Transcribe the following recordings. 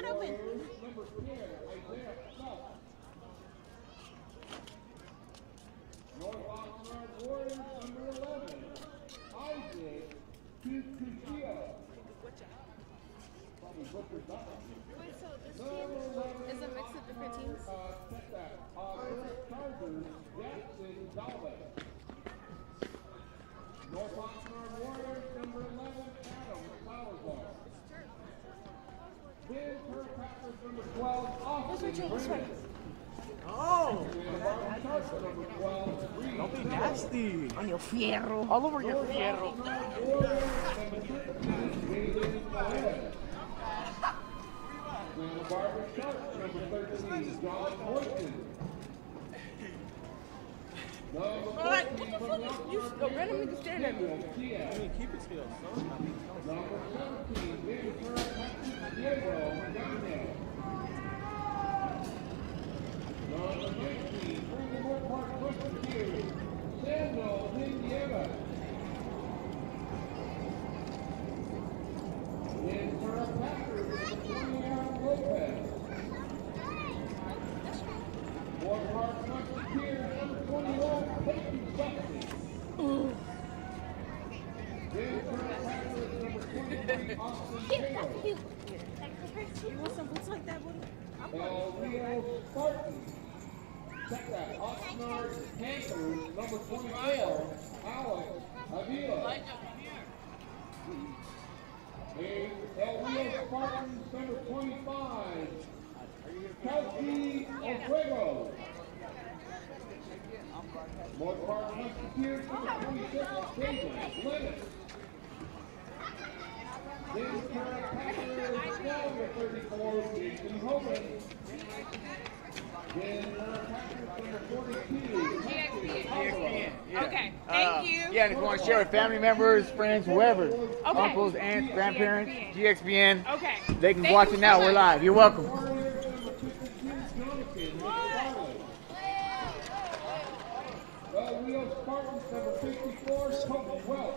not open. Number 10, Isaiah Snuff. North Oxnard Warriors, number 11, Isaac Kukushia. Probably butchered that one. Wait, so this team is a mix of different teams? Check that. Chargers, Jackson Dalvin. North Oxnard Warriors, number 11, Adam Salazar. Ben Packers, number 12, Austin Brandon. Oh! Number 12, Reed. Don't be nasty. On your fierro. All over your fierro. Barbara Sharp, number 13, John Boykin. What the fuck? You randomly just staring at me. I mean, keep it still, son. Number 17, Ventura Patrick Diego Magana. Number 19, Furthermore Park Musketeers, Samuel Indiana. Ventura Packers, Julian Lopez. Moore Park Musketeers, number 21, Peyton Buckley. Ventura Packers, number 23, Austin Taylor. You want some boots like that, buddy? El Rio Spartan. Check that. Oxnard Panthers, number 24, Alex Avila. El Rio Spartans, number 25, Kelsey Ofuego. Moore Park Musketeers, number 26, David Lennon. Ventura Packers, number 34, Jason Hogan. Ventura Packers, number 42, GXPN. Yeah. Okay, thank you. Yeah, and if you want to share with family members, friends, whoever, uncles, aunts, grandparents, GXPN, Okay. they can watch it now. We're live. You're welcome. El Rio Spartans, number 54, Kobe Welch.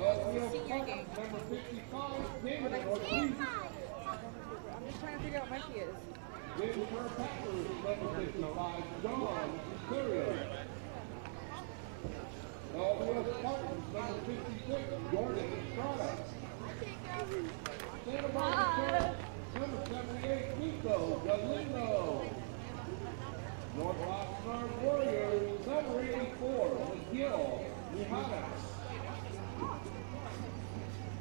El Rio Spartans, number 55, David Ortiz. I'm just trying to figure out what Mikey is. Ventura Packers, number 55, John Curio. El Rio Spartans, number 56, Jordan Estrada. Santa Barbara, number 78, Nico Galindo. North Oxnard Warriors, number 84, Miguel Mujana.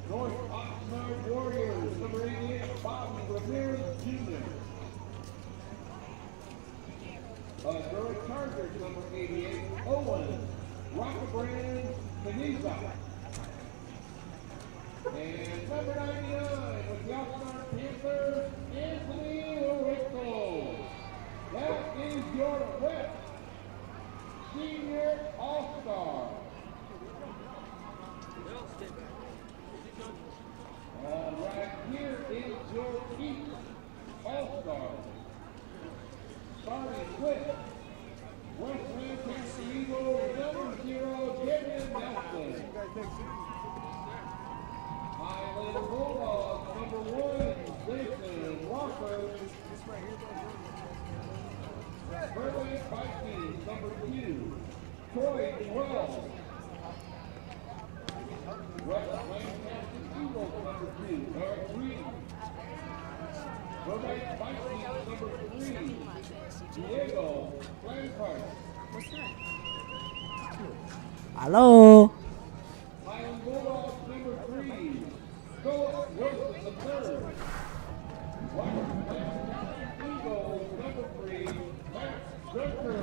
North Oxnard Warriors, number 88, Bobby Ramirez Jr. Girl Chargers, number 88, Owen Rockabrand Peniza. And number 99 with the Oxnard Panthers, Anthony Rico. That is your rep, Senior All-Star. All right, here is your East All-Star. Starting with West Lancaster Eagles, number 0, Devin Nelson. Highland Bulldogs, number 1, Jason Walker. Burbank Vikings, number 2, Troy Wells. West Lancaster Eagles, number 2, Eric Reed. Burbank Vikings, number 3, Diego Blancart. Hello. Highland Bulldogs, number 3, Philip Wilson III. West Lancaster Eagles, number 3, Matt Drucker.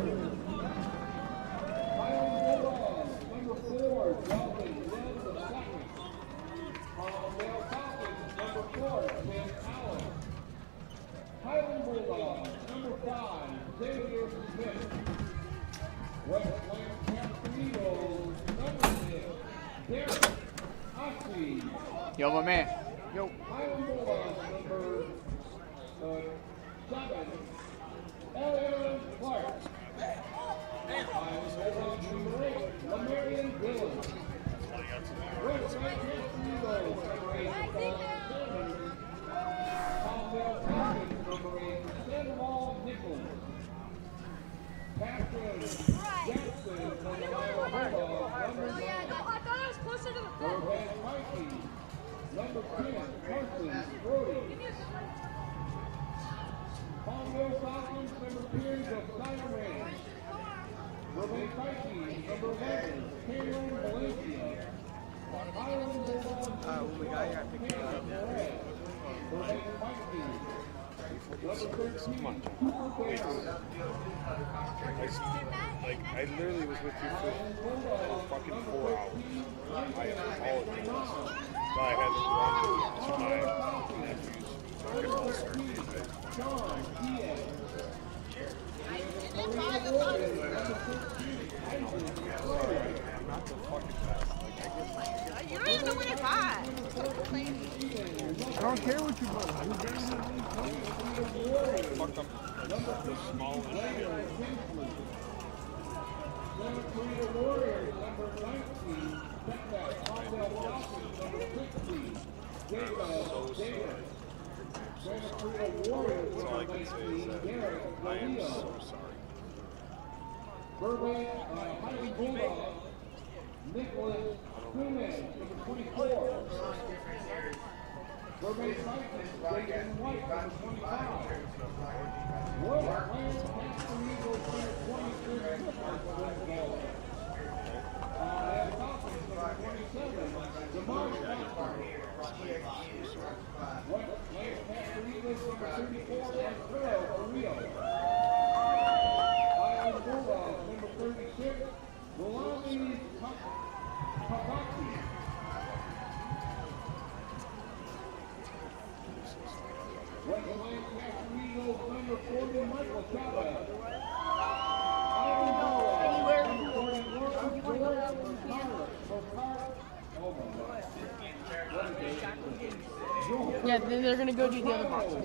Highland Bulldogs, number 4, Dalvin Lynn II. Palmdale Falcons, number 4, Tim Allen. Highland Bulldogs, number 5, Xavier Smith. West Lancaster Eagles, number 6, Derek Ossie. Yo, my man. Yo. Highland Bulldogs, number 7, Ellen Clark. Highland Bulldogs, number 8, Lamarian Dillon. West Lancaster Eagles, number 8, Don Simmons. Carson Brody. Palmdale Falcons, number 10, Josiah Rand. Burbank Vikings, number 11, Cameron Valencia. Highland Bulldogs, number 12, Cameron Perez. Burbank Vikings, number 13, Cooper Baker. I literally was with you for fucking 4 hours. I apologize. But I had to run to my nephew's fucking All Star game. Sean Diaz. You don't even know what it's hot. I don't care what you want. Fuck up the small shit. Santa Clarita Warriors, number 19, setback, Palmdale Falcons, number 16, Jacob Davis. Santa Clarita Warriors, That's all I number can say 19, is that Derek I am Leo. so sorry. Burbank, Highland Bulldogs, Nicholas Kuhman, number 24. Burbank Vikings, Jason White, number 25. Wood, Lions, Casper Eagles, number 26, Falcons, number 27, Demar Casper. White, Lions, Casper Eagles, number 34, Alfredo Carrillo. Highland Bulldogs, number 36, Rolani Kakaki. West Lions, Casper Eagles, number 40, Michael Chavez. Highland Bulldogs, number 41, George Bocard. Oh my God. Yeah, then they're gonna go do the other boxes.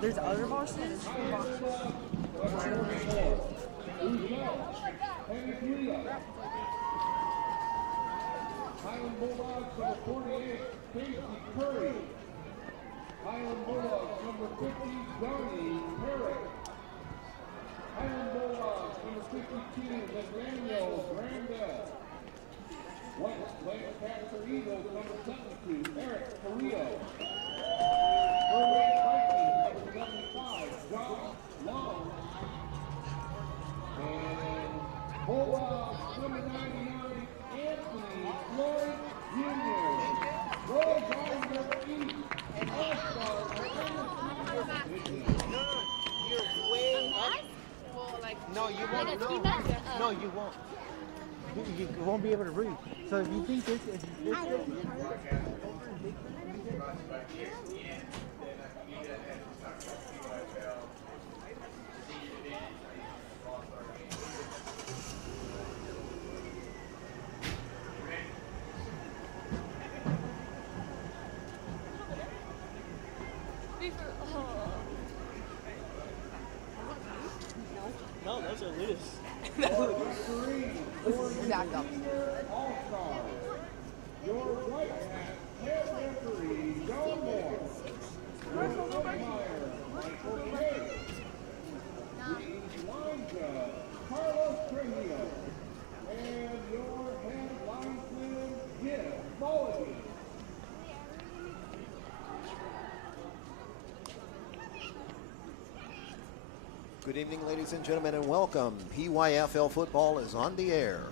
There's other boxes? Highland Bulldogs, number 48, Casey Curry. Highland Bulldogs, number 50, Johnny Herrick. Highland Bulldogs, number 52, Nathaniel Grandel. West Lancaster Eagles, number 72, Eric Carrillo. Burbank Vikings, number 75, John Long. And Bulldogs, number 99, Anthony Floyd Jr. Roy Gardner East, All-Star, No, you won't. No, you won't. You won't be able to read. So if you think this is No, those are loose. This is exact opposite. All-Star. Your right hat, head referee, John Moore. Your umpire, Michael Kay. The line judge, Carlos Trujillo. And your head linesman, Jim Mulligan. Good evening, ladies and gentlemen, and welcome. PYFL football is on the air,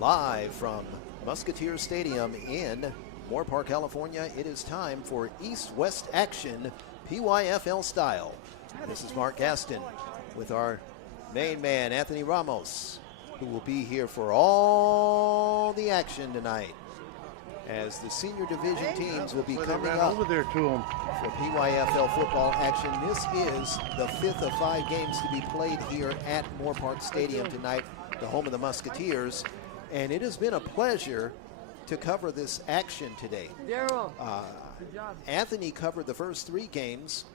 live from Musketeer Stadium in Moore Park, California. It is time for East-West action, PYFL style. This is Mark Gaston with our main man, Anthony Ramos, who will be here for all the action tonight, as the senior division teams will be coming up over there to him. for PYFL football action. This is the 5th of 5 games to be played here at Moore Park Stadium tonight, the home of the Musketeers. And it has been a pleasure to cover this action today. Anthony covered the first 3 games.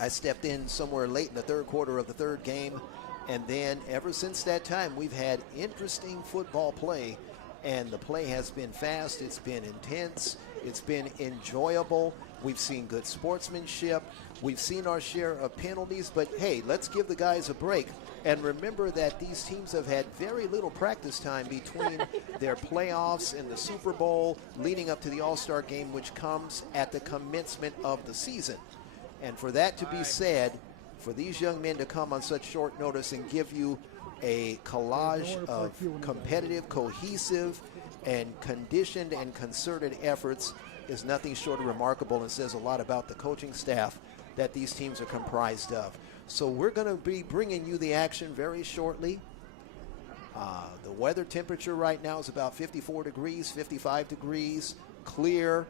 I stepped in somewhere late in the third quarter of the third game. And then ever since that time, we've had interesting football play. And the play has been fast, it's been intense, it's been enjoyable. We've seen good sportsmanship. We've seen our share of penalties, but hey, let's give the guys a break. And remember that these teams have had very little practice time between their playoffs and the Super Bowl leading up to the All-Star game, which comes at the commencement of the season. And for that to be said, for these young men to come on such short notice and give you a collage of competitive, cohesive, and conditioned and concerted efforts is nothing short of remarkable, and says a lot about the coaching staff that these teams are comprised of. So we're going to be bringing you the action very shortly. The weather temperature right now is about 54 degrees, 55 degrees, clear,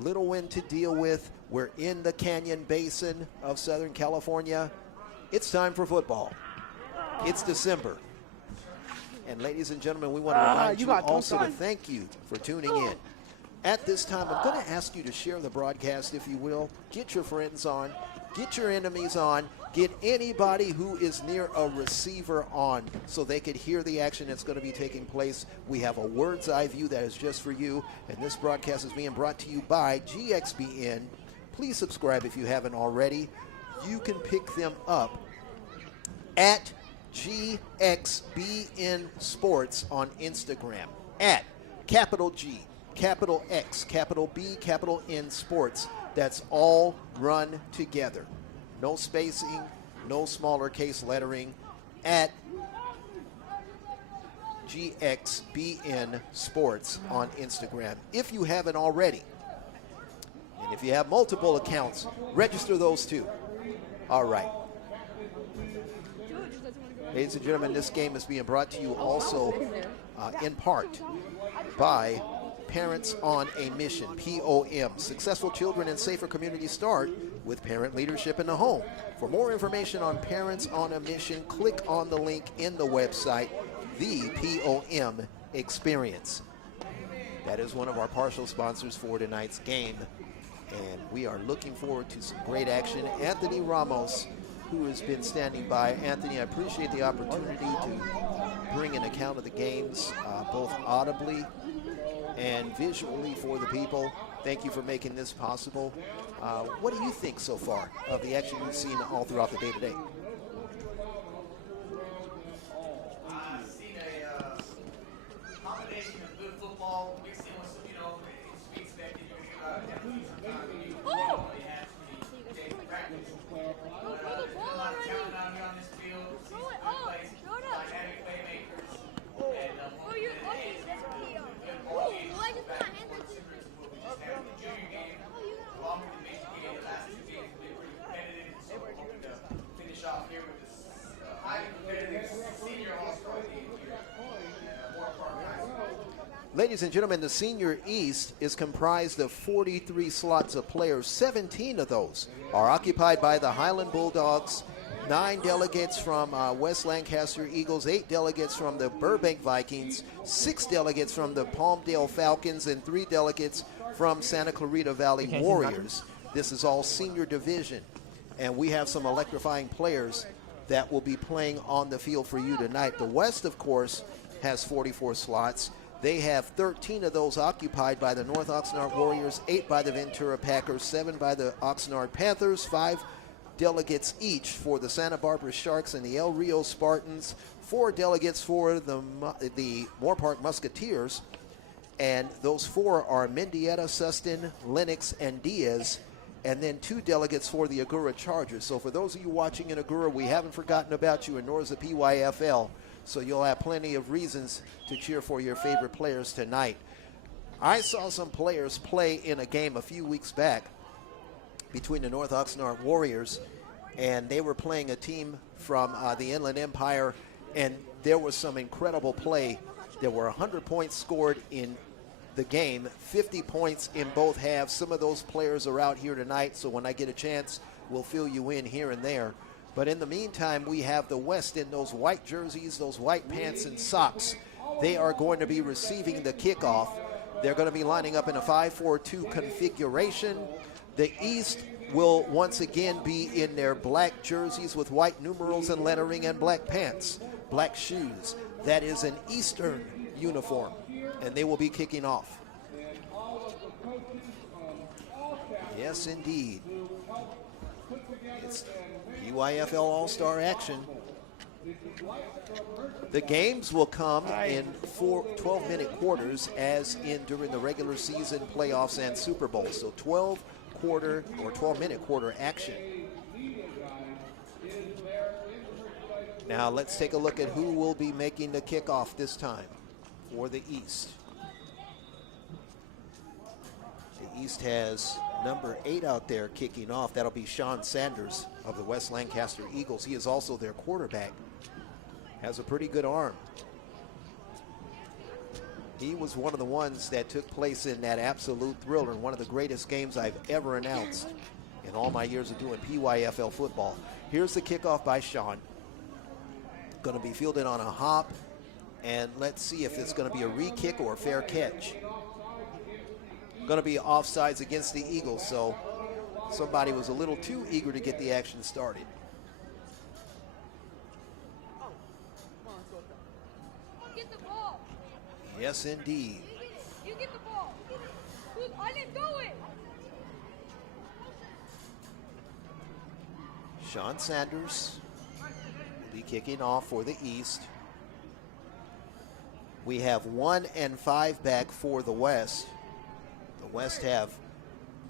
little wind to deal with. We're in the Canyon Basin of Southern California. It's time for football. It's December. And ladies and gentlemen, we want to remind you also to thank you for tuning in. At this time, I'm going to ask you to share the broadcast, if you will. Get your friends on. Get your enemies on. Get anybody who is near a receiver on so they could hear the action that's going to be taking place. We have a bird's eye view that is just for you. And this broadcast is being brought to you by GXBN. Please subscribe if you haven't already. You can pick them up at GXBN Sports on Instagram. At capital G, capital X, capital B, capital N Sports. That's all run together. No spacing, no smaller case lettering. At GXBN Sports on Instagram. If you haven't already, and if you have multiple accounts, register those too. All right. Ladies and gentlemen, this game is being brought to you also in part by Parents on a Mission, POM. Successful children and safer communities start with parent leadership in the home. For more information on Parents on a Mission, click on the link in the website, The POM Experience. That is one of our partial sponsors for tonight's game, and we are looking forward to some great action. Anthony Ramos, who has been standing by. Anthony, I appreciate the opportunity to bring an account of the games, both audibly and visually for the people. Thank you for making this possible. What do you think so far of the action you've seen all throughout the day today? I've seen a combination of good football mixed in with some, we expected you to definitely some time. They had to take practice. A lot of talent out here on this field. Some good plays, dynamic playmakers. And junior game, along with the major game, the last two games have been pretty competitive. So we're hoping to finish off here with this highly competitive senior all-star game here at Moore Park High School. Ladies and gentlemen, the Senior East is comprised of 43 slots of players. 17 of those are occupied by the Highland Bulldogs, 9 delegates from West Lancaster Eagles, 8 delegates from the Burbank Vikings, 6 delegates from the Palmdale Falcons, and 3 delegates from Santa Clarita Valley Warriors. This is all senior division, and we have some electrifying players that will be playing on the field for you tonight. The West, of course, has 44 slots. They have 13 of those occupied by the North Oxnard Warriors, 8 by the Ventura Packers, 7 by the Oxnard Panthers, 5 delegates each for the Santa Barbara Sharks and the El Rio Spartans, 4 delegates for the Moore Park Musketeers, and those 4 are Mendieta, Sustin, Lennox, and Diaz, and then 2 delegates for the Agoura Chargers. So for those of you watching in Agoura, we haven't forgotten about you, and nor is the PYFL, so you'll have plenty of reasons to cheer for your favorite players tonight. I saw some players play in a game a few weeks back between the North Oxnard Warriors, and they were playing a team from the Inland Empire, and there was some incredible play. There were 100 points scored in the game, 50 points in both halves. Some of those players are out here tonight, so when I get a chance, we'll fill you in here and there. But in the meantime, we have the West in those white jerseys, those white pants and socks. They are going to be receiving the kickoff. They're going to be lining up in a 5-4-2 configuration. The East will once again be in their black jerseys with white numerals and lettering and black pants, black shoes. That is an Eastern uniform, and they will be kicking off. Yes, indeed. It's PYFL All Star action. The games will come in 12-minute quarters as in during the regular season playoffs and Super Bowl. So 12-minute quarter action. Now let's take a look at who will be making the kickoff this time for the East. The East has number 8 out there kicking off. That'll be Sean Sanders of the West Lancaster Eagles. He is also their quarterback. Has a pretty good arm. He was one of the ones that took place in that absolute thriller, and one of the greatest games I've ever announced in all my years of doing PYFL football. Here's the kickoff by Sean. Going to be fielded on a hop, and let's see if it's going to be a re-kick or a fair catch. Going to be offsides against the Eagles, so somebody was a little too eager to get the action started. Get the ball. Yes, indeed. You get the ball. I didn't do it. Sean Sanders will be kicking off for the East. We have 1 and 5 back for the West. The West have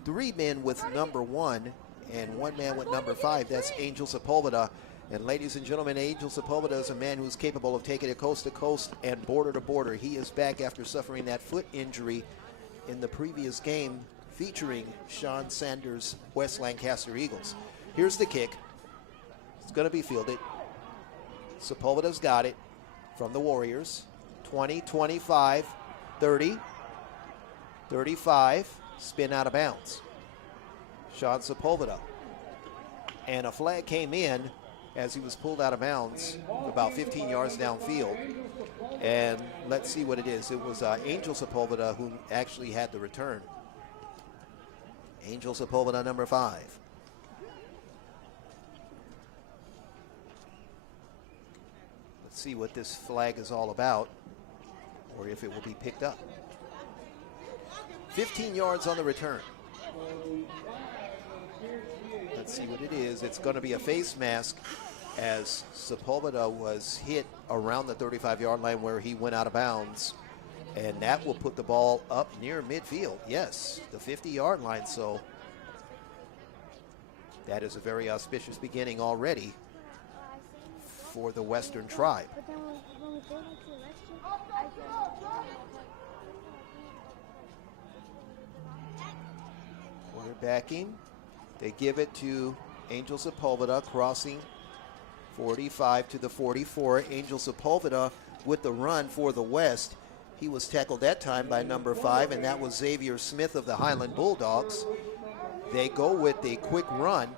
3 men with number 1 and 1 man with number 5. That's Angel Sepulveda. And ladies and gentlemen, Angel Sepulveda is a man who's capable of taking it coast to coast and border to border. He is back after suffering that foot injury in the previous game featuring Sean Sanders' West Lancaster Eagles. Here's the kick. It's going to be fielded. Sepulveda's got it from the Warriors. 20, 25, 30, 35, spin out of bounds. Sean Sepulveda. And a flag came in as he was pulled out of bounds about 15 yards downfield. And let's see what it is. It was Angel Sepulveda who actually had the return. Angel Sepulveda, number 5. Let's see what this flag is all about, or if it will be picked up. 15 yards on the return. Let's see what it is. It's going to be a face mask as Sepulveda was hit around the 35-yard line where he went out of bounds. And that will put the ball up near midfield. Yes, the 50-yard line. So that is a very auspicious beginning already for the Western Tribe. Quarterbacking. They give it to Angel Sepulveda, crossing 45 to the 44. Angel Sepulveda with the run for the West. He was tackled that time by number 5, and that was Xavier Smith of the Highland Bulldogs. They go with a quick run.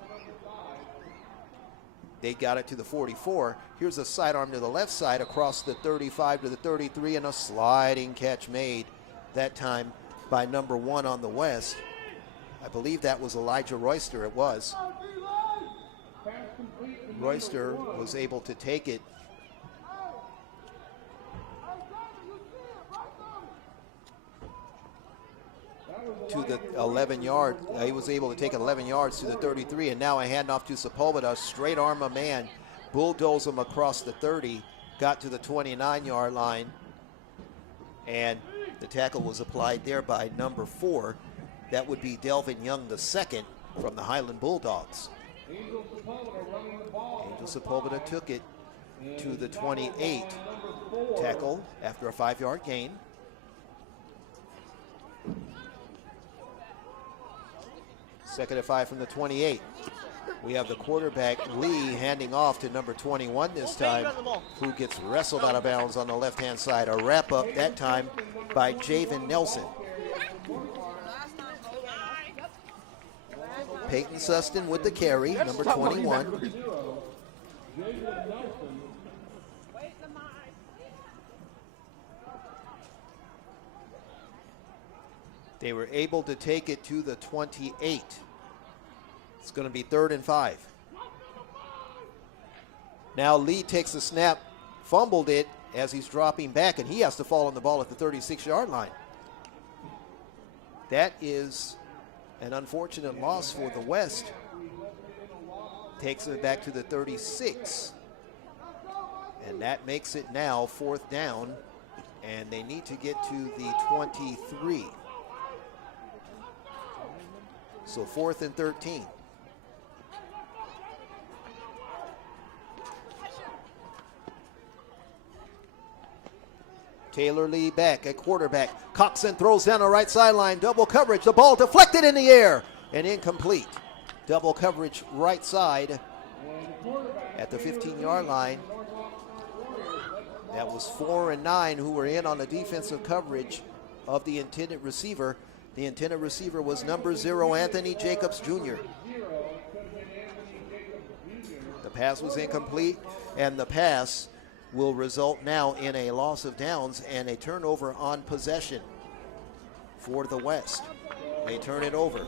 They got it to the 44. Here's a sidearm to the left side across the 35 to the 33, and a sliding catch made that time by number 1 on the West. I believe that was Elijah Royster. It was. Royster was able to take it to the 11-yard. He was able to take it 11 yards to the 33, and now a handoff to Sepulveda. Straight arm a man, bulldoze him across the 30, got to the 29-yard line, and the tackle was applied there by number 4. That would be Delvin Young II from the Highland Bulldogs. Angel Sepulveda took it to the 28. Tackle after a 5-yard gain. Second and 5 from the 28. We have the quarterback, Lee, handing off to number 21 this time, who gets wrestled out of bounds on the left-hand side. A wrap-up that time by Javen Nelson. Peyton Sustin with the carry, number 21. They were able to take it to the 28. It's going to be 3rd and 5. Now Lee takes the snap, fumbled it as he's dropping back, and he has to fall on the ball at the 36-yard line. That is an unfortunate loss for the West. Takes it back to the 36. And that makes it now 4th down, and they need to get to the 23. So 4th and 13. Taylor Lee back at quarterback. Coxon throws down the right sideline. Double coverage. The ball deflected in the air and incomplete. Double coverage right side at the 15-yard line. That was 4 and 9 who were in on the defensive coverage of the intended receiver. The intended receiver was number 0, Anthony Jacobs Jr. The pass was incomplete, and the pass will result now in a loss of downs and a turnover on possession for the West. They turn it over.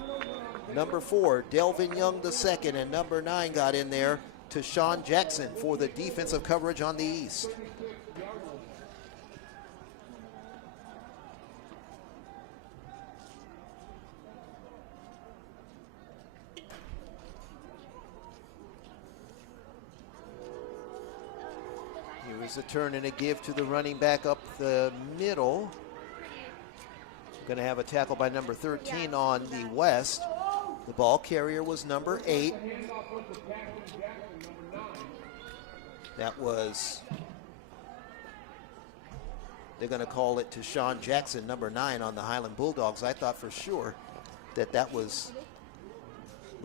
Number 4, Delvin Young II, and number 9 got in there to Sean Jackson for the defensive coverage on the East. Here's a turn and a give to the running back up the middle. Going to have a tackle by number 13 on the West. The ball carrier was number 8. That was, they're going to call it to Sean Jackson, number 9 on the Highland Bulldogs. I thought for sure that was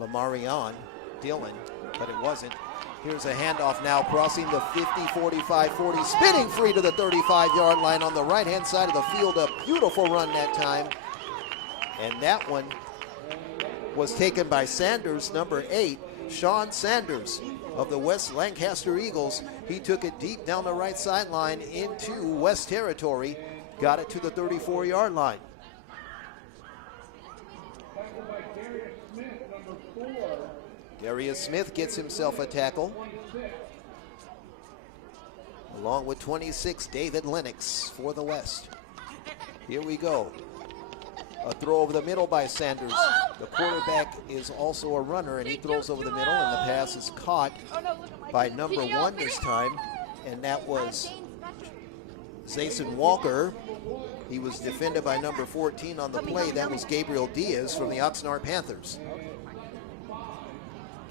Lamarion Dillon, but it wasn't. Here's a handoff now, crossing the 50, 45, 40, spinning free to the 35-yard line on the right-hand side of the field. A beautiful run that time. And that one was taken by Sanders, number 8, Sean Sanders of the West Lancaster Eagles. He took it deep down the right sideline into West territory, got it to the 34-yard line. Darius Smith gets himself a tackle, along with 26, David Lennox for the West. Here we go. A throw over the middle by Sanders. The quarterback is also a runner, and he throws over the middle, and the pass is caught by number 1 this time, and that was Zason Walker. He was defended by number 14 on the play. That was Gabriel Diaz from the Oxnard Panthers.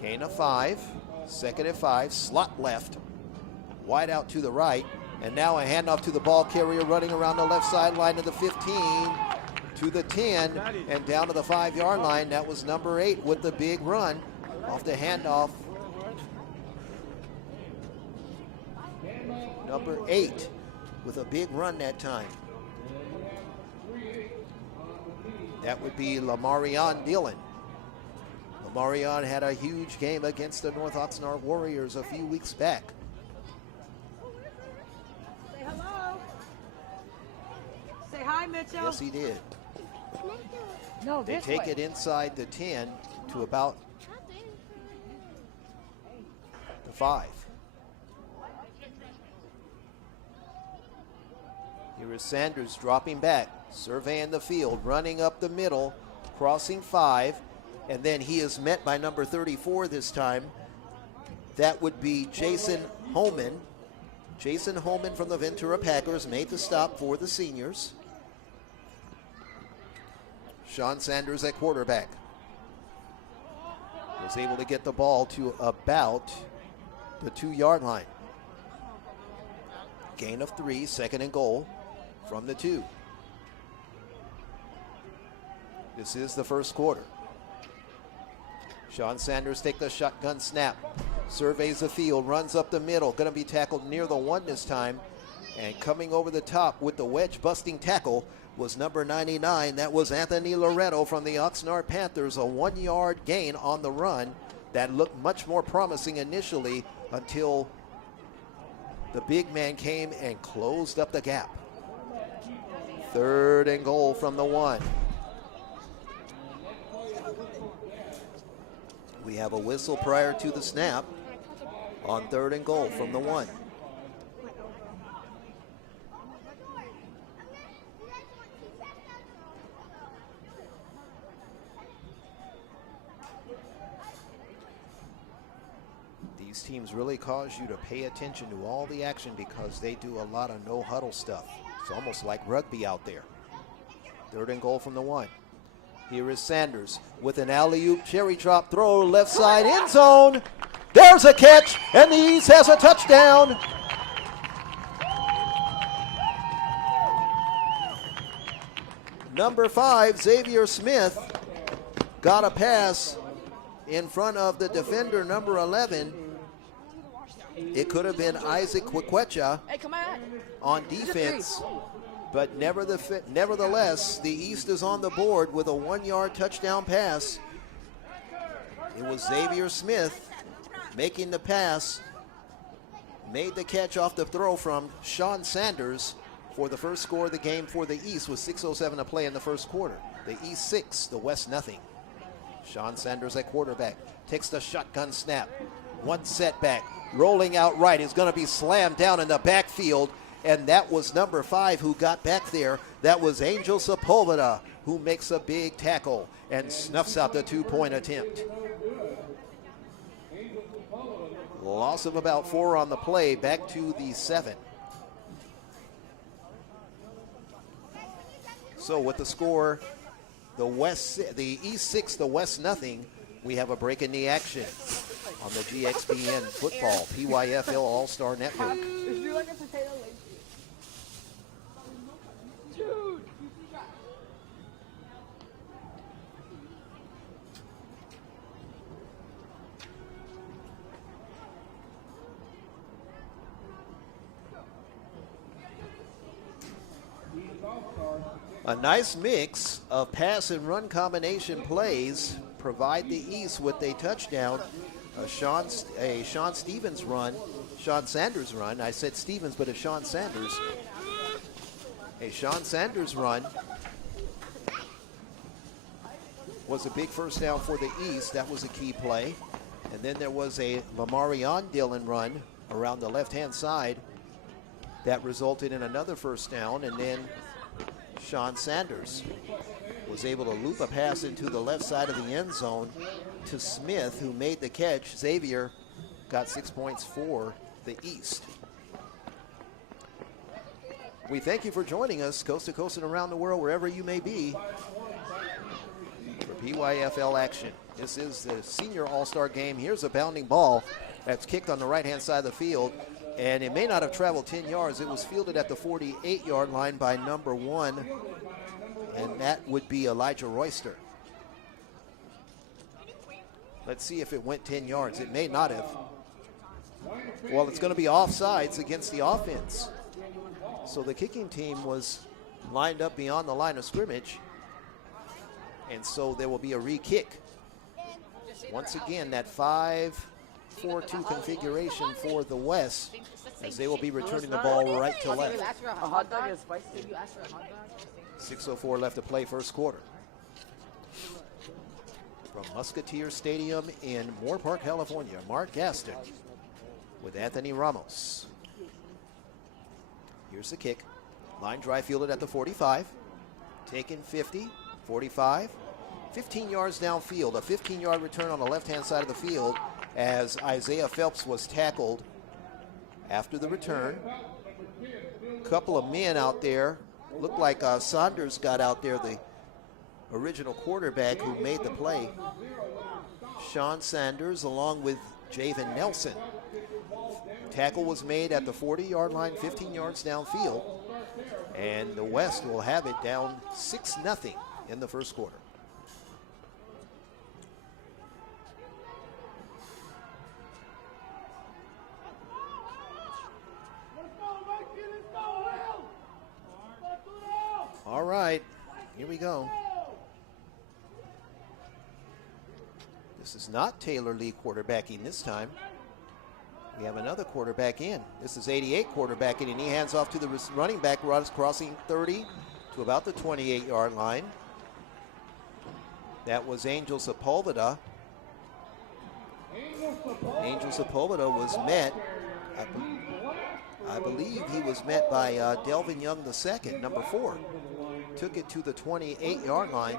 Gain of 5, 2nd and 5, slot left, wide out to the right, and now a handoff to the ball carrier running around the left sideline to the 15, to the 10, and down to the 5-yard line. That was number 8 with the big run off the handoff. Number 8 with a big run that time. That would be Lamarion Dillon. Lamarion had a huge game against the North Oxnard Warriors a few weeks back. Say hello. Say hi, Mitchell. Yes, he did. No, They this take way. it inside the 10 to about the 5. Here is Sanders dropping back, surveying the field, running up the middle, crossing 5, and then he is met by number 34 this time. That would be Jason Holman. Jason Holman from the Ventura Packers made the stop for the seniors. Sean Sanders at quarterback was able to get the ball to about the 2-yard line. Gain of 3, 2nd and goal from the 2. This is the first quarter. Sean Sanders takes the shotgun snap, surveys the field, runs up the middle, going to be tackled near the 1 this time, and coming over the top with the wedge-busting tackle was number 99. That was Anthony Loretto from the Oxnard Panthers, a 1-yard gain on the run that looked much more promising initially until the big man came and closed up the gap. 3rd and goal from the 1. We have a whistle prior to the snap on 3rd and goal from the 1. These teams really cause you to pay attention to all the action because they do a lot of no-huddle stuff. It's almost like rugby out there. 3rd and goal from the 1. Here is Sanders with an alley-oop cherry drop throw, left side end zone. There's a catch, and the East has a touchdown. Number 5, Xavier Smith, got a pass in front of the defender, number 11. It could have been Isaac Kwekwecha on defense, but nevertheless, the East is on the board with a 1-yard touchdown pass. It was Xavier Smith making the pass, made the catch off the throw from Sean Sanders for the first score of the game for the East with 6:07 to play in the first quarter. The East 6, the West nothing. Sean Sanders at quarterback, takes the shotgun snap. One setback, rolling out right, is going to be slammed down in the backfield, and that was number 5 who got back there. That was Angel Sepulveda, who makes a big tackle and snuffs out the 2-point attempt. Loss of about 4 on the play, back to the 7. So with the score, the East 6, the West nothing, we have a break in the action on the GXBN Football PYFL All Star Network. If you're like a potato lazy. Dude. A nice mix of pass and run combination plays provide the East with a touchdown. A Sean Sanders run. I said Stevens, but a Sean Sanders. A Sean Sanders run was a big first down for the East. That was a key play. And then there was a Lamarion Dillon run around the left-hand side that resulted in another first down. And then Sean Sanders was able to loop a pass into the left side of the end zone to Smith, who made the catch. Xavier got 6 points for the East. We thank you for joining us coast to coast and around the world, wherever you may be, for PYFL action. This is the senior all-star game. Here's a bounding ball that's kicked on the right-hand side of the field, and it may not have traveled 10 yards. It was fielded at the 48-yard line by number 1, and that would be Elijah Royster. Let's see if it went 10 yards. It may not have. Well, it's going to be offsides against the offense. So the kicking team was lined up beyond the line of scrimmage, and so there will be a re-kick. Once again, that 5-4-2 configuration for the West, as they will be returning the ball right to left. A hot dog is spicy. Did you ask for a hot dog? 6:04 left to play first quarter. From Musketeer Stadium in Moore Park, California, Mark Gaston with Anthony Ramos. Here's the kick. Line drive fielded at the 45. Taken 50, 45, 15 yards downfield. A 15-yard return on the left-hand side of the field as Isaiah Phelps was tackled after the return. A couple of men out there. Looked like Saunders got out there, the original quarterback who made the play. Sean Sanders along with Javen Nelson. Tackle was made at the 40-yard line, 15 yards downfield. And the West will have it down 6-0 in the first quarter. All right, here we go. This is not Taylor Lee quarterbacking this time. We have another quarterback in. This is 88 quarterbacking, and he hands off to the running back, crossing 30 to about the 28-yard line. That was Angel Sepulveda. Angel Sepulveda was met, I believe he was met by Delvin Young II, number 4. Took it to the 28-yard line.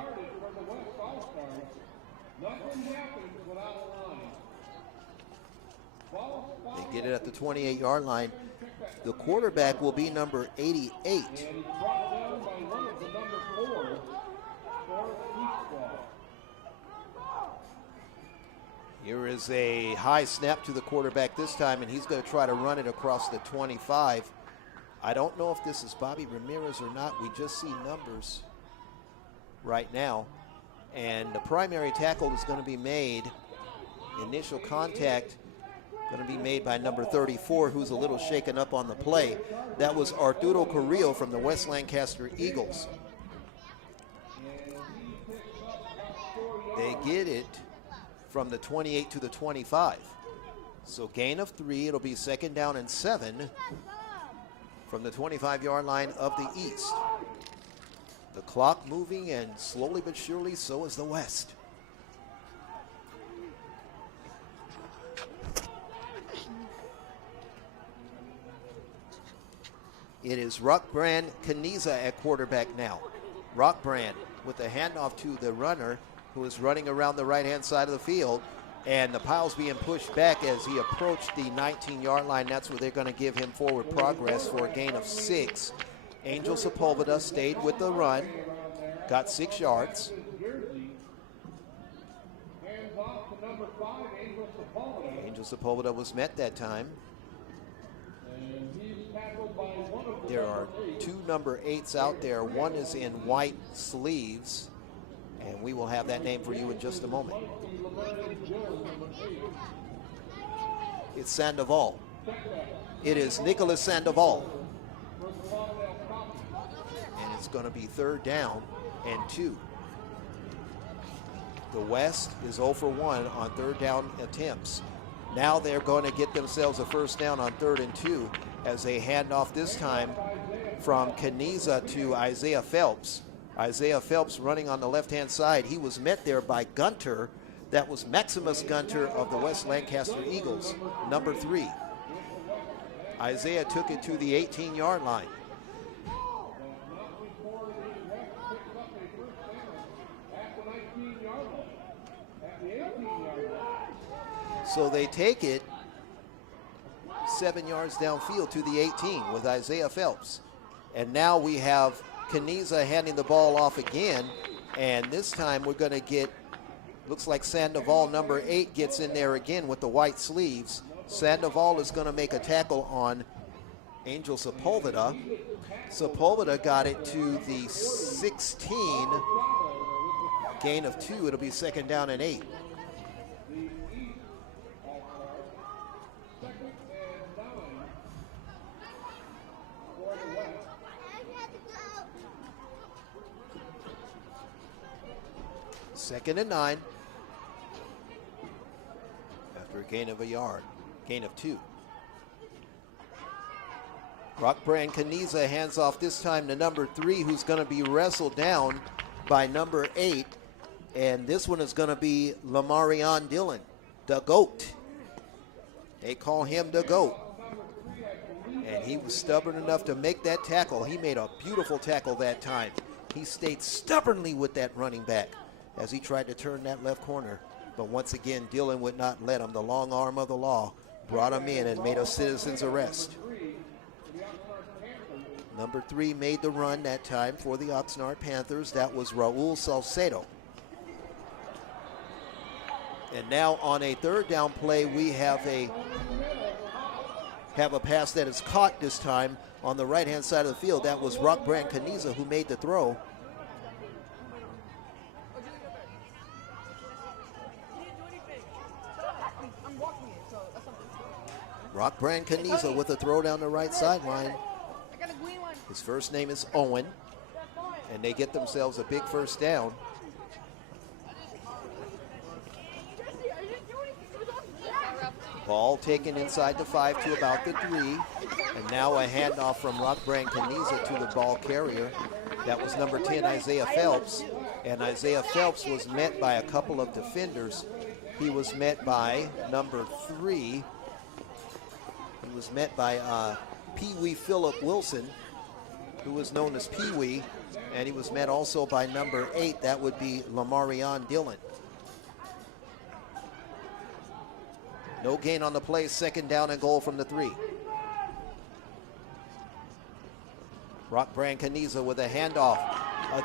get it at the 28-yard line. The quarterback will be number 88. And he's brought down by one of the number 4 for Eastball. Here is a high snap to the quarterback this time, and he's going to try to run it across the 25. I don't know if this is Bobby Ramirez or not. We just see numbers right now. And the primary tackle is going to be made, initial contact going to be made by number 34, who's a little shaken up on the play. That was Arturo Carrillo from the West Lancaster Eagles. They get it from the 28 to the 25. So gain of 3, it'll be 2nd down and 7 from the 25-yard line of the East. The clock moving, and slowly but surely, so is the West. It is Rockbrand Caniza at quarterback now. Rockbrand with the handoff to the runner, who is running around the right-hand side of the field, and the pile's being pushed back as he approached the 19-yard line. That's where they're going to give him forward progress for a gain of 6. Angel Sepulveda stayed with the run, got 6 yards. Angel Sepulveda was met that time. There are 2 number 8s out there. One is in white sleeves, and we will have that name for you in just a moment. It's Sandoval. It is Nicholas Sandoval. And it's going to be 3rd down and 2. The West is 0 for 1 on 3rd down attempts. Now they're going to get themselves a 1st down on 3rd and 2 as they hand off this time from Caniza to Isaiah Phelps. Isaiah Phelps running on the left-hand side. He was met there by Gunter. That was Maximus Gunter of the West Lancaster Eagles, number 3. Isaiah took it to the 18-yard line. So they take it 7 yards downfield to the 18 with Isaiah Phelps. And now we have Caniza handing the ball off again, and this time we're going to get, looks like Sandoval, number 8, gets in there again with the white sleeves. Sandoval is going to make a tackle on Angel Sepulveda. Sepulveda got it to the 16, gain of 2. It'll be 2nd down and 8. Second and 9 after a gain of a yard, gain of 2. Rockbrand Caniza hands off this time to number 3, who's going to be wrestled down by number 8. And this one is going to be Lamarion Dillon, the GOAT. They call him the GOAT. And he was stubborn enough to make that tackle. He made a beautiful tackle that time. He stayed stubbornly with that running back as he tried to turn that left corner. But once again, Dillon would not let him. The long arm of the law brought him in and made a citizen's arrest. Number 3 made the run that time for the Oxnard Panthers. That was Raul Salcedo. And now on a 3rd down play, we have a pass that is caught this time on the right-hand side of the field. That was Rockbrand Caniza who made the throw. Rockbrand Caniza with a throw down the right sideline. His first name is Owen, and they get themselves a big 1st down. Ball taken inside the 5 to about the 3, and now a handoff from Rockbrand Caniza to the ball carrier. That was number 10, Isaiah Phelps, and Isaiah Phelps was met by a couple of defenders. He was met by number 3. He was met by Pee Wee Phillip Wilson, who was known as Pee Wee, and he was met also by number 8. That would be Lamarion Dillon. No gain on the play, second down and goal from the 3. Rock Brancaniza with a handoff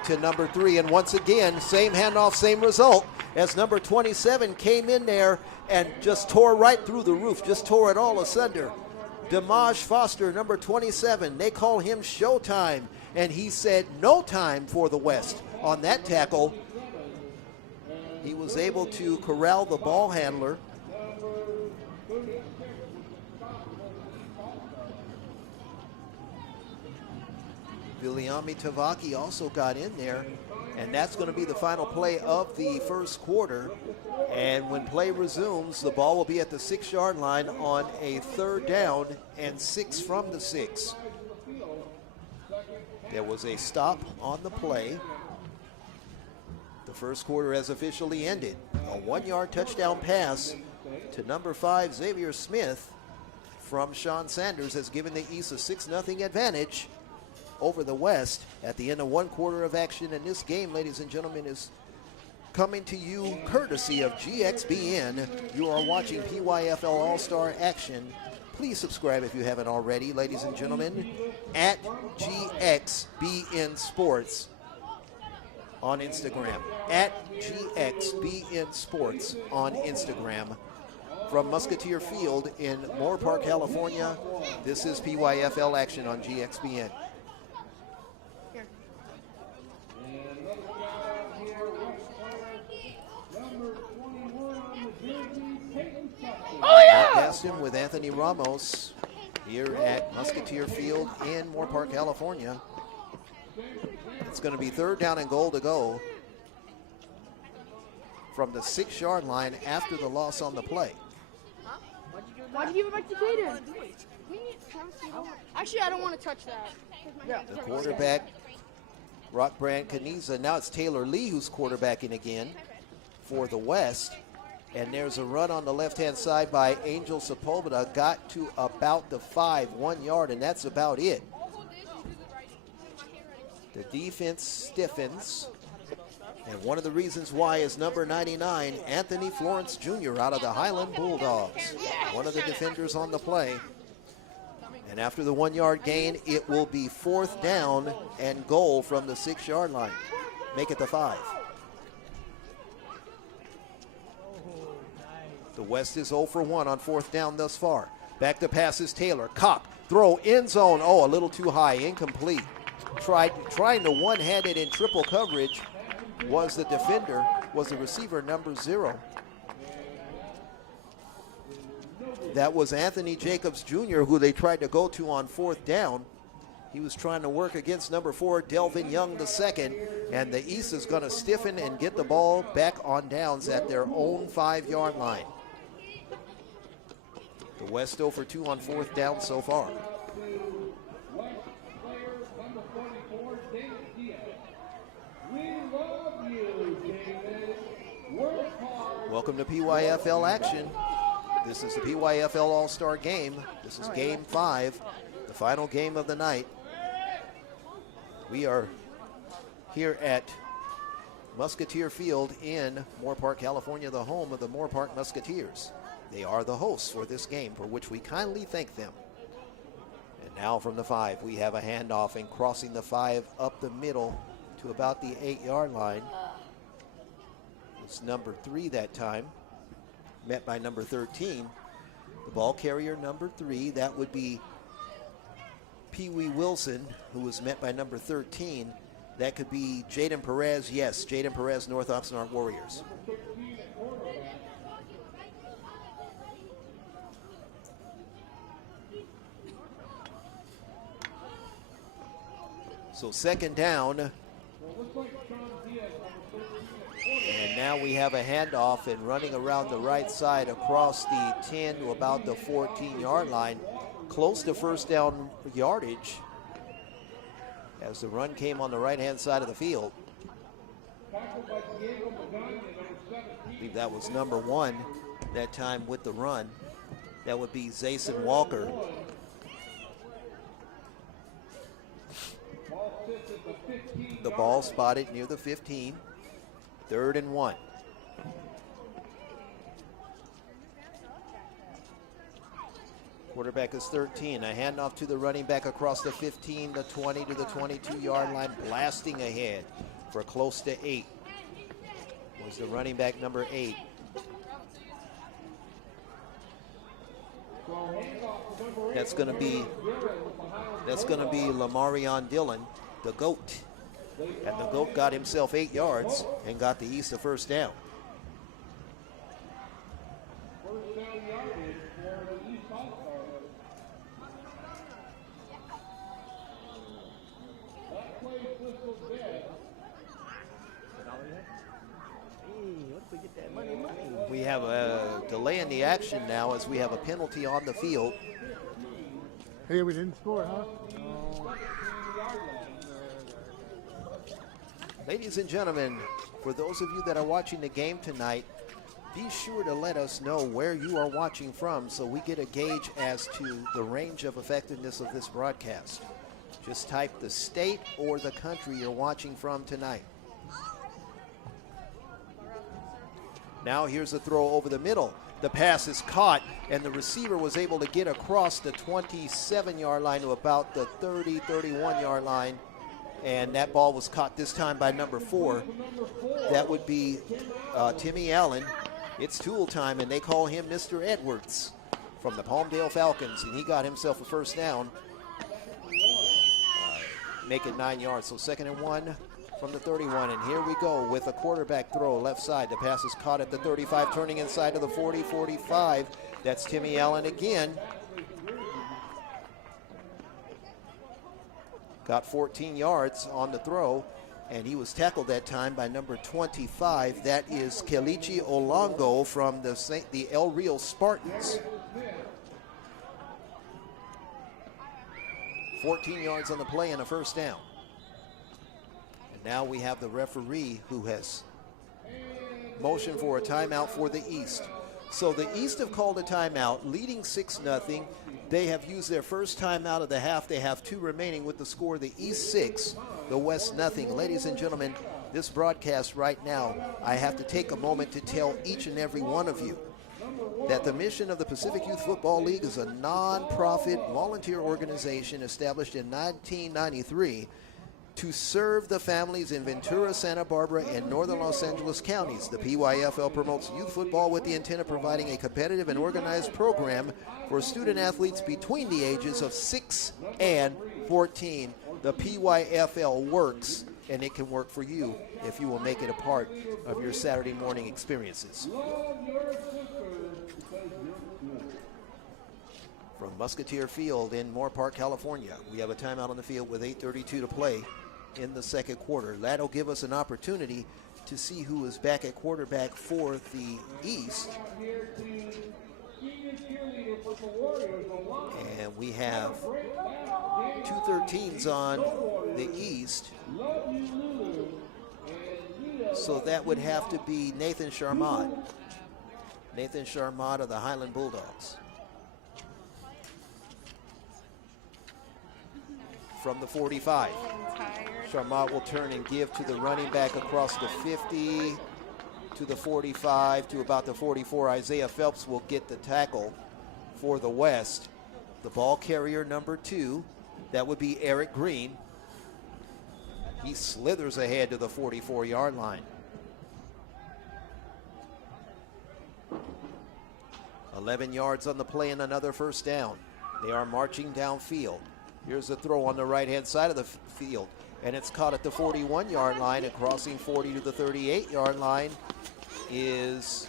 to number 3, and once again, same handoff, same result, as number 27 came in there and just tore right through the roof, just tore it all asunder. Damaj Foster, number 27, they call him Showtime, and he said no time for the West on that tackle. He was able to corral the ball handler. Viliami Tavaki also got in there, and that's going to be the final play of the first quarter. And when play resumes, the ball will be at the 6-yard line on a 3rd down and 6 from the 6. There was a stop on the play. The first quarter has officially ended. A 1-yard touchdown pass to number 5, Xavier Smith, from Sean Sanders has given the East a 6-0 advantage over the West at the end of 1 quarter of action. And this game, ladies and gentlemen, is coming to you courtesy of GXBN. You are watching PYFL All Star action. Please subscribe if you haven't already, ladies and gentlemen, at GXBN Sports on Instagram. At GXBN Sports on Instagram. From Musketeer Field in Moore Park, California, this is PYFL action on GXBN. Broadcasting with Anthony Ramos here at Musketeer Field in Moore Park, California. It's going to be 3rd down and goal to go from the 6-yard line after the loss on the play. Why'd you give it back to Caden? Actually, I don't want to touch that. The quarterback, Rock Brancaniza. Now it's Taylor Lee who's quarterbacking again for the West. And there's a run on the left-hand side by Angel Sepulveda. Got to about the 5, 1 yard, and that's about it. The defense stiffens. And one of the reasons why is number 99, Anthony Florence Jr. out of the Highland Bulldogs. One of the defenders on the play. And after the 1 yard gain, it will be 4th down and goal from the 6-yard line. Make it the 5. The West is 0 for 1 on 4th down thus far. Back to pass is Taylor. Cock, throw, end zone. Oh, a little too high, incomplete. Trying to one-hand it in triple coverage was the defender, was the receiver, number 0. That was Anthony Jacobs Jr., who they tried to go to on 4th down. He was trying to work against number 4, Delvin Young II, and the East is going to stiffen and get the ball back on downs at their own 5-yard line. The West 0 for 2 on 4th down so far. Welcome to PYFL action. This is the PYFL All Star game. This is game 5, the final game of the night. We are here at Musketeer Field in Moore Park, California, the home of the Moore Park Musketeers. They are the hosts for this game, for which we kindly thank them. And now from the 5, we have a handoff, and crossing the 5 up the middle to about the 8-yard line. It's number 3 that time, met by number 13. The ball carrier, number 3, that would be Pee Wee Wilson, who was met by number 13. That could be Jaden Perez. Yes, Jaden Perez, North Oxnard Warriors. So 2nd down. And now we have a handoff, and running around the right side across the 10 to about the 14-yard line, close to 1st down yardage, as the run came on the right-hand side of the field. I believe that was number 1 that time with the run. That would be Zason Walker. The ball spotted near the 15. 3rd and 1. Quarterback is 13. A handoff to the running back across the 15, the 20 to the 22-yard line, blasting ahead for close to 8. Was the running back number 8. That's going to be Lamarion Dillon, the GOAT. And the GOAT got himself 8 yards and got the East a first down. We have a delay in the action now as we have a penalty on the field. Hey, we didn't score, huh? Ladies and gentlemen, for those of you that are watching the game tonight, be sure to let us know where you are watching from so we get a gauge as to the range of effectiveness of this broadcast. Just type the state or the country you're watching from tonight. Now here's a throw over the middle. The pass is caught, and the receiver was able to get across the 27-yard line to about the 30, 31-yard line. And that ball was caught this time by number 4. That would be Timmy Allen. It's tool time, and they call him Mr. Edwards from the Palmdale Falcons, and he got himself a first down. Make it 9 yards, so 2nd and 1 from the 31, and here we go with a quarterback throw left side. The pass is caught at the 35, turning inside to the 40, 45. That's Timmy Allen again. Got 14 yards on the throw, and he was tackled that time by number 25. That is Kelechi Olongo from the El Rio Spartans. 14 yards on the play and a first down. And now we have the referee who has motioned for a timeout for the East. So the East have called a timeout, leading 6-0. They have used their first timeout of the half. They have 2 remaining with the score, the East 6, the West nothing. Ladies and gentlemen, this broadcast right now, I have to take a moment to tell each and every one of you that the mission of the Pacific Youth Football League is a non-profit volunteer organization established in 1993 to serve the families in Ventura, Santa Barbara, and northern Los Angeles counties. The PYFL promotes youth football with the intent of providing a competitive and organized program for student athletes between the ages of 6 and 14. The PYFL works, and it can work for you if you will make it a part of your Saturday morning experiences. From Musketeer Field in Moore Park, California, we have a timeout on the field with 8:32 to play in the second quarter. That'll give us an opportunity to see who is back at quarterback for the East. And we have 2 13s on the East. So that would have to be Nathan Charmant. Nathan Charmant of the Highland Bulldogs. From the 45. Charmant will turn and give to the running back across the 50, to the 45, to about the 44. Isaiah Phelps will get the tackle for the West. The ball carrier number 2, that would be Eric Green. He slithers ahead to the 44-yard line. 11 yards on the play and another first down. They are marching downfield. Here's a throw on the right-hand side of the field, and it's caught at the 41-yard line, and crossing 40 to the 38-yard line is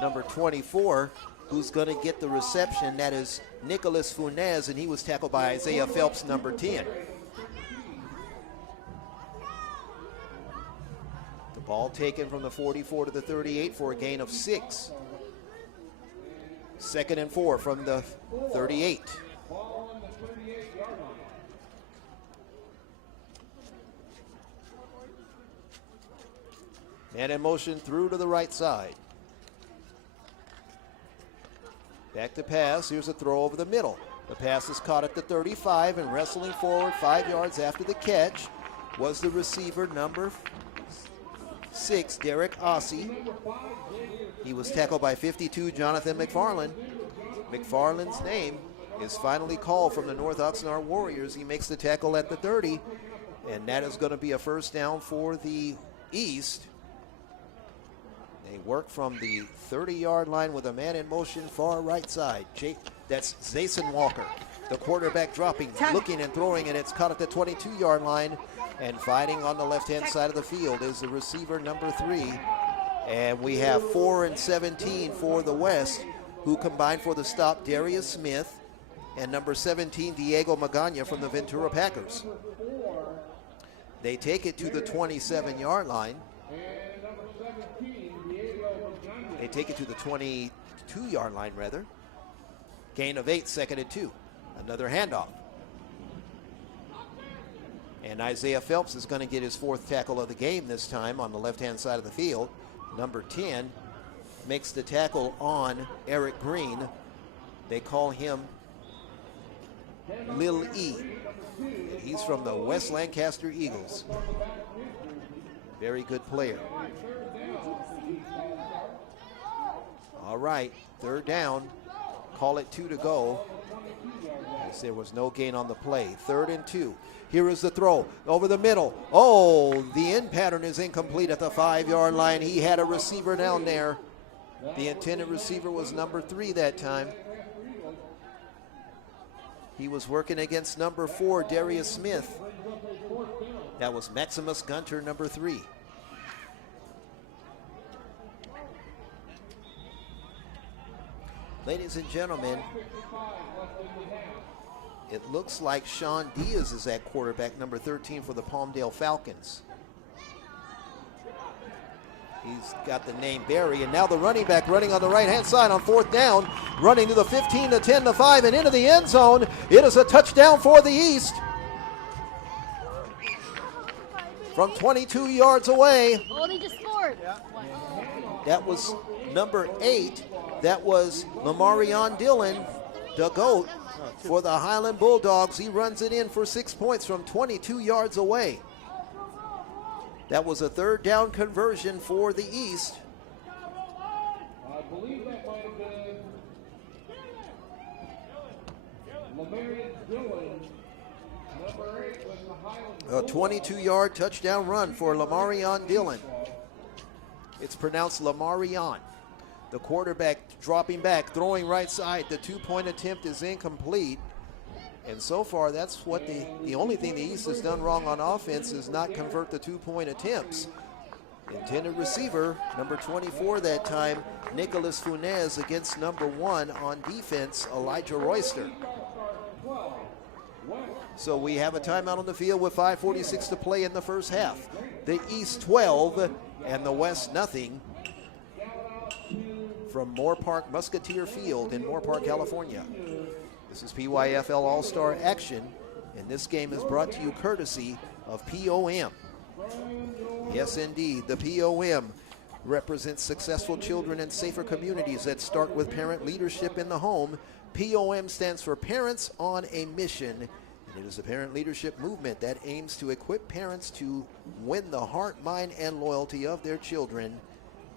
number 24, who's going to get the reception. That is Nicholas Funes, and he was tackled by Isaiah Phelps, number 10. The ball taken from the 44 to the 38 for a gain of 6. 2nd and 4 from the 38. Man in motion through to the right side. Back to pass. Here's a throw over the middle. The pass is caught at the 35, and wrestling forward 5 yards after the catch was the receiver number 6, Derek Ossie. He was tackled by 52, Jonathan McFarland. McFarland's name is finally called from the North Oxnard Warriors. He makes the tackle at the 30, and that is going to be a first down for the East. They work from the 30-yard line with a man in motion, far right side. That's Zason Walker, the quarterback dropping, looking and throwing, and it's caught at the 22-yard line. And fighting on the left-hand side of the field is the receiver number 3. And we have 4 and 17 for the West, who combined for the stop, Darius Smith and number 17, Diego Magana from the Ventura Packers. They take it to the 27-yard line. They take it to the 22-yard line, rather. Gain of 8, 2nd and 2. Another handoff. And Isaiah Phelps is going to get his 4th tackle of the game this time on the left-hand side of the field. Number 10 makes the tackle on Eric Green. They call him Lil E. He's from the West Lancaster Eagles. Very good player. All right, 3rd down. Call it 2 to go, as there was no gain on the play. 3rd and 2. Here is the throw over the middle. Oh, the end pattern is incomplete at the 5-yard line. He had a receiver down there. The intended receiver was number 3 that time. He was working against number 4, Darius Smith. That was Maximus Gunter, number 3. Ladies and gentlemen, it looks like Sean Diaz is at quarterback, number 13 for the Palmdale Falcons. He's got the name Barry, and now the running back running on the right-hand side on 4th down, running to the 15, to 10, to 5, and into the end zone. It is a touchdown for the East. From 22 yards away. Oh, they just scored. That was number 8. That was Lamarion Dillon, the GOAT, for the Highland Bulldogs. He runs it in for 6 points from 22 yards away. That was a 3rd down conversion for the East. I believe that might have been Lamarion Dillon, number 8 with the Highland. A 22-yard touchdown run for Lamarion Dillon. It's pronounced Lamarion. The quarterback dropping back, throwing right side. The 2-point attempt is incomplete. And so far, that's what the only thing the East has done wrong on offense is not convert the 2-point attempts. Intended receiver, number 24 that time, Nicholas Funes, against number 1 on defense, Elijah Royster. So we have a timeout on the field with 5:46 to play in the first half. The East 12 and the West nothing. From Moore Park Musketeer Field in Moore Park, California. This is PYFL All Star action, and this game is brought to you courtesy of POM. Yes, indeed, the POM represents successful children and safer communities that start with parent leadership in the home. POM stands for Parents on a Mission, and it is a parent leadership movement that aims to equip parents to win the heart, mind, and loyalty of their children.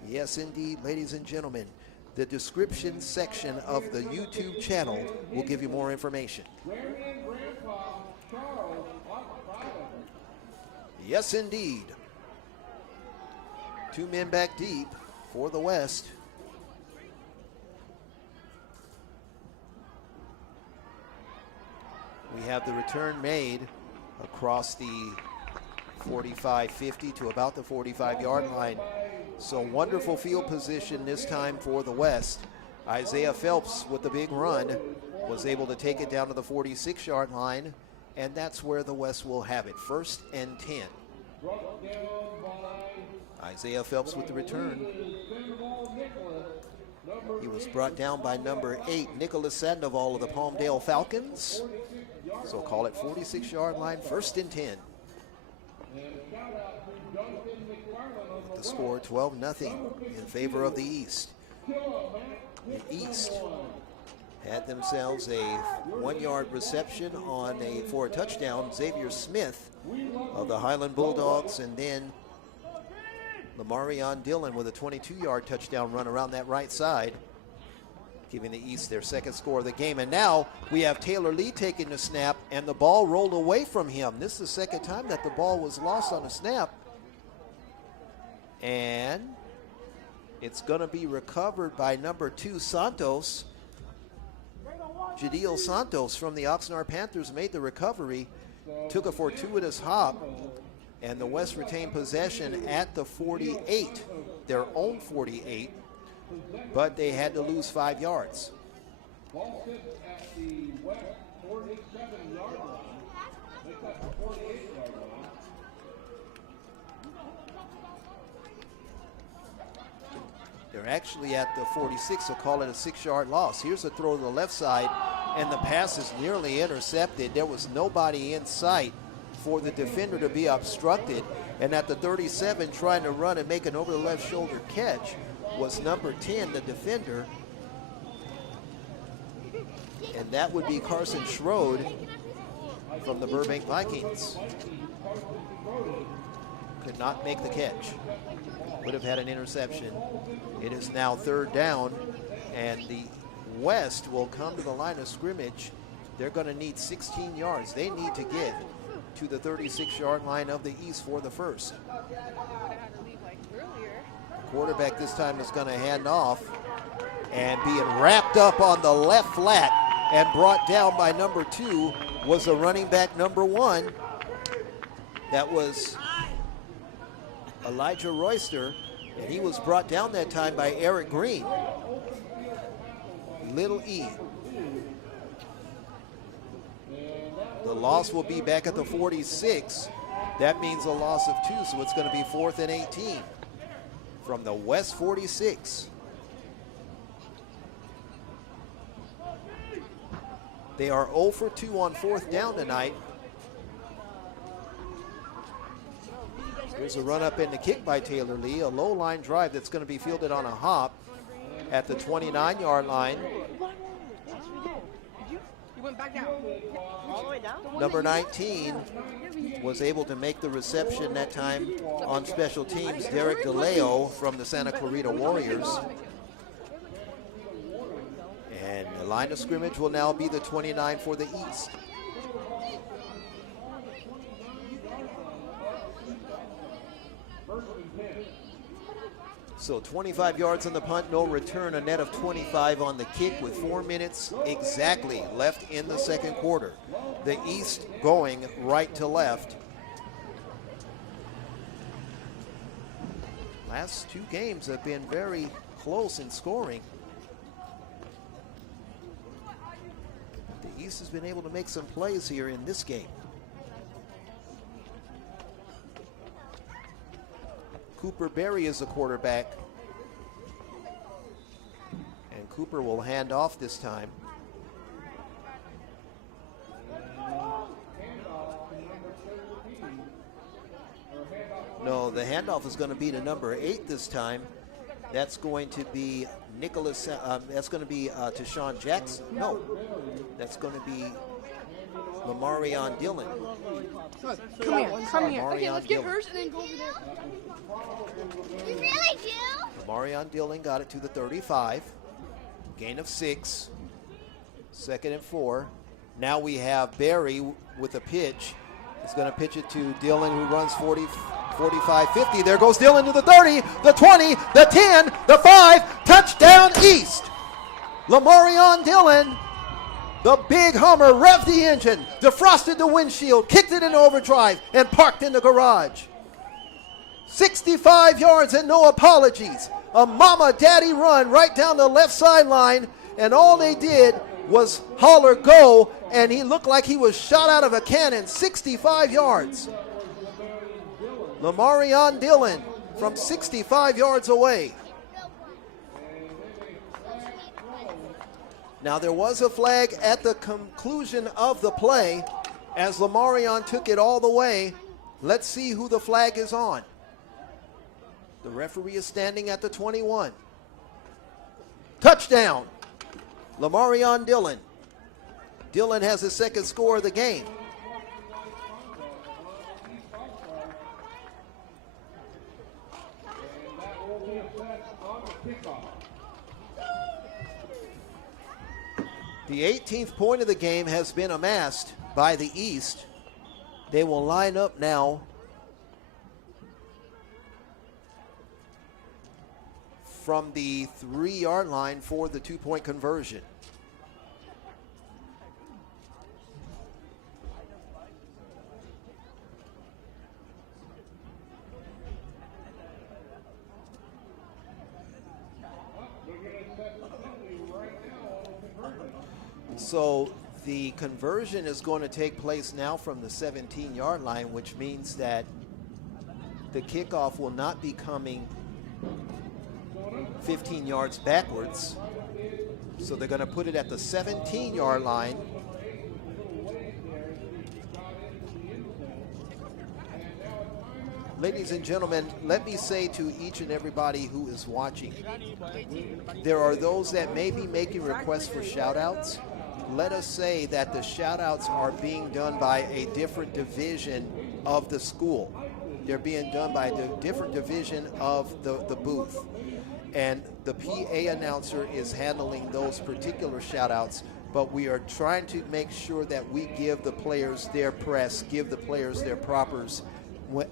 Yes, indeed, ladies and gentlemen. The description section of the YouTube channel will give you more information. Yes, indeed. 2 men back deep for the West. We have the return made across the 45-50 to about the 45-yard line. So wonderful field position this time for the West. Isaiah Phelps with the big run was able to take it down to the 46-yard line, and that's where the West will have it. 1st and 10. Isaiah Phelps with the return. He was brought down by number 8, Nicholas Sandoval of the Palmdale Falcons. So call it 46-yard line, 1st and 10. The score 12-0 in favor of the East. The East had themselves a 1-yard reception for a touchdown. Xavier Smith of the Highland Bulldogs, and then Lamarion Dillon with a 22-yard touchdown run around that right side. giving the East their second score of the game. And now we have Taylor Lee taking the snap, and the ball rolled away from him. This is the second time that the ball was lost on a snap. And it's going to be recovered by number 2, Santos. Jadiel Santos from the Oxnard Panthers made the recovery, took a fortuitous hop, and the West retained possession at the 48, their own 48, but they had to lose 5 yards. Ball sits at the West 47-yard line. Make that the 48-yard line. They're actually at the 46, so call it a 6-yard loss. Here's a throw to the left side, and the pass is nearly intercepted. There was nobody in sight for the defender to be obstructed. And at the 37, trying to run and make an over the left shoulder catch was number 10, the defender. And that would be Carson Schroed from the Burbank Vikings. Could not make the catch. Would have had an interception. It is now 3rd down, and the West will come to the line of scrimmage. They're going to need 16 yards. They need to get to the 36-yard line of the East for the first. Quarterback this time is going to hand off, and being wrapped up on the left flat and brought down by number 2 was the running back number 1. That was Elijah Royster, and he was brought down that time by Eric Green. Little E. The loss will be back at the 46. That means a loss of 2, so it's going to be 4th and 18 from the West 46. They are 0 for 2 on 4th down tonight. Here's a run up in the kick by Taylor Lee, a low line drive that's going to be fielded on a hop at the 29-yard line. You went back down. All the way down? Number 19 was able to make the reception that time on special teams, Derek DeLeo from the Santa Clarita Warriors. And the line of scrimmage will now be the 29 for the East. So 25 yards on the punt, no return, a net of 25 on the kick with 4 minutes exactly left in the second quarter. The East going right to left. Last 2 games have been very close in scoring. The East has been able to make some plays here in this game. Cooper Berry is the quarterback. And Cooper will hand off this time. No, the handoff is going to be to number 8 this time. That's going to be Nicholas, that's going to be to Sean Jackson. No, that's going to be Lamarion Dillon. Come here. Okay, let's get hers and then go over there. You really do? Lamarion Dillon got it to the 35. Gain of 6. 2nd and 4. Now we have Berry with a pitch. He's going to pitch it to Dillon, who runs 40, 45, 50. There goes Dillon to the 30, the 20, the 10, the 5. Touchdown East. Lamarion Dillon, the big Hummer, revved the engine, defrosted the windshield, kicked it into overdrive, and parked in the garage. 65 yards and no apologies. A mama-daddy run right down the left sideline, and all they did was holler go, and he looked like he was shot out of a cannon. 65 yards. Lamarion Dillon from 65 yards away. Now there was a flag at the conclusion of the play as Lamarion took it all the way. Let's see who the flag is on. The referee is standing at the 21. Touchdown, Lamarion Dillon. Dillon has his second score of the game. The 18th point of the game has been amassed by the East. They will line up now from the 3-yard line for the 2-point conversion. So the conversion is going to take place now from the 17-yard line, which means that the kickoff will not be coming 15 yards backwards. So they're going to put it at the 17-yard line. Ladies and gentlemen, let me say to each and everybody who is watching, there are those that may be making requests for shout-outs. Let us say that the shout-outs are being done by a different division of the school. They're being done by the different division of the booth. And the PA announcer is handling those particular shout-outs, but we are trying to make sure that we give the players their press, give the players their propers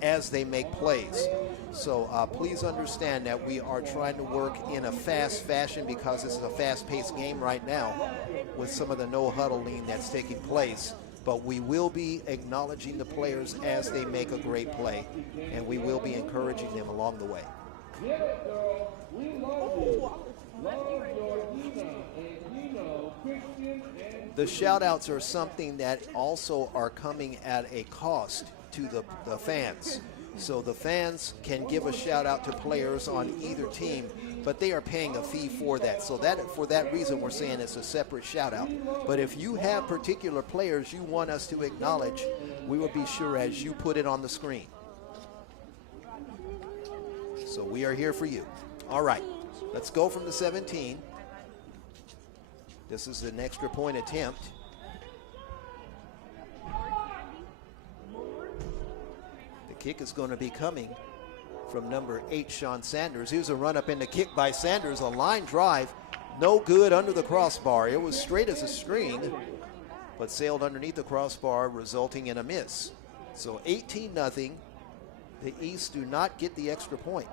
as they make plays. So please understand that we are trying to work in a fast fashion because this is a fast-paced game right now with some of the no-huddling that's taking place. But we will be acknowledging the players as they make a great play, and we will be encouraging them along the way. The shout-outs are something that also are coming at a cost to the fans. So the fans can give a shout out to players on either team, but they are paying a fee for that. So for that reason, we're saying it's a separate shout out. But if you have particular players you want us to acknowledge, we will be sure as you put it on the screen. So we are here for you. All right, let's go from the 17. This is an extra point attempt. Kick is going to be coming from number 8, Sean Sanders. Here's a run up in the kick by Sanders, a line drive, no good under the crossbar. It was straight as a string, but sailed underneath the crossbar, resulting in a miss. So 18-0. The East do not get the extra point.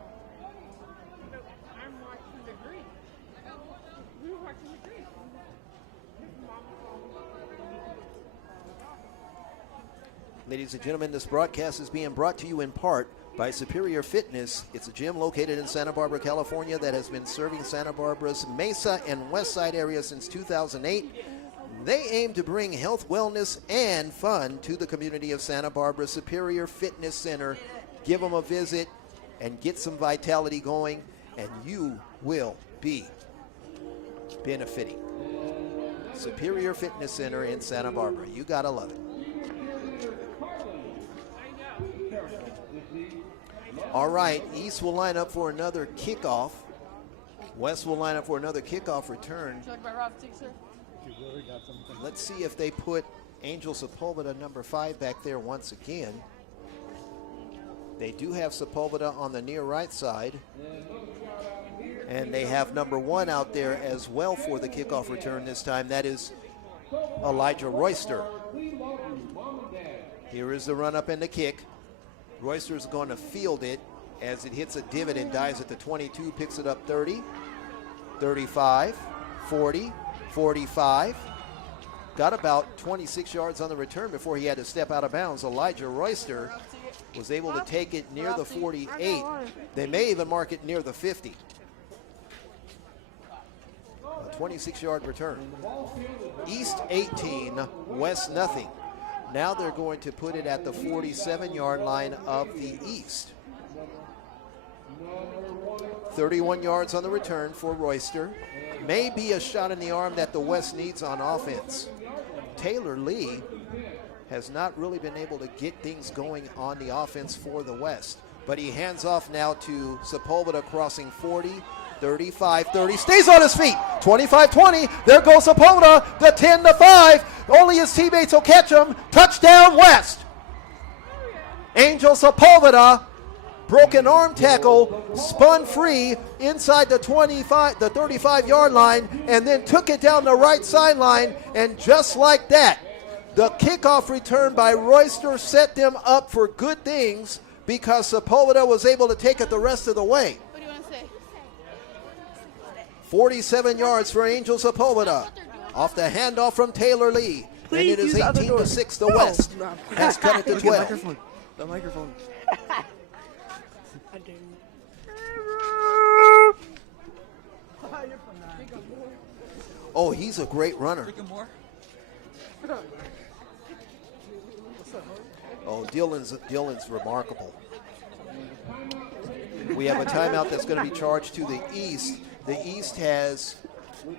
Ladies and gentlemen, this broadcast is being brought to you in part by Superior Fitness. It's a gym located in Santa Barbara, California that has been serving Santa Barbara's Mesa and West Side area since 2008. They aim to bring health, wellness, and fun to the community of Santa Barbara. Superior Fitness Center. Give them a visit and get some vitality going, and you will be benefiting. Superior Fitness Center in Santa Barbara. You gotta love it. All right, East will line up for another kickoff. West will line up for another kickoff return. Let's see if they put Angel Sepulveda, number 5, back there once again. They do have Sepulveda on the near right side. And they have number 1 out there as well for the kickoff return this time. That is Elijah Royster. Here is the run up and the kick. Royster is going to field it as it hits a divot and dives at the 22, picks it up 30, 35, 40, 45. Got about 26 yards on the return before he had to step out of bounds. Elijah Royster was able to take it near the 48. They may even mark it near the 50. A 26-yard return. East 18, West nothing. Now they're going to put it at the 47-yard line of the East. 31 yards on the return for Royster. May be a shot in the arm that the West needs on offense. Taylor Lee has not really been able to get things going on the offense for the West. But he hands off now to Sepulveda, crossing 40, 35, 30, stays on his feet, 25-20, there goes Sepulveda, the 10-5, only his teammates will catch him, touchdown West. Angel Sepulveda broken arm tackle, spun free inside the 35-yard line, and then took it down the right sideline, and just like that, the kickoff return by Royster set them up for good things because Sepulveda was able to take it the rest of the way. What do you want to say? 47 yards for Angel Sepulveda off the handoff from Taylor Lee. And it is 18-6. The West has cut it to 12. The microphone. Oh, he's a great runner. Oh, Dylan's remarkable. We have a timeout that's going to be charged to the East. The East has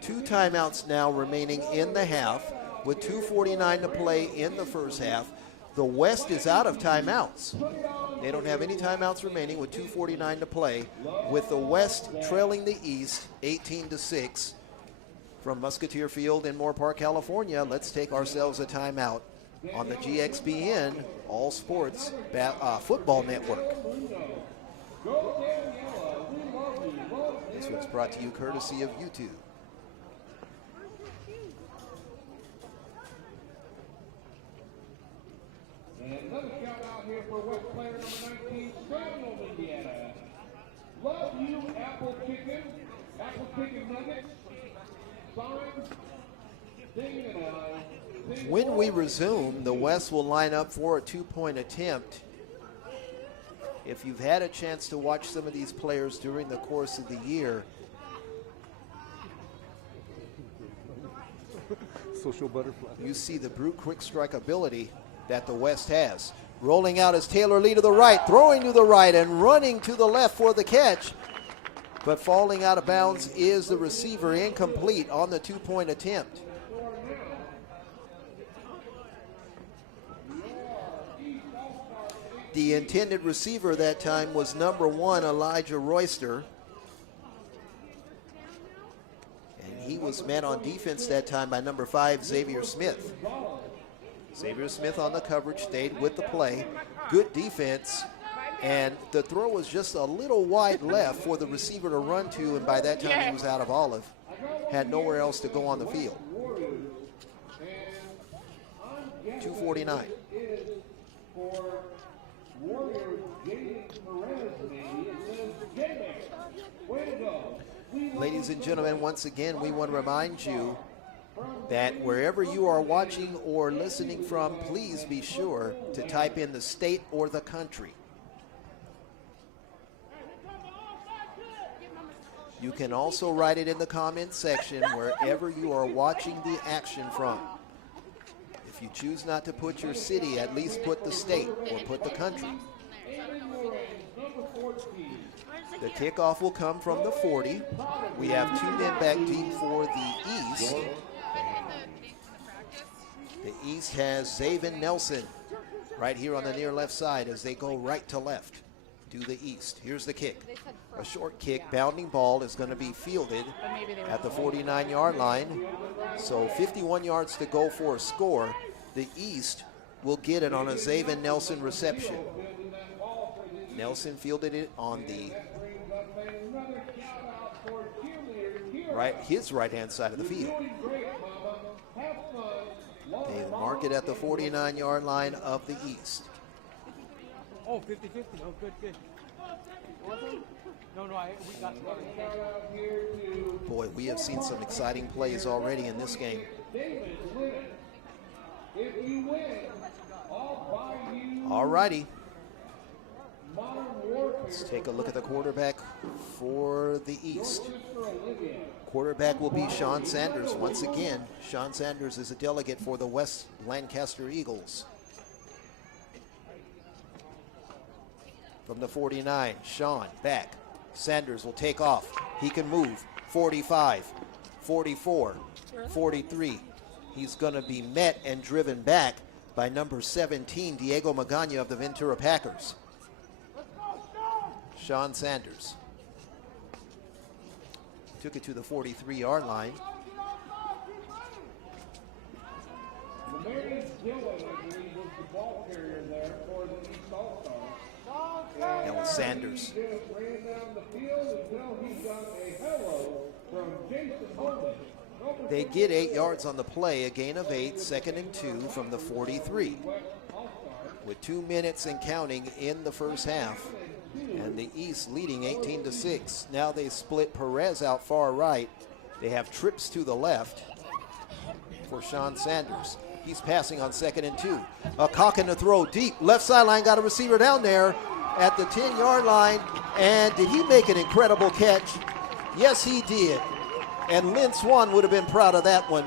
2 timeouts now remaining in the half with 2:49 to play in the first half. The West is out of timeouts. They don't have any timeouts remaining with 2:49 to play, with the West trailing the East 18-6. From Musketeer Field in Moore Park, California, let's take ourselves a timeout on the GXBN All Sports Football Network. This one's brought to you courtesy of YouTube. And another shout out here for West player number 19, Samuel, Indiana. Love you, apple chicken nuggets, signs, singing and When we resume, the West will line up for a 2-point attempt. If you've had a chance to watch some of these players during the course of the year, Social butterfly. you see the brute quick strike ability that the West has. Rolling out is Taylor Lee to the right, throwing to the right and running to the left for the catch. But falling out of bounds is the receiver, incomplete on the 2-point attempt. The intended receiver that time was number 1, Elijah Royster. And he was met on defense that time by number 5, Xavier Smith. Xavier Smith on the coverage, stayed with the play. Good defense. And the throw was just a little wide left for the receiver to run to, and by that time he was out of olive. Had nowhere else to go on the field. 2:49. Ladies and gentlemen, once again, we want to remind you that wherever you are watching or listening from, please be sure to type in the state or the country. You can also write it in the comments section wherever you are watching the action from. If you choose not to put your city, at least put the state or put the country. The kickoff will come from the 40. We have 2 men back deep for the East. The East has Zaven Nelson right here on the near left side as they go right to left to the East. Here's the kick. A short kick, bounding ball is going to be fielded at the 49-yard line. So 51 yards to go for a score. The East will get it on a Zaven Nelson reception. Nelson fielded it on the his right-hand side of the field. They mark it at the 49-yard line of the East. Oh, 50-50. Oh, good. No, we got it. Boy, we have seen some exciting plays already in this game. All righty. Let's take a look at the quarterback for the East. Quarterback will be Sean Sanders. Once again, Sean Sanders is a delegate for the West Lancaster Eagles. From the 49, Sean back. Sanders will take off. He can move. 45, 44, 43. He's going to be met and driven back by number 17, Diego Magana of the Ventura Packers. Sean Sanders took it to the 43-yard line. That was Sanders. Ran down the field until he got a hello from Jason Holden. They get 8 yards on the play, a gain of 8, 2nd and 2 from the 43. With 2 minutes and counting in the first half, and the East leading 18-6. Now they split Perez out far right. They have trips to the left for Sean Sanders. He's passing on 2nd and 2. A cock in the throw deep. Left sideline, got a receiver down there at the 10-yard line. And did he make an incredible catch? Yes, he did. And Lynn Swan would have been proud of that one.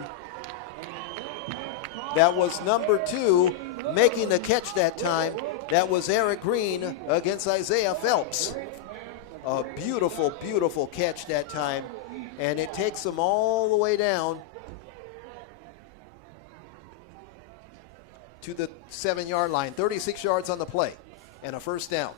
That was number 2 making the catch that time. That was Eric Green against Isaiah Phelps. A beautiful, beautiful catch that time. And it takes them all the way down to the 7-yard line. 36 yards on the play and a first down.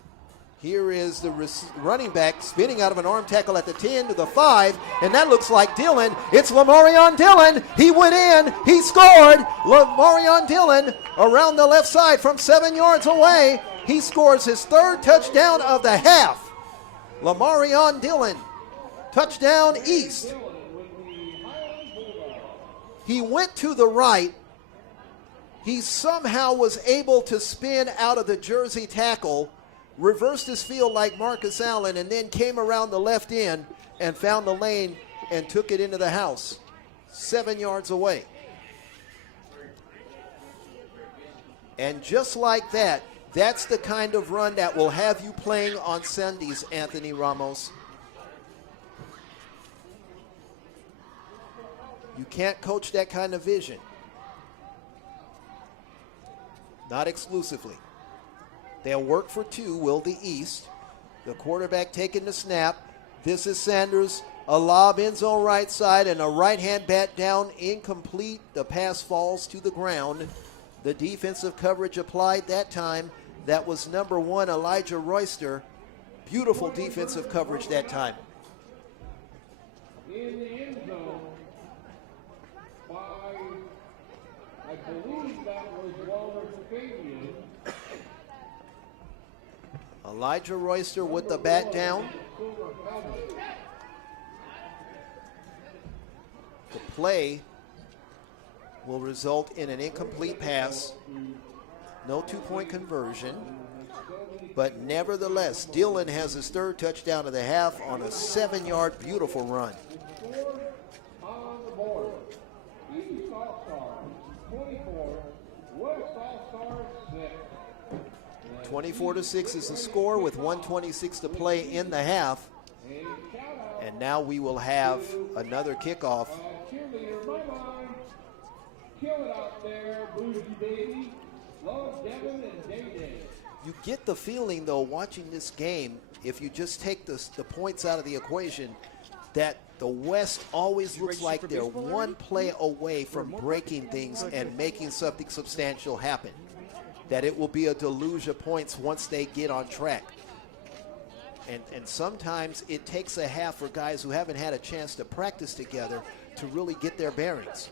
Here is the running back spinning out of an arm tackle at the 10 to the 5, and that looks like Dillon. It's Lamarion Dillon. He went in. He scored. Lamarion Dillon around the left side from 7 yards away. He scores his 3rd touchdown of the half. Lamarion Dillon, touchdown East. He went to the right. He somehow was able to spin out of the Jersey tackle, reversed his field like Marcus Allen, and then came around the left end and found the lane and took it into the house, 7 yards away. And just like that, that's the kind of run that will have you playing on Sundays, Anthony Ramos. You can't coach that kind of vision. Not exclusively. They'll work for 2, will the East. The quarterback taking the snap. This is Sanders. A lob end zone right side and a right-hand bat down, incomplete. The pass falls to the ground. The defensive coverage applied that time. That was number 1, Elijah Royster. Beautiful defensive coverage that time. In the end zone by, I believe that was Walter Fabian. Elijah Royster with the bat down. The play will result in an incomplete pass. No 2-point conversion. But nevertheless, Dillon has his 3rd touchdown of the half on a 7-yard beautiful run. On the board, East All Star 24, West All Star 6. 24-6 is the score with 1:26 to play in the half. And now we will have another kickoff. Cheerleader, bye-bye. Kill it out there, Bougie Baby. Love Devin and Day-Day. You get the feeling, though, watching this game, if you just take the points out of the equation, that the West always looks like they're one play away from breaking things and making something substantial happen. That it will be a deluge of points once they get on track. And sometimes it takes a half for guys who haven't had a chance to practice together to really get their bearings.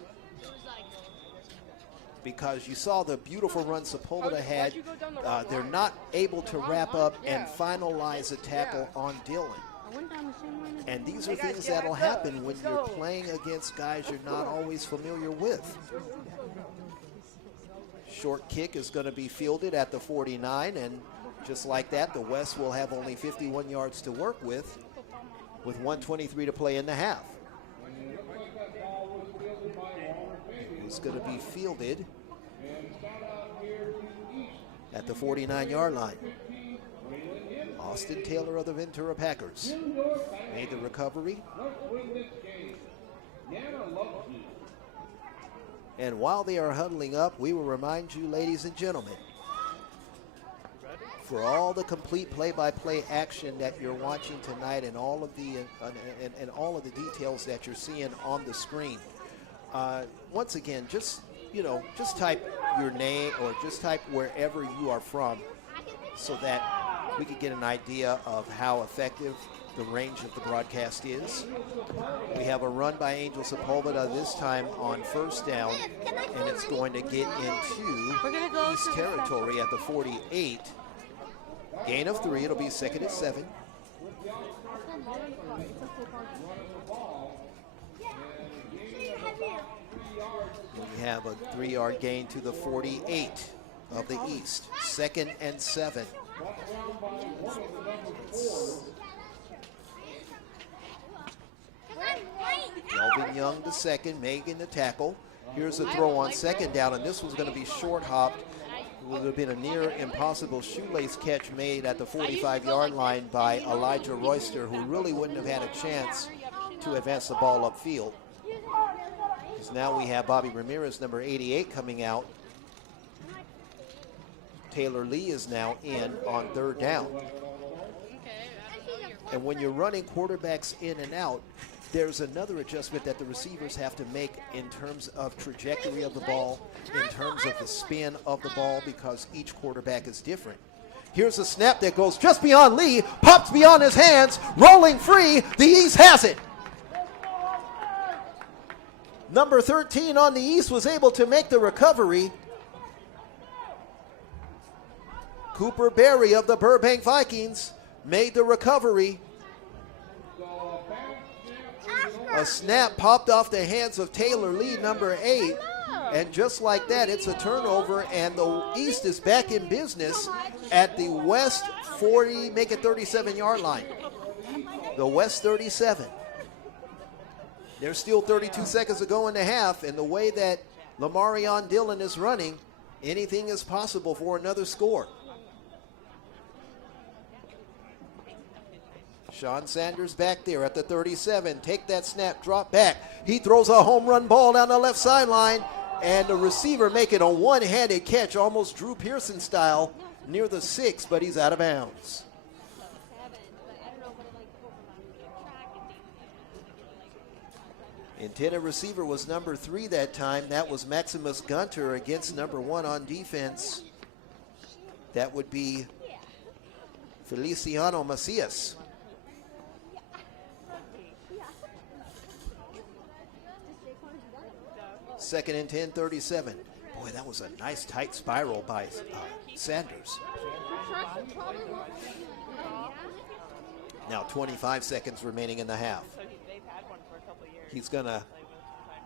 Because you saw the beautiful run Sepulveda had. They're not able to wrap up and finalize a tackle on Dillon. And these are things that'll happen when you're playing against guys you're not always familiar with. Short kick is going to be fielded at the 49, and just like that, the West will have only 51 yards to work with 1:23 to play in the half. It's going to be fielded at the 49-yard line. Austin Taylor of the Ventura Packers made the recovery. And while they are huddling up, we will remind you, ladies and gentlemen, for all the complete play-by-play action that you're watching tonight and all of the and all of the details that you're seeing on the screen, once again, just type your name or just type wherever you are from, so that we could get an idea of how effective the range of the broadcast is. We have a run by Angel Sepulveda this time on first down, and it's going to get into East territory at the 48. Gain of 3. It'll be 2nd and 7. We have a 3-yard gain to the 48 of the East. 2nd and 7. Melvin Young to second, making the tackle. Here's a throw on 2nd down, and this was going to be short hopped. It would have been a near impossible shoelace catch made at the 45-yard line by Elijah Royster, who really wouldn't have had a chance to advance the ball upfield. Because now we have Bobby Ramirez, number 88, coming out. Taylor Lee is now in on 3rd down. And when you're running quarterbacks in and out, there's another adjustment that the receivers have to make in terms of trajectory of the ball, in terms of the spin of the ball, because each quarterback is different. Here's a snap that goes just beyond Lee, pops beyond his hands, rolling free. The East has it. Number 13 on the East was able to make the recovery. Cooper Berry of the Burbank Vikings made the recovery. A snap popped off the hands of Taylor Lee, number 8. And just like that, it's a turnover, and the East is back in business at the West 40, make it 37-yard line. The West 37. There's still 32 seconds to go in the half, and the way that Lamarion Dillon is running, anything is possible for another score. Sean Sanders back there at the 37. Take that snap, drop back. He throws a home run ball down the left sideline, and the receiver making a one-handed catch, almost Drew Pearson style, near the 6, but he's out of bounds. Intended receiver was number 3 that time. That was Maximus Gunter against number 1 on defense. That would be Feliciano Macias. Second and 10, 37. Boy, that was a nice tight spiral by Sanders. Now 25 seconds remaining in the half. He's going to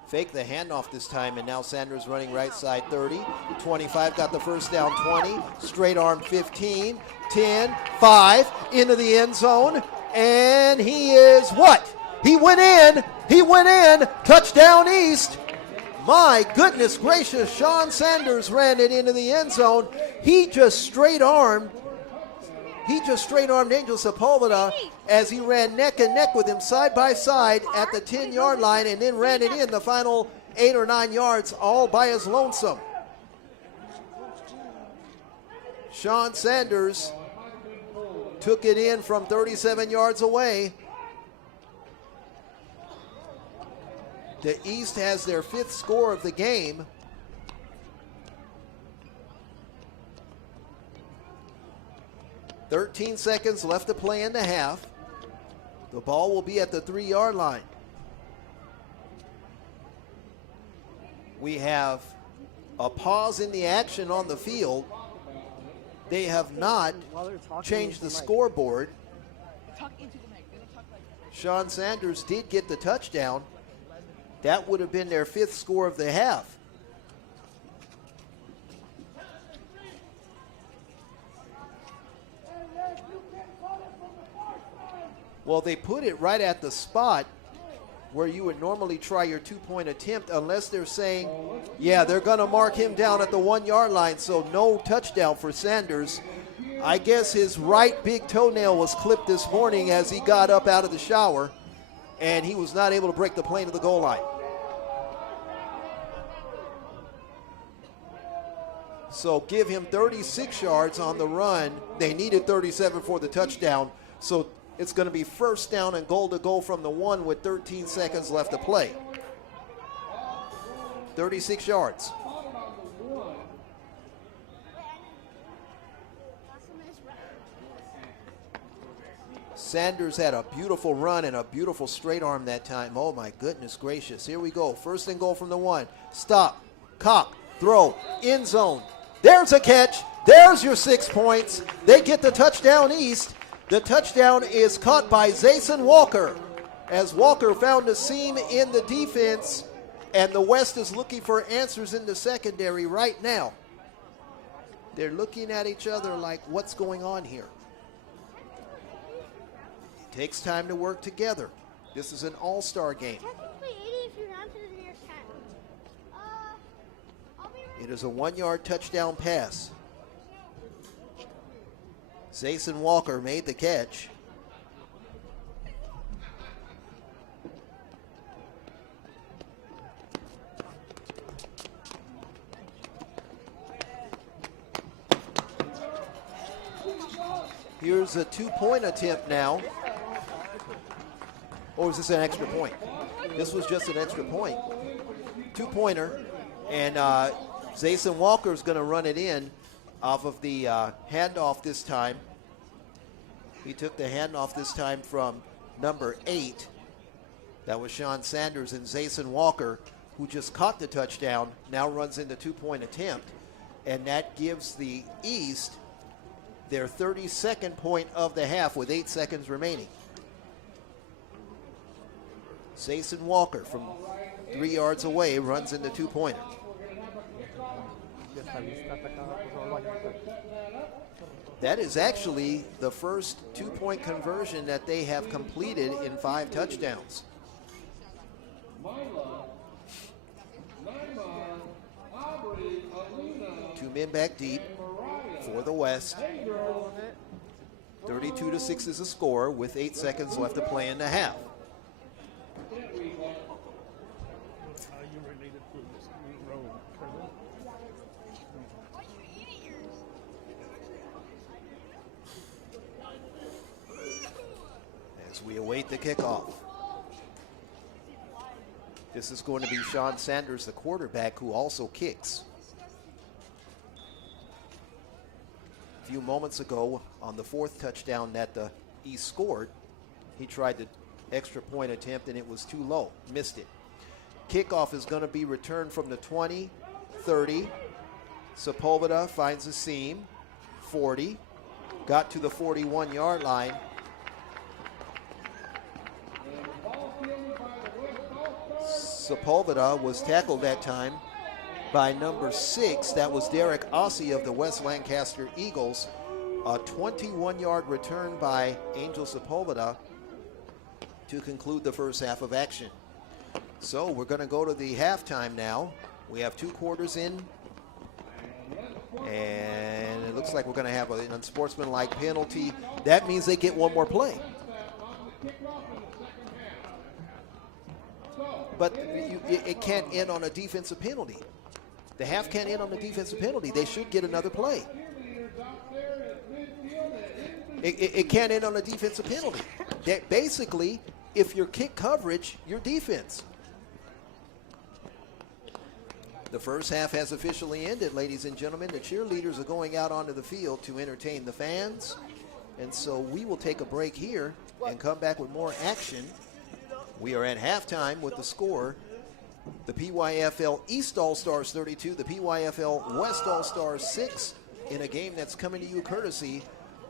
fake the handoff this time, and now Sanders running right side 30. 25 got the first down, 20. Straight arm 15, 10, 5, into the end zone. And he is what? He went in. He went in. Touchdown East. My goodness gracious, Sean Sanders ran it into the end zone. He just straight-armed Angel Sepulveda as he ran neck and neck with him side by side at the 10-yard line, and then ran it in the final 8 or 9 yards all by his lonesome. Sean Sanders took it in from 37 yards away. The East has their 5th score of the game. "13 seconds left to play in the half. The ball will be at the 3-yard line. We have a pause in the action on the field. They have not changed the scoreboard. Sean Sanders did get the touchdown. That would have been their 5th score of the half. Well, they put it right at the spot where you would normally try your 2-point attempt, unless they're saying, yeah, they're going to mark him down at the 1-yard line, so no touchdown for Sanders. I guess his right big toenail was clipped this morning as he got up out of the shower, and he was not able to break the plane to the goal line. So give him 36 yards on the run. They needed 37 for the touchdown. So it's going to be first down and goal to go from the 1 with 13 seconds left to play. 36 yards. Sanders had a beautiful run and a beautiful straight arm that time. Oh my goodness gracious. Here we go. First and goal from the 1. Stop. Cock. Throw. End zone. There's a catch. There's your 6 points. They get the touchdown east. The touchdown is caught by Jason Walker, as Walker found a seam in the defense, and the West is looking for answers in the secondary right now. They're looking at each other like, what's going on here? It takes time to work together. This is an all-star game. Technically 80 if you round to the nearest 10. I'll be right. It is a 1-yard touchdown pass. Jason Walker made the catch. Here's a 2-point attempt now. Or was this an extra point? This was just an extra point. 2-pointer. And Jason Walker is going to run it in off of the handoff this time. He took the handoff this time from number 8. That was Sean Sanders, and Jason Walker, who just caught the touchdown, now runs in the 2-point attempt. And that gives the East their 32nd point of the half with 8 seconds remaining. Jason Walker from 3 yards away runs in the 2-pointer. That is actually the first 2-point conversion that they have completed in 5 touchdowns. 2 men back deep for the West. 32-6 is the score with 8 seconds left to play in the half. As we await the kickoff. This is going to be Sean Sanders, the quarterback, who also kicks. A few moments ago, on the 4th touchdown that the East scored, he tried the extra point attempt and it was too low. Missed it. Kickoff is going to be returned from the 20, 30. Sepulveda finds a seam. 40. Got to the 41-yard line. Sepulveda was tackled that time by number 6. That was Derek Ossie of the West Lancaster Eagles. A 21-yard return by Angel Sepulveda to conclude the first half of action. So we're going to go to the halftime now. We have 2 quarters in. And it looks like we're going to have an unsportsmanlike penalty. That means they get one more play. But it can't end on a defensive penalty. The half can't end on a defensive penalty. They should get another play. It can't end on a defensive penalty. That basically, if you're kick coverage, your defense. The first half has officially ended, ladies and gentlemen. The cheerleaders are going out onto the field to entertain the fans. And so we will take a break here and come back with more action. We are at halftime with the score. The PYFL East All-Stars 32, the PYFL West All-Stars 6, in a game that's coming to you courtesy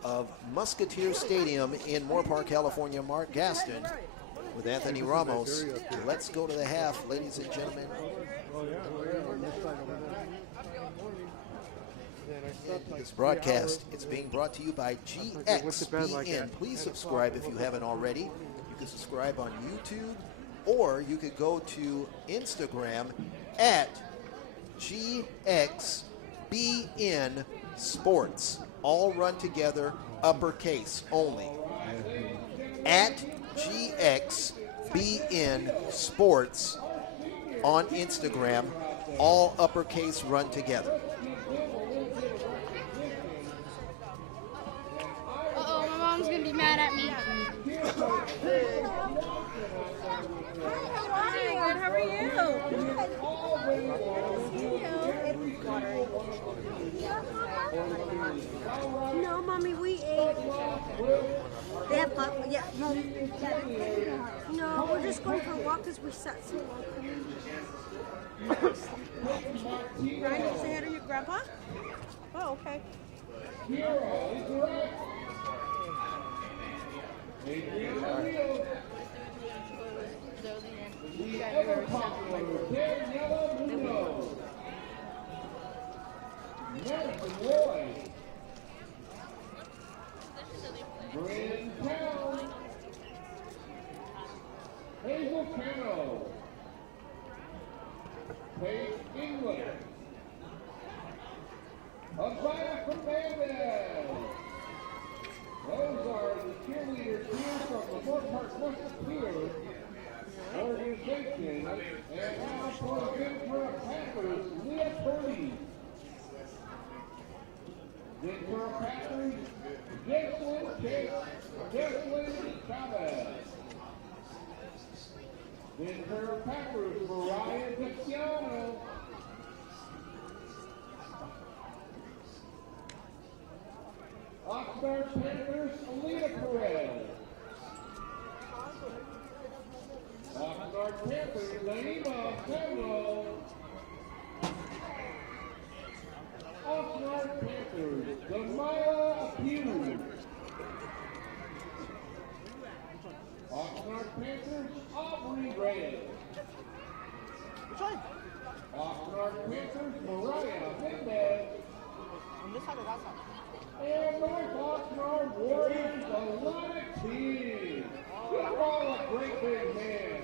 of Musketeer Stadium in Moorpark, California. Mark Gaston with Anthony Ramos. Let's go to the half, ladies and gentlemen. This broadcast, it's being brought to you by GXBN. Please subscribe if you haven't already. You can subscribe on YouTube, or you could go to Instagram at GXBN Sports. All run together, uppercase only. At GXBN Sports on Instagram, all uppercase run together. Uh-oh, my mom's gonna be mad at me. Hi, how are you? No, Mommy, we ate. They have yeah, no. No, we're just going for a walk because we sat so long. Ryan, say hi to your grandpa. Oh, Oh, okay. Kira is correct. Adrian O'Neill. The ever popular Daniela Munoz. Madison Roy. Bryn Town. Hazel Cano. Paige England. Abaya Fernandez. Those are the cheerleaders here from the Fort Park Musketeers organization. And now for the Ventura Packers, Leah Purdy. Ventura Packers, Jesslyn Chavez. Ventura Packers, Mariah Cristiano. Oxnard Panthers, Alita Perez. Oxnard Panthers, Naima Pedro. Oxnard Panthers, Demaya Pugh. Oxnard Panthers, Aubrey Reyes. Oxnard Panthers, Mariah Mendez. And North Oxnard Warriors, Alana Team. Give them all a great big hand.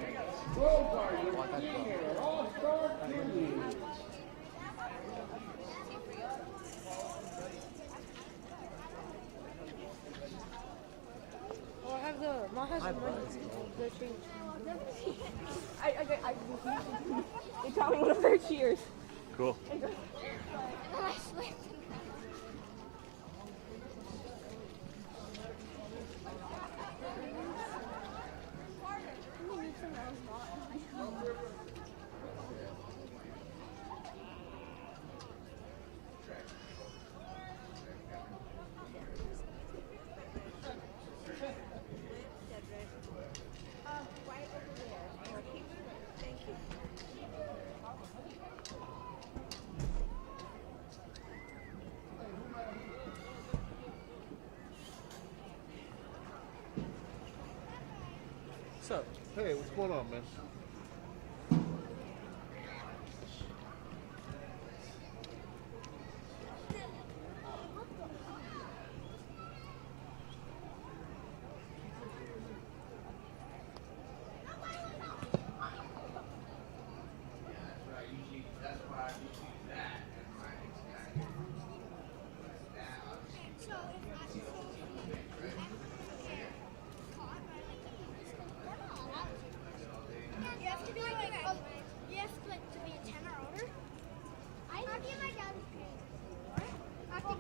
Those are your senior all-star cheerleaders. Oh, I have the mom has the change. They taught me one of their cheers. Cool. And then I slipped. What's up? Hey, what's going on, man?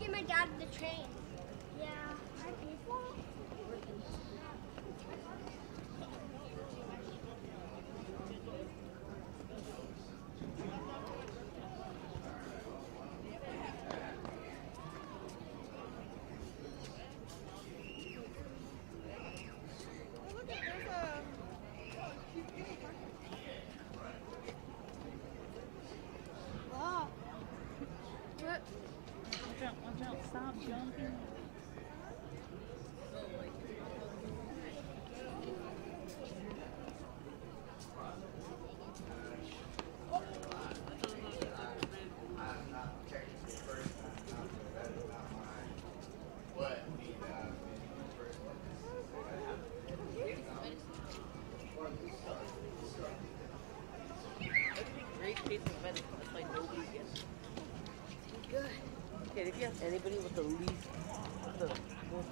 My dad the train. Yeah, I pay for it. Wow. What? Watch out, stop jumping. If you have anybody with the least, the most,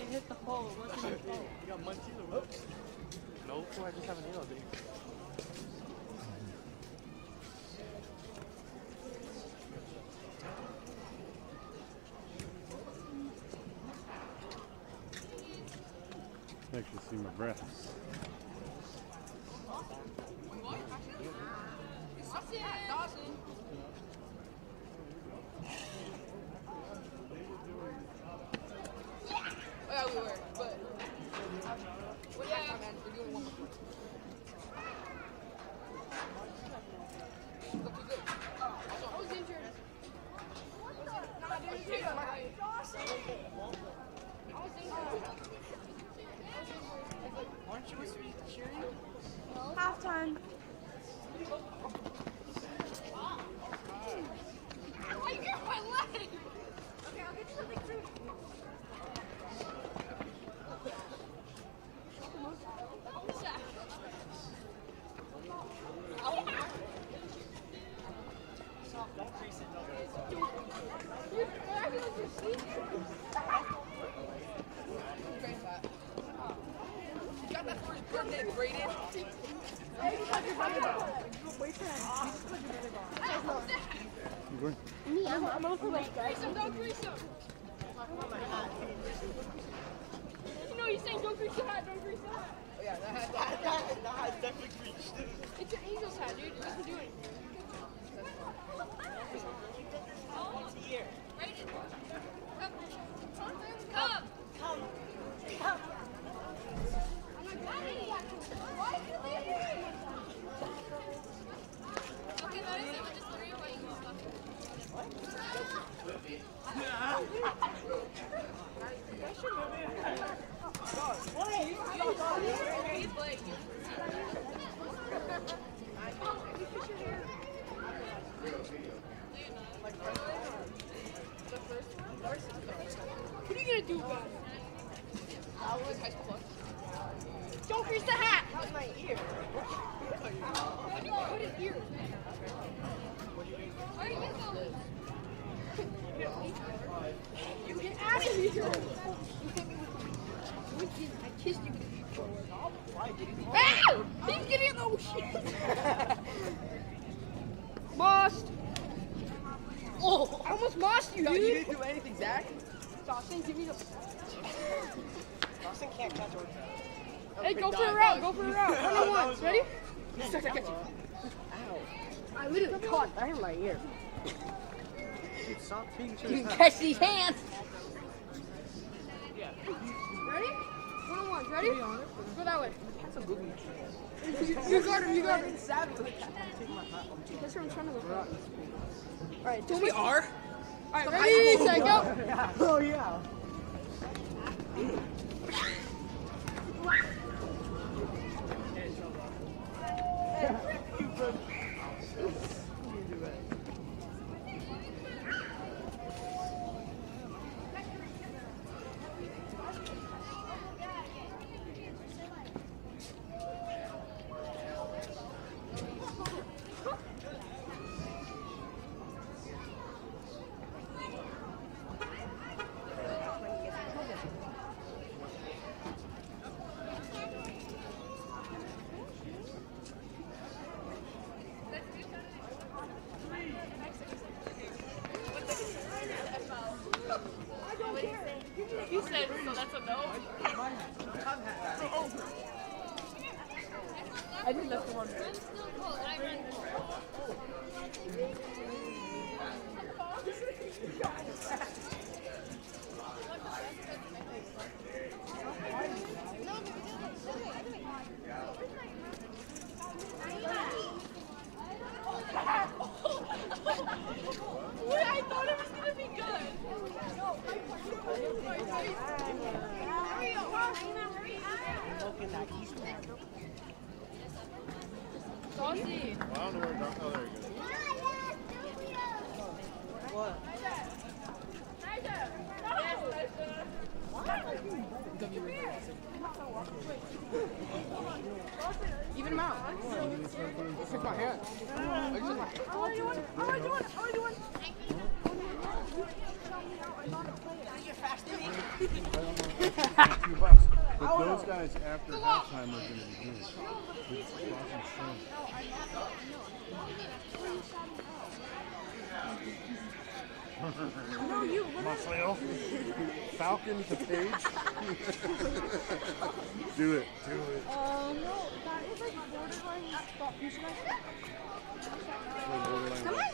You hit the hole. What's in the hole? You got munchies or what? actually see my breath. Yeah, we were, but well, yeah, man, we're doing one more. Look, you good. I was injured. Nah, dude, it's good. I was injured. Aren't you supposed to be cheering? Halftime. Why you got my leg? Okay, I'll get you something too. Got that first birthday graded. You going? Me, I'm over my guy. Don't grease him. You know he's saying don't grease your hat, don't grease your hat. Oh yeah, that hat definitely greased. It's your Angels hat, dude. It doesn't do it. Here. Come. Okay, that is it. We're just three away. He's like, what are you gonna do about it? High school plus. Don't grease the hat! How's my ear? What do you put in ears, man? Why are you getting those? You get out of here! You hit me with I kissed you with a Ow! He's getting oh shit! Mossed! Oh! I almost mossed you, No, dude! you didn't do anything, Zach. Dawson, give me the... Dawson can't catch one. Hey, go for a route, go for a route. One-on-one, ready? Start, catch you. Ow. I literally caught that in my ear. Dude, stop being so You can tough. catch these hands. Ready? One-on-one, ready? Go that way. You got him, you got him. That's what I'm trying to look for. Alright, do we are? Alright, ready, set, go. Oh, yeah. You said, so that's a no? I think that's the one. Wait, I thought it was gonna be good. Saucy. Well, I don't know where oh, there you go. What? Even him out. It's just my hand. It's just my hand. How are you doing? How are you doing? How are you doing? $2. But those guys after halftime are going to be good. It's Boston Stone. No, you Marcel. Falcon to Page. Do it. No, that is like borderline spot. You should Come on.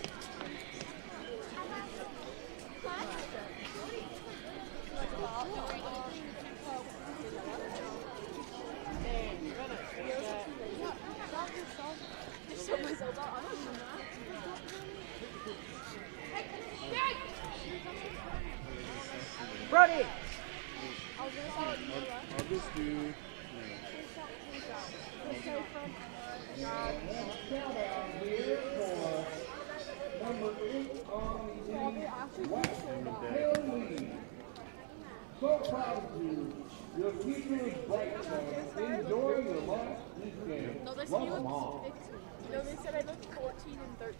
Brody! I'll just do. So proud of you. Your future is bright, son. Enjoy your life this game. No, they said Love you them look. all. No, they said I looked 14 and 13.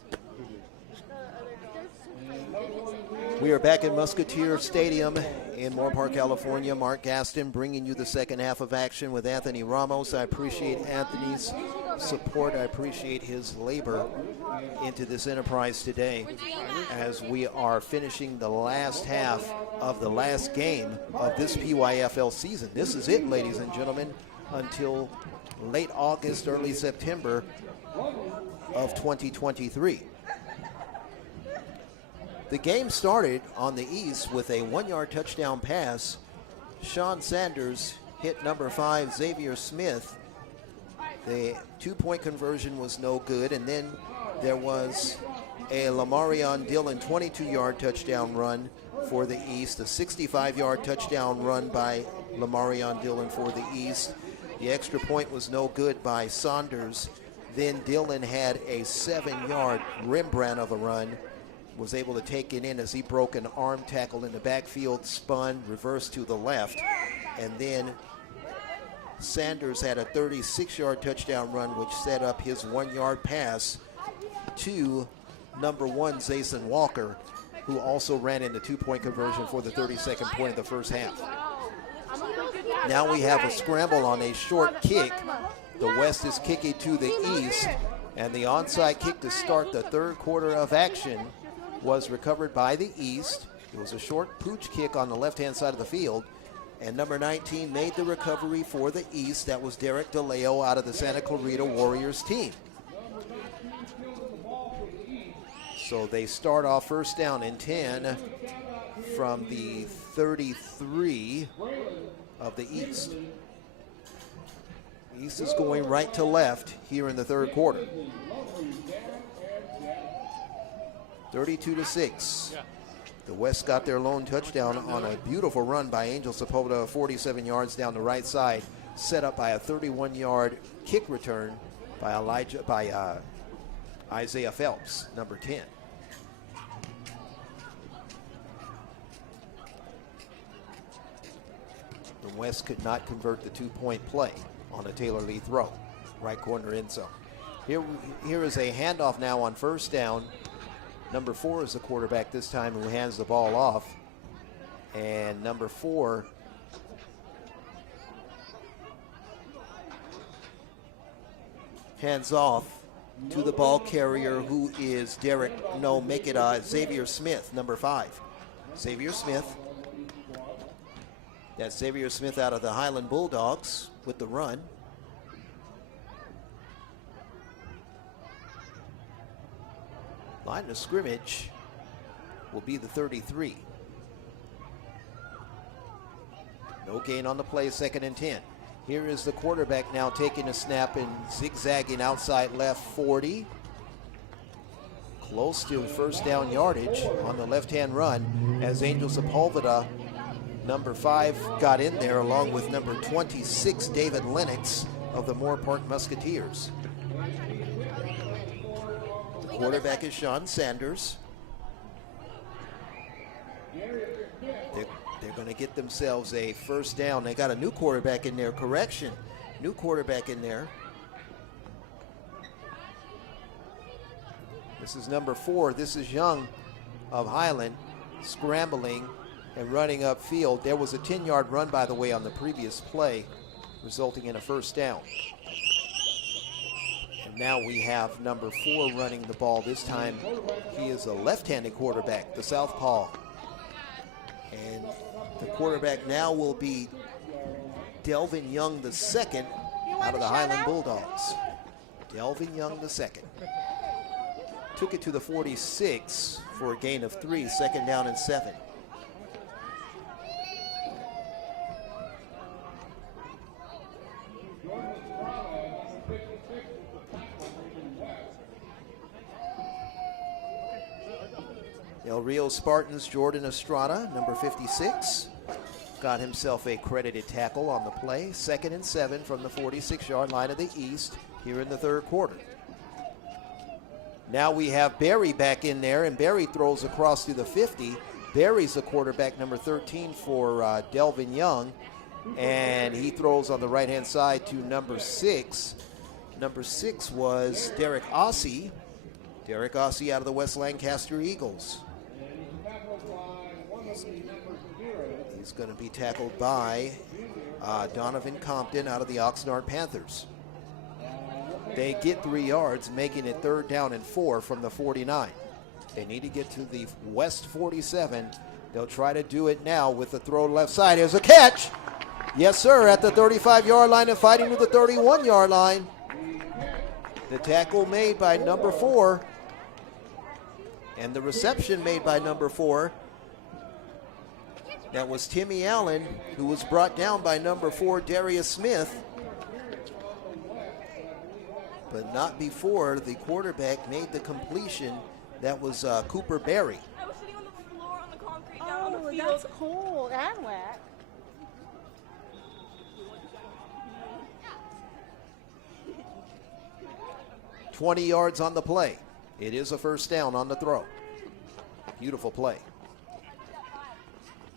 The other girls. We are back at Musketeer Stadium in Moore Park, California. Mark Gaston bringing you the second half of action with Anthony Ramos. I appreciate Anthony's support. I appreciate his labor into this enterprise today as we are finishing the last half of the last game of this PYFL season. This is it, ladies and gentlemen, until late August, early September of 2023. The game started on the east with a 1-yard touchdown pass. Sean Sanders hit number 5, Xavier Smith. The 2-point conversion was no good, and then there was a Lamarion Dillon 22-yard touchdown run for the East, a 65-yard touchdown run by Lamarion Dillon for the East. The extra point was no good by Saunders. Then Dillon had a 7-yard Rembrandt of a run, was able to take it in as he broke an arm tackle in the backfield, spun, reversed to the left, and then Sanders had a 36-yard touchdown run, which set up his 1-yard pass to number 1, Zason Walker, who also ran in the 2-point conversion for the 32nd point of the first half. Now we have a scramble on a short kick. The West is kicking to the east, and the onside kick to start the third quarter of action was recovered by the East. It was a short pooch kick on the left-hand side of the field, and number 19 made the recovery for the East. That was Derek DeLeo out of the Santa Clarita Warriors team. So they start off first down and 10 from the 33 of the East. East is going right to left here in the third quarter. 32-6. The West got their lone touchdown on a beautiful run by Angel Sepulveda, 47 yards down the right side, set up by a 31-yard kick return by Isaiah Phelps, number 10. The West could not convert the 2-point play on a Taylor Lee throw. Right corner end zone. Here is a handoff now on first down. Number 4 is the quarterback this time who hands the ball off. And number 4 hands off to the ball carrier, who is Xavier Smith, number 5. Xavier Smith. That's Xavier Smith out of the Highland Bulldogs with the run. Line of scrimmage will be the 33. No gain on the play, 2nd and 10. Here is the quarterback now taking a snap and zigzagging outside left 40. Close to first down yardage on the left-hand run as Angel Sepulveda, number 5, got in there along with number 26, David Lennox of the Moore Park Musketeers. The quarterback is Sean Sanders. They're going to get themselves a first down. They got a new quarterback in there. Correction. New quarterback in there. This is number 4. This is Young of Highland, scrambling and running upfield. There was a 10-yard run, by the way, on the previous play, resulting in a first down. And Now we have number 4 running the ball. This time he is a left-handed quarterback, the southpaw. And the quarterback now will be Delvin Young II out of the Highland Bulldogs. Delvin Young II. Took it to the 46 for a gain of 3, second down and 7. El Rio Spartans' Jordan Estrada, number 56, got himself a credited tackle on the play. Second and 7 from the 46-yard line of the East here in the third quarter. Now we have Barry back in there, and Barry throws across to the 50. Barry's the quarterback, number 13 for Delvin Young, and he throws on the right-hand side to number 6. Number 6 was Derek Ossie. Derek Ossie out of the West Lancaster Eagles. He's going to be tackled by Donovan Compton out of the Oxnard Panthers. They get 3 yards, making it third down and 4 from the 49. They need to get to the West 47. They'll try to do it now with the throw left side. Here's a catch. Yes, sir, at the 35-yard line and fighting to the 31-yard line. The tackle made by number 4. And the reception made by number 4. That was Timmy Allen, who was brought down by number 4, Darius Smith. But not before the quarterback made the completion. That was Cooper Berry. I was sitting on the floor on the concrete down on the field. That's cold and wet. $20 yards on the play. It is a first down on the throw. Beautiful play.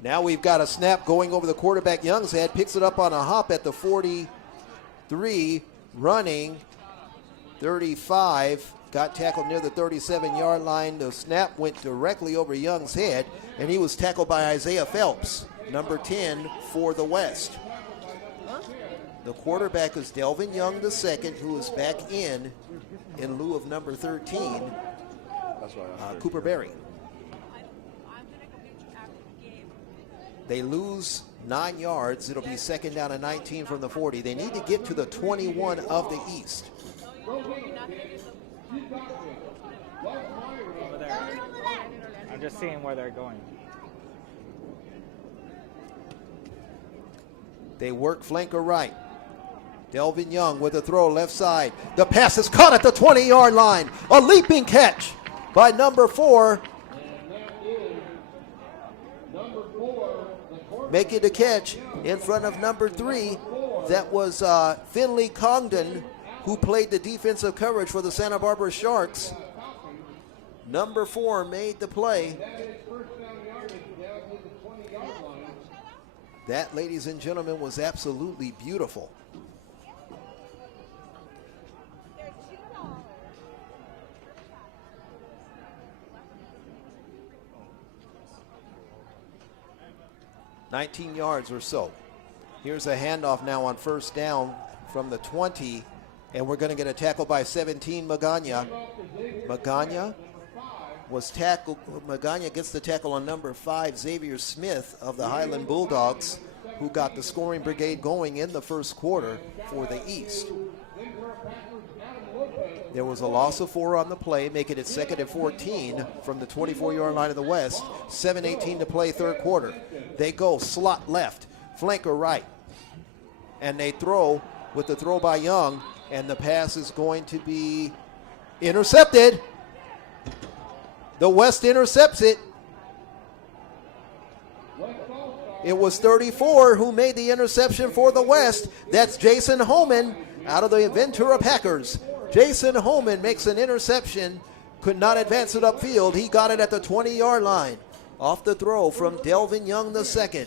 Now we've got a snap going over the quarterback Young's head. Picks it up on a hop at the 43, running 35. Got tackled near the 37-yard line. The snap went directly over Young's head, and he was tackled by Isaiah Phelps, number 10 for the West. The quarterback is Delvin Young II, who is back in lieu of number 13, Cooper Berry. They lose 9 yards. It'll be second down and 19 from the 40. They need to get to the 21 of the East. Over there. I'm just seeing where they're going. They work flanker right. Delvin Young with a throw left side. The pass is caught at the 20-yard line. A leaping catch by number 4. Making the catch in front of number 3. That was Finley Congdon, who played the defensive coverage for the Santa Barbara Sharks. Number 4 made the play. That, ladies and gentlemen, was absolutely beautiful. $19 yards or so. Here's a handoff now on first down from the 20, and we're going to get a tackle by 17, Magana. Magana was tackled. Magana gets the tackle on number 5, Xavier Smith of the Highland Bulldogs, who got the scoring brigade going in the first quarter for the East. There was a loss of 4 on the play, making it second and 14 from the 24-yard line of the West. 7:18 to play, third quarter. They go slot left, flanker right, and they throw with the throw by Young, and the pass is going to be intercepted. The West intercepts it. It was 34 who made the interception for the West. That's Jason Holman out of the Ventura Packers. Jason Holman makes an interception, could not advance it upfield. He got it at the 20-yard line. Off the throw from Delvin Young II.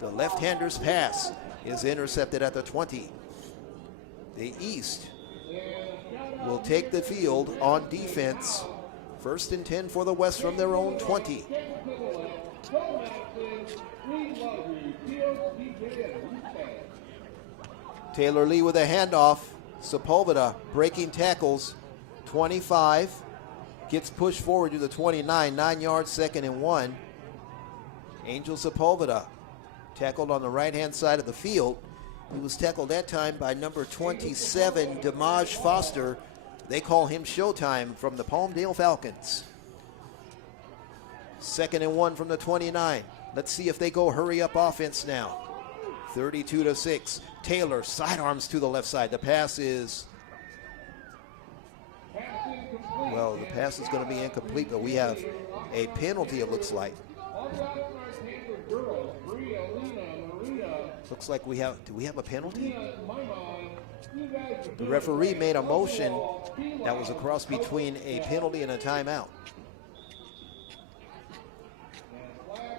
The left-hander's pass is intercepted at the 20. The East will take the field on defense. First and 10 for the West from their own 20. Taylor Lee with a handoff. Sepulveda breaking tackles. 25. Gets pushed forward to the 29. 9 yards, 2nd and 1. Angel Sepulveda tackled on the right-hand side of the field. He was tackled that time by number 27, Damaj Foster. They call him Showtime from the Palmdale Falcons. 2nd and 1 from the 29. Let's see if they go hurry up offense now. 32-6. Taylor sidearms to the left side. The pass is, well, the pass is going to be incomplete, but we have a penalty, it looks like. Looks like we have, do we have a penalty? The referee made a motion that was a cross between a penalty and a timeout.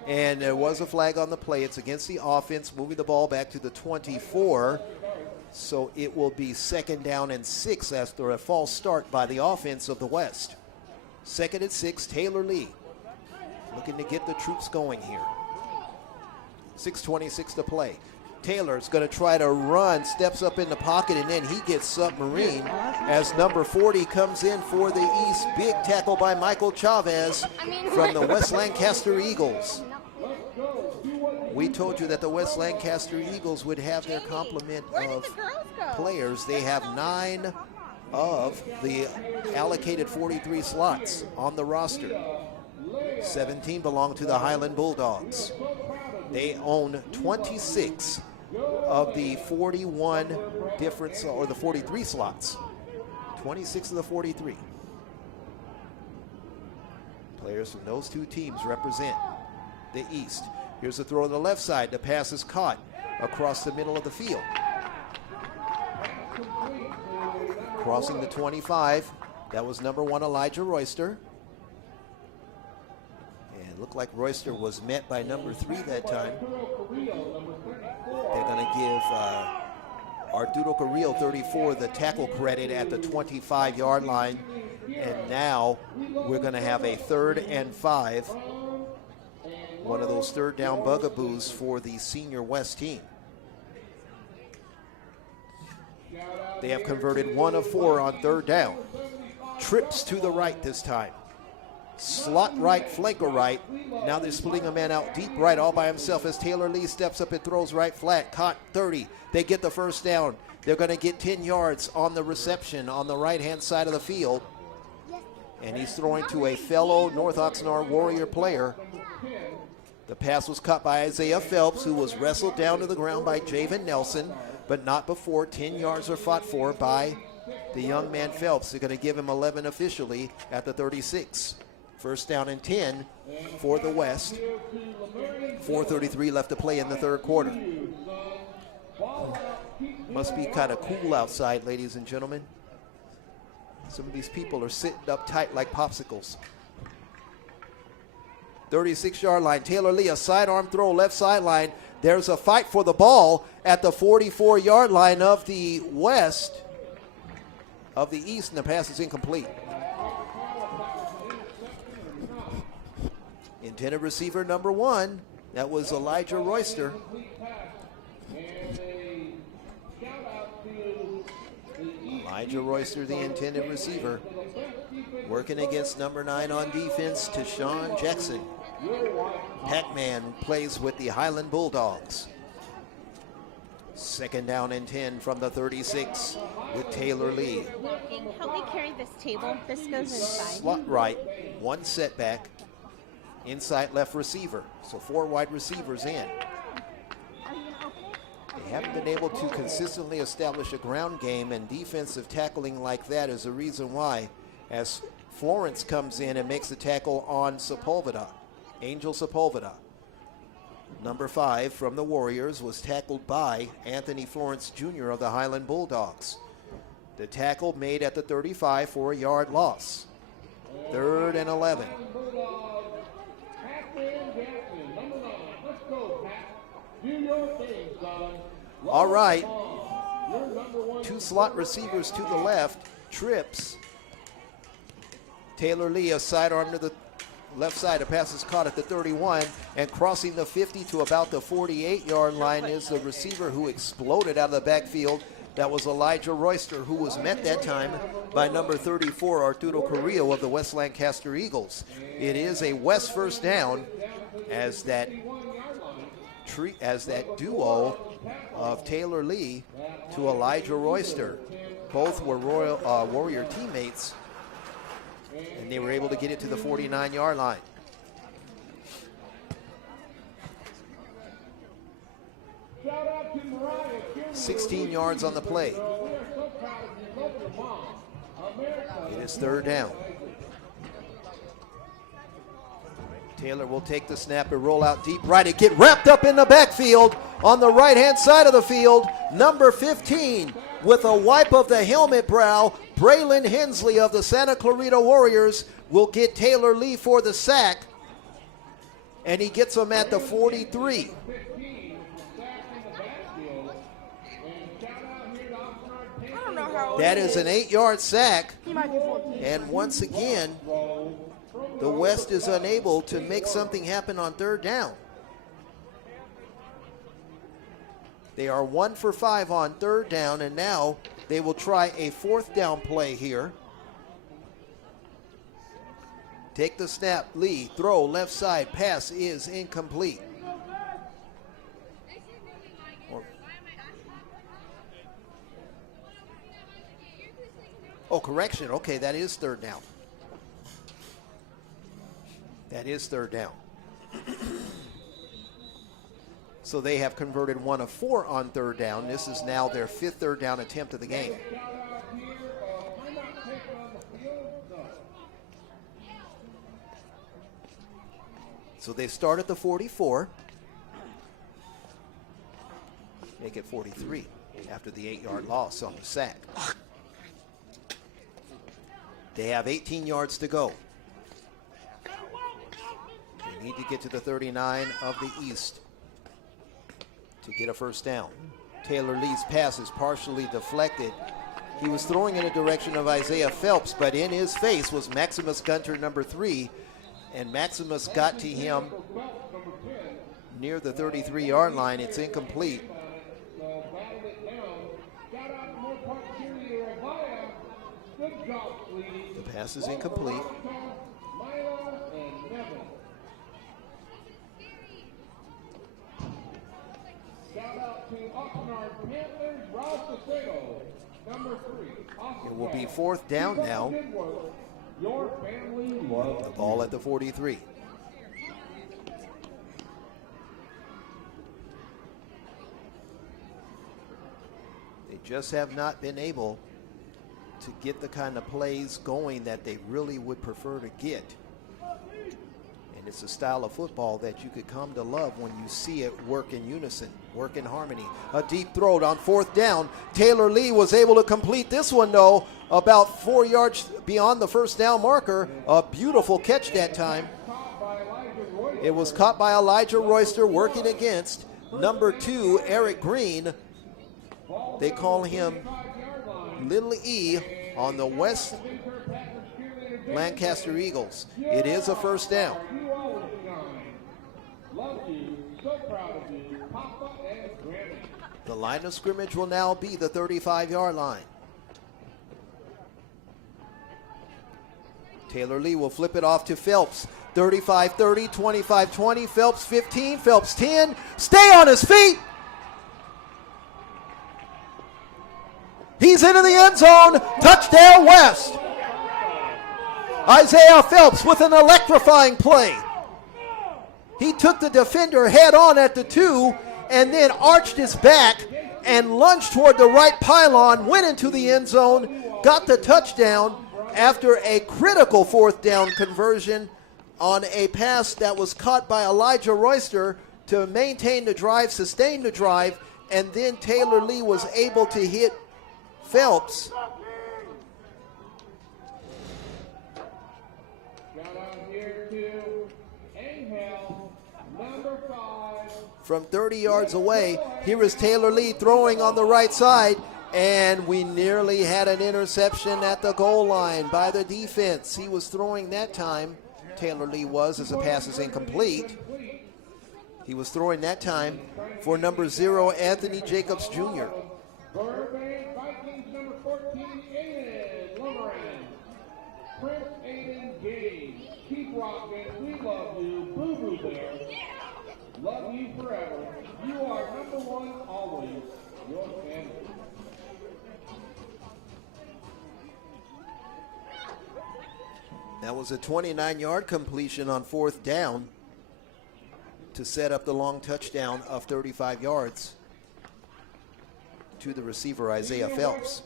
And there was a flag on the play. It's against the offense, moving the ball back to the 24. So it will be 2nd down and 6 after a false start by the offense of the West. 2nd and 6, Taylor Lee looking to get the troops going here. 6:26 to play. Taylor's going to try to run, steps up in the pocket, and then he gets submarine as number 40 comes in for the East. Big tackle by Michael Chavez from the West Lancaster Eagles. We told you that the West Lancaster Eagles would have their complement of players. They have 9 of the allocated 43 slots on the roster. 17 belong to the Highland Bulldogs. They own 26 of the 41 different, or the 43 slots. 26 of the 43. Players from those two teams represent the East. Here's the throw on the left side. The pass is caught across the middle of the field. Crossing the 25, that was number 1, Elijah Royster. And it looked like Royster was met by number 3 that time. They're going to give Arturo Carrillo, 34, the tackle credit at the 25-yard line. And now we're going to have a 3rd and 5. One of those 3rd down bugaboos for the Senior West team. They have converted 1 of 4 on 3rd down. Trips to the right this time. Slot right, flanker right. Now they're splitting a man out deep right all by himself as Taylor Lee steps up and throws right flat. Caught 30. They get the 1st down. They're going to get 10 yards on the reception on the right-hand side of the field. And he's throwing to a fellow North Oxnard Warrior player. The pass was caught by Isaiah Phelps, who was wrestled down to the ground by Javen Nelson, but not before 10 yards are fought for by the young man Phelps. They're going to give him 11 officially at the 36. 1st down and 10 for the West. 4:33 left to play in the 3rd quarter. Must be kind of cool outside, ladies and gentlemen. Some of these people are sitting up tight like popsicles. 36-yard line. Taylor Lee, a sidearm throw, left sideline. There's a fight for the ball at the 44-yard line of the West, of the East, and the pass is incomplete. Intended receiver number 1, that was Elijah Royster. Elijah Royster, the intended receiver. Working against number 9 on defense, Tashawn Jackson. Pac-Man plays with the Highland Bulldogs. 2nd down and 10 from the 36 with Taylor Lee. Help me carry this table. This goes inside. Slot right, 1 setback. Inside left receiver. So 4 wide receivers in. They haven't been able to consistently establish a ground game, and defensive tackling like that is the reason why, as Florence comes in and makes the tackle on Sepulveda. Angel Sepulveda. Number 5 from the Warriors was tackled by Anthony Florence Jr. of the Highland Bulldogs. The tackle made at the 35 for a yard loss. 3rd and 11. All right. 2 slot receivers to the left. Trips. Taylor Lee, a sidearm to the left side. A pass is caught at the 31, and crossing the 50 to about the 48-yard line is the receiver who exploded out of the backfield. That was Elijah Royster, who was met that time by number 34, Arturo Carrillo of the West Lancaster Eagles. It is a West first down as that duo of Taylor Lee to Elijah Royster. Both were Warrior teammates, and they were able to get it to the 49-yard line. 16 yards on the play. It is third down. Taylor will take the snap and roll out deep right. It get wrapped up in the backfield on the right-hand side of the field. Number 15 with a wipe of the helmet brow. Braylon Hensley of the Santa Clarita Warriors will get Taylor Lee for the sack. And he gets him at the 43. That is an 8-yard sack. And once again, the West is unable to make something happen on third down. They are 1 for 5 on third down, and now they will try a fourth down play here. Take the snap, Lee, throw, left side, pass is incomplete. Oh, correction. Okay, that is third down. That is third down. So they have converted 1 of 4 on third down. This is now their 5th third down attempt of the game. So they start at the 44. Make it 43 after the 8-yard loss on the sack. They have 18 yards to go. They need to get to the 39 of the East to get a first down. Taylor Lee's pass is partially deflected. He was throwing in the direction of Isaiah Phelps, but in his face was Maximus Gunter, number 3, and Maximus got to him near the 33-yard line. It's incomplete. The pass is incomplete. It will be fourth down now. The ball at the 43. They just have not been able to get the kind of plays going that they really would prefer to get. And it's a style of football that you could come to love when you see it work in unison, work in harmony. A deep throw on fourth down. Taylor Lee was able to complete this one, though, about 4 yards beyond the first down marker. A beautiful catch that time. It was caught by Elijah Royster working against number 2, Eric Green. They call him Little E on the West Lancaster Eagles. It is a first down. The line of scrimmage will now be the 35-yard line. Taylor Lee will flip it off to Phelps. 35-30, 25-20, Phelps 15, Phelps 10. Stay on his feet. He's into the end zone. Touchdown West. Isaiah Phelps with an electrifying play. He took the defender head on at the 2 and then arched his back and lunged toward the right pylon, went into the end zone, got the touchdown after a critical fourth down conversion on a pass that was caught by Elijah Royster to maintain the drive, sustain the drive, and then Taylor Lee was able to hit Phelps. From 30 yards away, here is Taylor Lee throwing on the right side, and we nearly had an interception at the goal line by the defense. He was throwing that time, Taylor Lee was, as the pass is incomplete. He was throwing that time for number 0, Anthony Jacobs Jr. Prince Aiden Gaines. Keep rocking. We love you. Boo Boo Bear. Love you forever. You are number one always. Your family. That was a 29-yard completion on 4th down to set up the long touchdown of 35 yards to the receiver, Isaiah Phelps.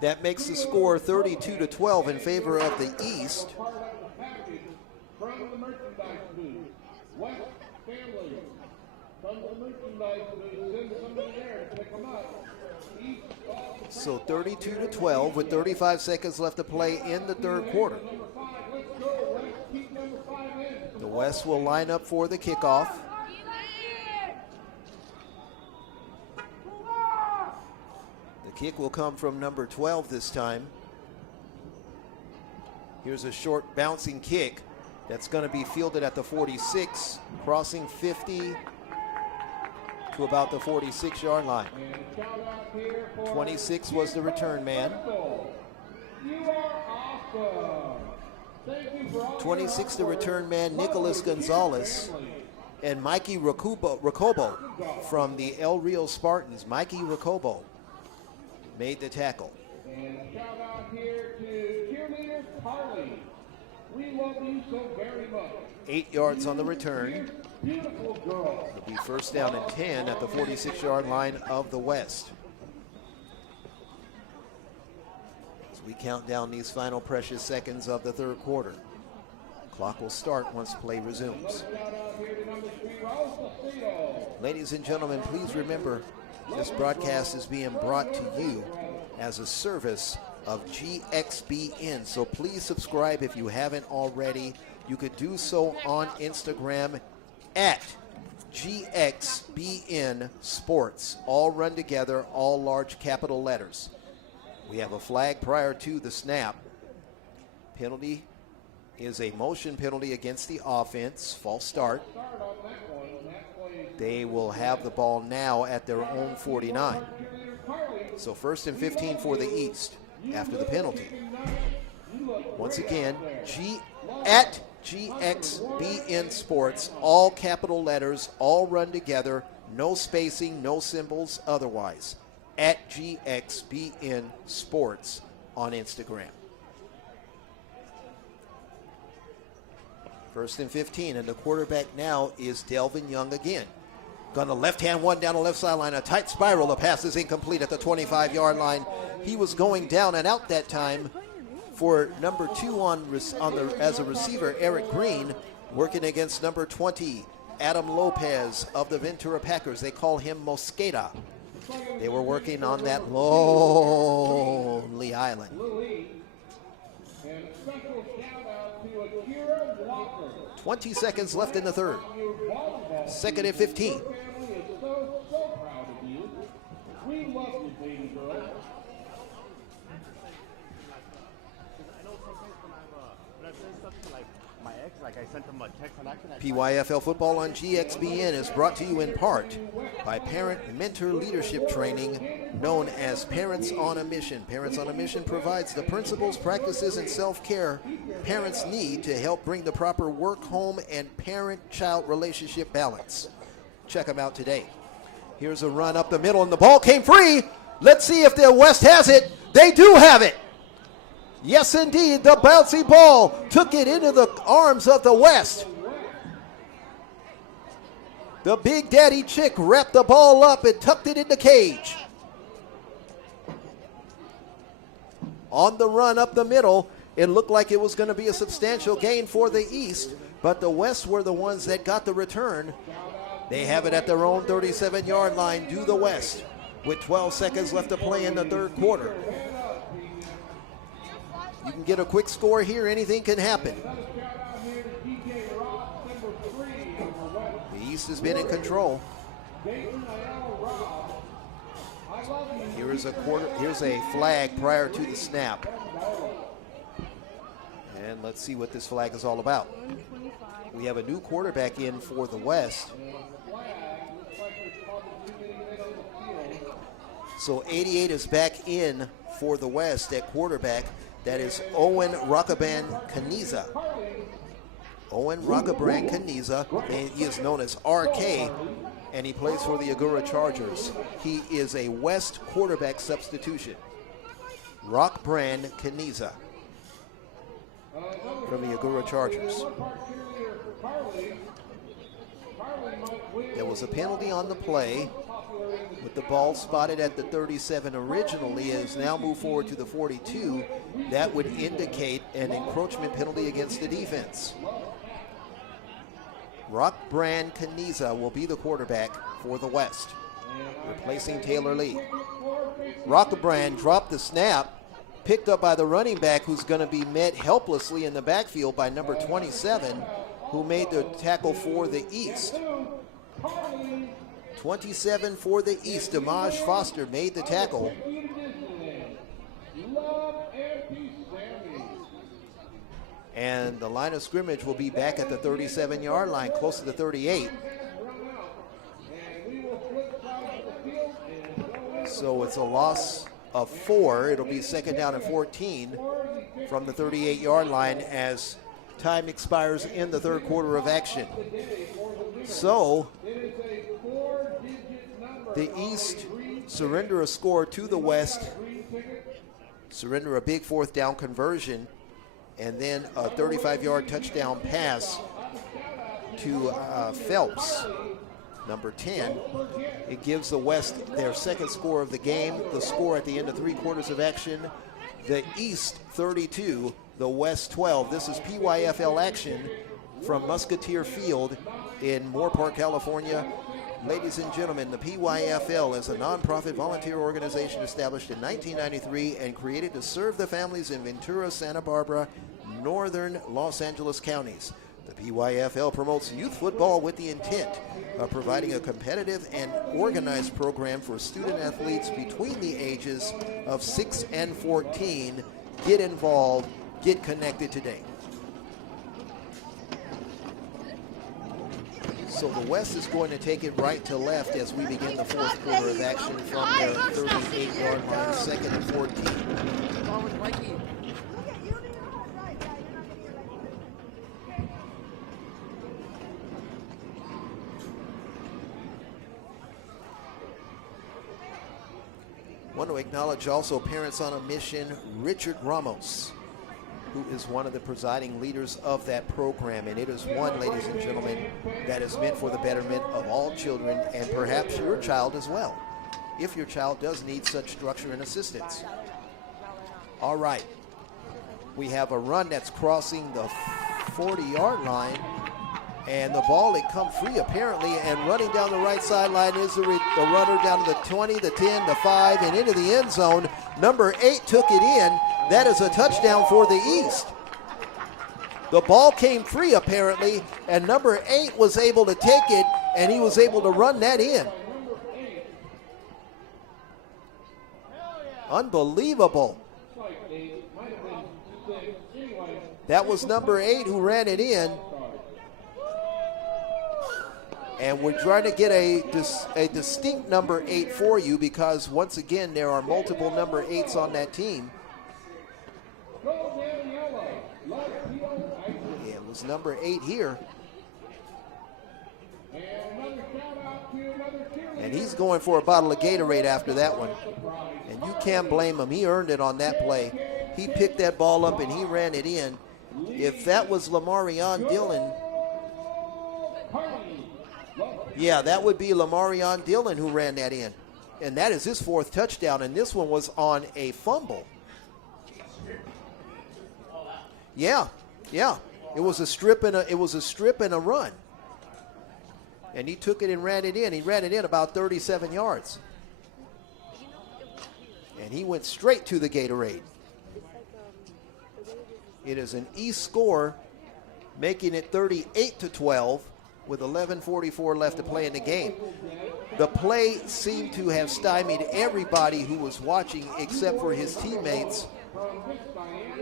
That makes the score 32-12 in favor of the East. From the merchandise booth. West family. From the merchandise booth. Send somebody there to pick them up. So 32-12 with 35 seconds left to play in the third quarter. The West will line up for the kickoff. The kick will come from number 12 this time. Here's a short bouncing kick that's going to be fielded at the 46, crossing 50 to about the 46-yard line. 26 was the return man. 26 the return man, Nicholas Gonzalez, and Mikey Racobo from the El Rio Spartans. Mikey Racobo made the tackle. And shout out here to cheerleader Carly. We love you so very much. 8 yards on the return. Beautiful girl. It'll be first down and 10 at the 46-yard line of the West. As we count down these final precious seconds of the third quarter. Clock will start once play resumes. Ladies and gentlemen, please remember this broadcast is being brought to you as a service of GXBN. So please subscribe if you haven't already. You could do so on Instagram at GXBN Sports. All run together, all large capital letters. We have a flag prior to the snap. Penalty is a motion penalty against the offense. False start. They will have the ball now at their own 49. So first and 15 for the East after the penalty. Once again, at GXBN Sports, all capital letters, all run together, no spacing, no symbols otherwise. At GXBN Sports on Instagram. First and 15, and the quarterback now is Delvin Young again. Gonna left-hand one down the left sideline, a tight spiral. The pass is incomplete at the 25-yard line. He was going down and out that time for number 2 as a receiver, Eric Green, working against number 20, Adam Lopez of the Ventura Packers. They call him Mosqueda. They were working on that lonely island. 20 seconds left in the third. Second and 15. We love you, baby girl. PYFL Football on GXBN is brought to you in part by Parent Mentor Leadership Training, known as Parents on a Mission. Parents on a Mission provides the principles, practices, and self-care parents need to help bring the proper work, home, and parent-child relationship balance. Check them out today. Here's a run up the middle, and the ball came free. Let's see if the West has it. They do have it. Yes, indeed, the bouncy ball took it into the arms of the West. The Big Daddy Chick wrapped the ball up and tucked it in the cage. On the run up the middle, it looked like it was going to be a substantial gain for the East, but the West were the ones that got the return. They have it at their own 37-yard line, do the West, with 12 seconds left to play in the third quarter. You can get a quick score here. Anything can happen. The East has been in control. Here's a flag prior to the snap. And let's see what this flag is all about. We have a new quarterback in for the West. So 88 is back in for the West at quarterback. That is Owen Rockaban Kaniza. Owen Rockaban Kaniza, he is known as RK, and he plays for the Agoura Chargers. He is a West quarterback substitution. Rockbrand Kaniza from the Agoura Chargers. There was a penalty on the play with the ball spotted at the 37 originally. It has now moved forward to the 42. That would indicate an encroachment penalty against the defense. Rockbrand Kaniza will be the quarterback for the West, replacing Taylor Lee. Rockbrand dropped the snap, picked up by the running back, who's going to be met helplessly in the backfield by number 27, who made the tackle for the East. 27 for the East, Damaj Foster made the tackle. And the line of scrimmage will be back at the 37-yard line, close to the 38. So it's a loss of 4. It'll be second down and 14 from the 38-yard line as time expires in the third quarter of action. So the East surrender a score to the West, surrender a big fourth down conversion, and then a 35-yard touchdown pass to Phelps, number 10. It gives the West their second score of the game. The score at the end of 3 quarters of action, the East 32, the West 12. This is PYFL action from Musketeer Field in Moore Park, California. Ladies and gentlemen, the PYFL is a nonprofit volunteer organization established in 1993 and created to serve the families in Ventura, Santa Barbara, northern Los Angeles counties. The PYFL promotes youth football with the intent of providing a competitive and organized program for student athletes between the ages of 6 and 14. Get involved, get connected today. So the West is going to take it right to left as we begin the fourth quarter of action from their 38-yard line, second and 14. I want to acknowledge also Parents on a Mission, Richard Ramos, who is one of the presiding leaders of that program. And it is one, ladies and gentlemen, that is meant for the betterment of all children and perhaps your child as well, if your child does need such structure and assistance. All right. We have a run that's crossing the 40-yard line, and the ball, it come free apparently, and running down the right sideline is the runner down to the 20, the 10, the 5, and into the end zone. Number 8 took it in. That is a touchdown for the East. The ball came free apparently, and number 8 was able to take it, and he was able to run that in. Unbelievable. That was number 8 who ran it in. And we're trying to get a distinct number 8 for you, because once again there are multiple number 8s on that team. Yeah, it was number 8 here. And he's going for a bottle of Gatorade after that one. And you can't blame him. He earned it on that play. He picked that ball up and he ran it in. If that was Lamarion Dillon, yeah, that would be Lamarion Dillon who ran that in. And that is his 4th touchdown, and this one was on a fumble. Yeah. It was a strip and a run. And he took it and ran it in. He ran it in about 37 yards. And he went straight to the Gatorade. It is an East score, making it 38-12 with 11:44 left to play in the game. The play seemed to have stymied everybody who was watching except for his teammates,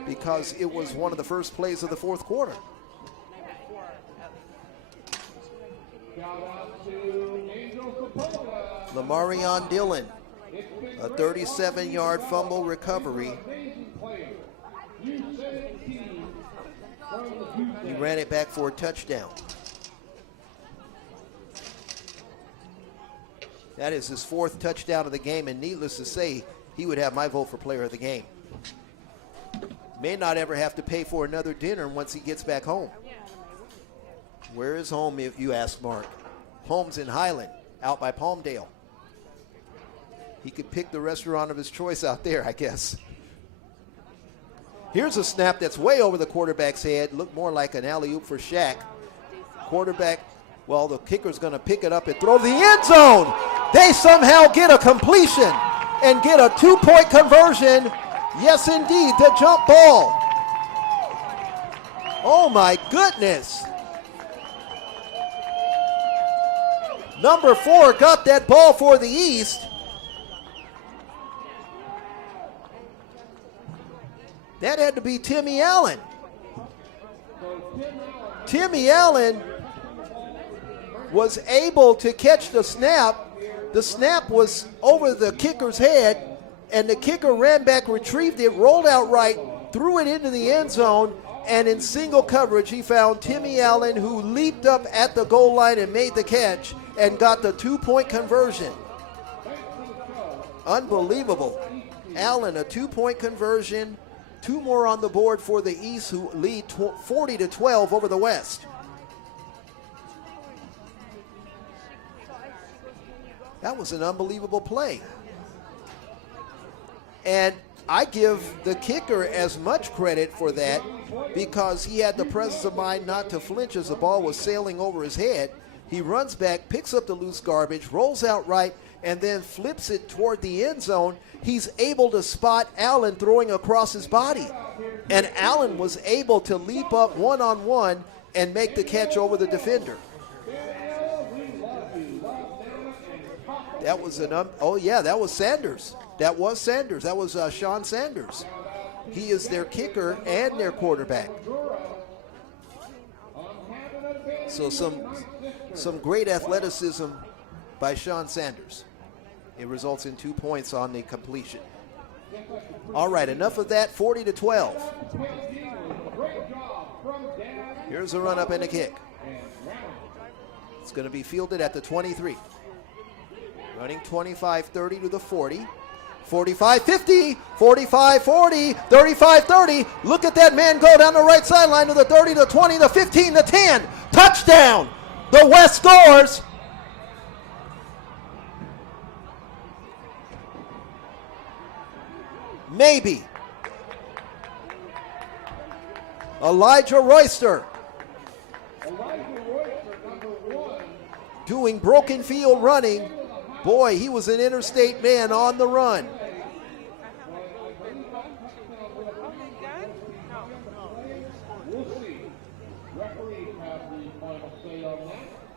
because it was one of the first plays of the fourth quarter. Lamarion Dillon, a 37-yard fumble recovery. He ran it back for a touchdown. That is his 4th touchdown of the game, and needless to say, he would have my vote for player of the game. May not ever have to pay for another dinner once he gets back home. Where is home, if you ask Mark? Home's in Highland, out by Palmdale. He could pick the restaurant of his choice out there, I guess. Here's a snap that's way over the quarterback's head. Looked more like an alley-oop for Shaq. Quarterback, well, the kicker's going to pick it up and throw the end zone. They somehow get a completion and get a 2-point conversion. Yes, indeed, the jump ball. Oh, my goodness. Number 4 got that ball for the East. That had to be Timmy Allen. Timmy Allen was able to catch the snap. The snap was over the kicker's head, and the kicker ran back, retrieved it, rolled out right, threw it into the end zone, and in single coverage, he found Timmy Allen, who leaped up at the goal line and made the catch and got the 2-point conversion. Unbelievable. Allen, a 2-point conversion. 2 more on the board for the East, who lead 40-12 over the West. That was an unbelievable play. And I give the kicker as much credit for that because he had the presence of mind not to flinch as the ball was sailing over his head. He runs back, picks up the loose garbage, rolls out right, and then flips it toward the end zone. He's able to spot Allen throwing across his body. And Allen was able to leap up one-on-one and make the catch over the defender. That was oh yeah, that was Sanders. That was Sanders. That was Sean Sanders. He is their kicker and their quarterback. So some great athleticism by Sean Sanders. It results in 2 points on the completion. All right, enough of that. 40-12. Here's a run up and a kick. It's going to be fielded at the 23. Running 25-30 to the 40. 45-50, 45-40, 35-30. Look at that man go down the right sideline to the 30, the 20, the 15, the 10. Touchdown! The West scores. Maybe. Elijah Royster doing broken field running. Boy, he was an interstate man on the run.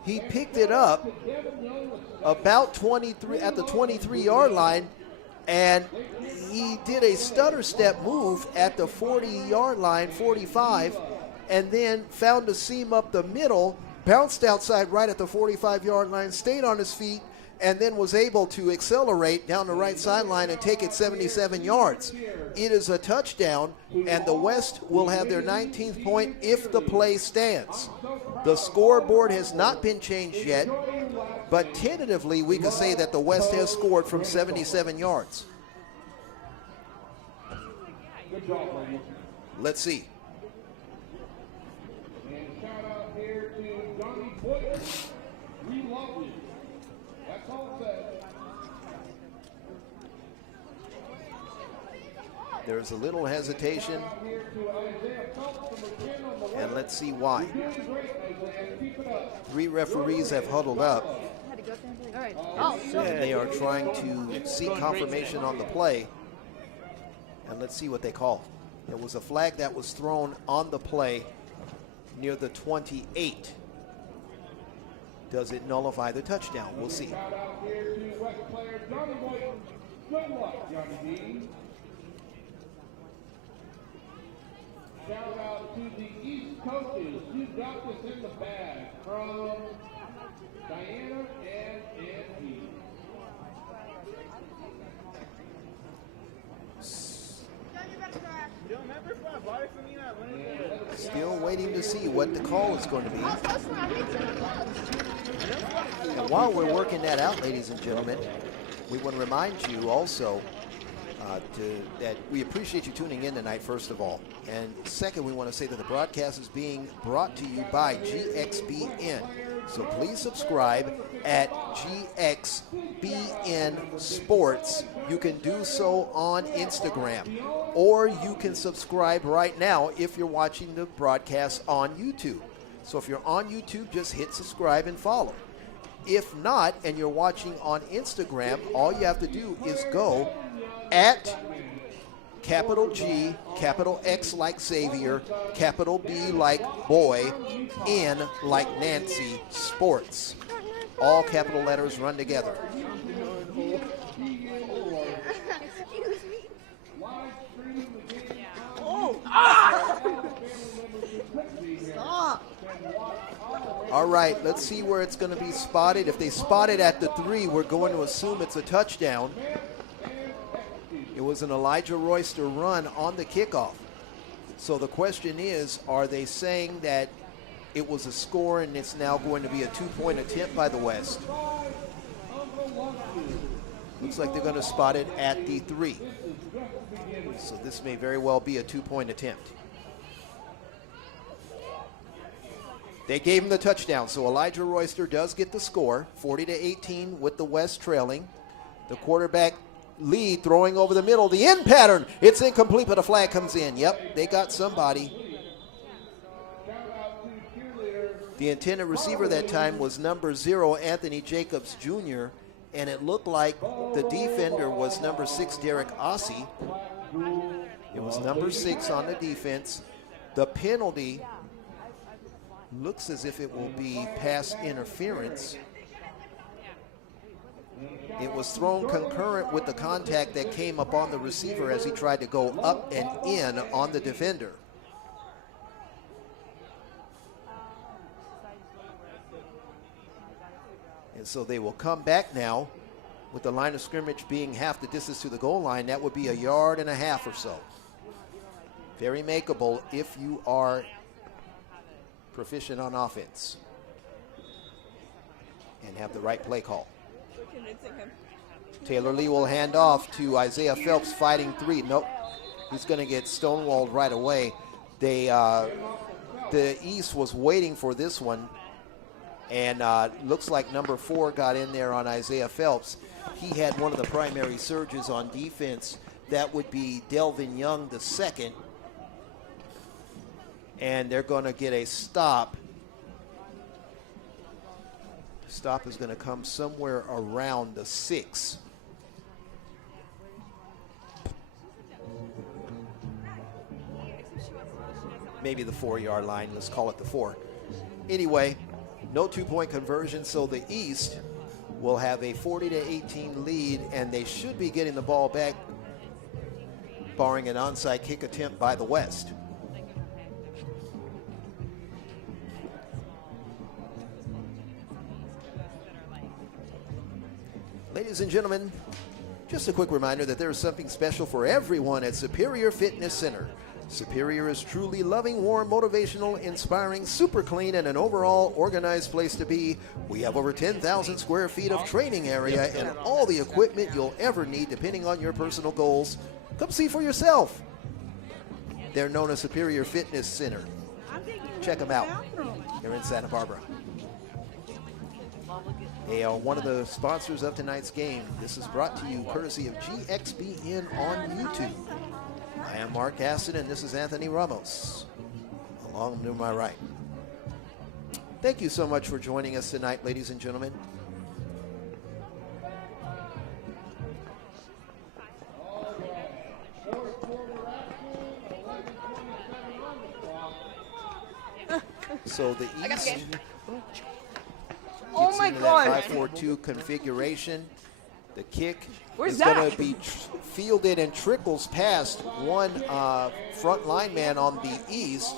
He picked it up about 23 at the 23-yard line, and he did a stutter step move at the 40-yard line, 45, and then found a seam up the middle, bounced outside right at the 45-yard line, stayed on his feet, and then was able to accelerate down the right sideline and take it 77 yards. It is a touchdown, and the West will have their 19th point if the play stands. The scoreboard has not been changed yet, but tentatively we can say that the West has scored from 77 yards. Let's see. And shout out here to Johnny Boyer. We love you. That's all it says. There's a little hesitation, and let's see why. 3 referees have huddled up, and they are trying to seek confirmation on the play, and let's see what they call. There was a flag that was thrown on the play near the 28. Does it nullify the touchdown? We'll see. Shout out here to West player Johnny Boyer. Good luck, Johnny B. Shout out to the East coaches. You got this in the bag from Diana and Angie. Still waiting to see what the call is going to be. And while we're working that out, ladies and gentlemen, we want to remind you also that we appreciate you tuning in tonight, first of all. And second, we want to say that the broadcast is being brought to you by GXBN. So please subscribe at GXBN Sports. You can do so on Instagram, or you can subscribe right now if you're watching the broadcast on YouTube. So if you're on YouTube, just hit subscribe and follow. If not, and you're watching on Instagram, all you have to do is go at capital G, capital X like Xavier, capital B like boy, N like Nancy, sports. All capital letters run together. All right, let's see where it's going to be spotted. If they spot it at the 3, we're going to assume it's a touchdown. It was an Elijah Royster run on the kickoff. So the question is, are they saying that it was a score and it's now going to be a 2-point attempt by the West? Looks like they're going to spot it at the 3. So this may very well be a 2-point attempt. They gave him the touchdown, so Elijah Royster does get the score, 40-18 with the West trailing. The quarterback lead throwing over the middle. The end pattern, it's incomplete, but a flag comes in. Yep, they got somebody. The intended receiver that time was number 0, Anthony Jacobs Jr., and it looked like the defender was number 6, Derek Ossie. It was number 6 on the defense. The penalty looks as if it will be pass interference. It was thrown concurrent with the contact that came upon the receiver as he tried to go up and in on the defender. And so they will come back now with the line of scrimmage being half the distance to the goal line. That would be 1.5 yards or so. Very makeable if you are proficient on offense and have the right play call. Taylor Lee will hand off to Isaiah Phelps fighting 3. Nope, he's going to get stonewalled right away. The East was waiting for this one, and looks like number 4 got in there on Isaiah Phelps. He had one of the primary surges on defense. That would be Delvin Young the second. And they're going to get a stop. Stop is going to come somewhere around the 6. Maybe the 4-yard line. Let's call it the 4. Anyway, no 2-point conversion, so the East will have a 40-18 lead, and they should be getting the ball back, barring an onside kick attempt by the West. Ladies and gentlemen, just a quick reminder that there is something special for everyone at Superior Fitness Center. Superior is truly loving, warm, motivational, inspiring, super clean, and an overall organized place to be. We have over 10,000 square feet of training area and all the equipment you'll ever need depending on your personal goals. Come see for yourself. They're known as Superior Fitness Center. Check them out. They're in Santa Barbara. They are one of the sponsors of tonight's game. This is brought to you courtesy of GXBN on YouTube. I am Mark Aston, and this is Anthony Ramos, along to my right. Thank you so much for joining us tonight, ladies and gentlemen. So the East Oh my God! 5-4-2 configuration. The kick Where's is Zach? going to be fielded and trickles past one front lineman on the East,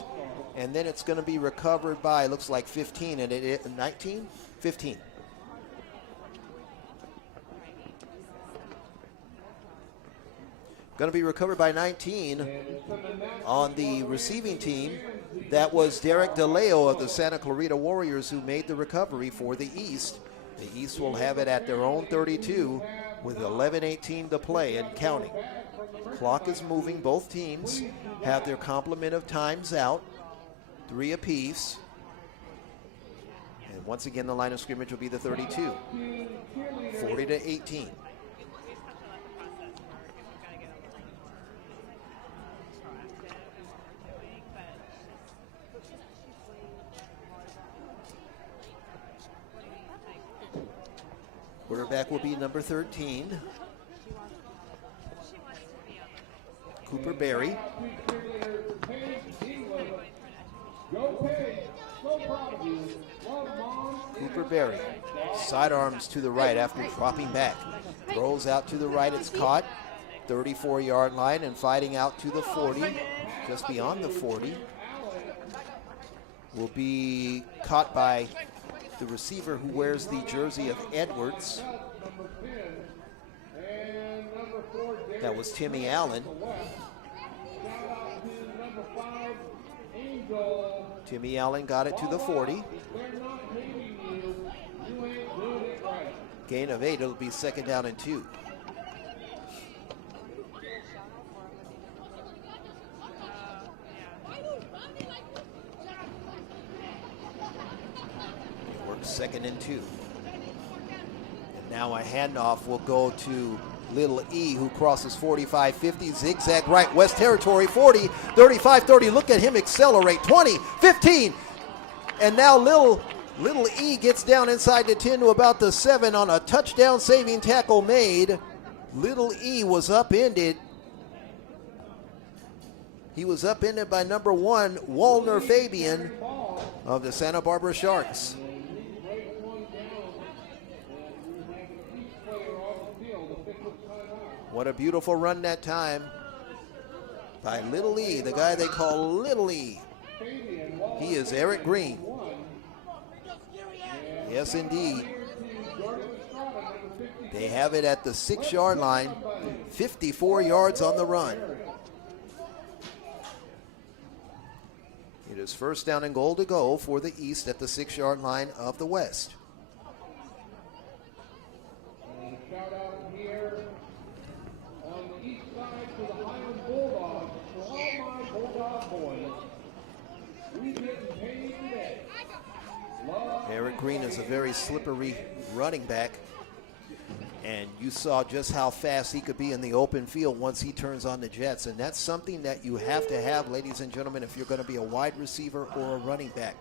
and then it's going to be recovered by, looks like 15, and it 19? 15. Going to be recovered by 19 on the receiving team. That was Derek DeLeo of the Santa Clarita Warriors who made the recovery for the East. The East will have it at their own 32 with 11:18 to play and counting. Clock is moving. Both teams have their complement of times out, 3 apiece. And once again, the line of scrimmage will be the 32, 40-18. Quarterback will be number 13, Cooper Berry. Cooper Berry, sidearms to the right after dropping back. Throws out to the right, it's caught. 34-yard line and fighting out to the 40, just beyond the 40. Will be caught by the receiver who wears the jersey of Edwards. That was Timmy Allen. Timmy Allen got it to the 40. Gain of 8, it'll be 2nd down and 2. Works 2nd and 2. And now a handoff will go to Little E, who crosses 45-50, zigzag right, West Territory, 40, 35, 30. Look at him accelerate, 20, 15. And now Little E gets down inside the 10 to about the 7 on a touchdown saving tackle made. Little E was upended. He was upended by number 1, Walner Fabian of the Santa Barbara Sharks. What a beautiful run that time by Little E, the guy they call Little E. He is Eric Green. Yes, indeed. They have it at the 6-yard line, 54 yards on the run. It is 1st down and goal to go for the East at the 6-yard line of the West. Eric Green is a very slippery running back, and you saw just how fast he could be in the open field once he turns on the jets, and that's something that you have to have, ladies and gentlemen, if you're going to be a wide receiver or a running back.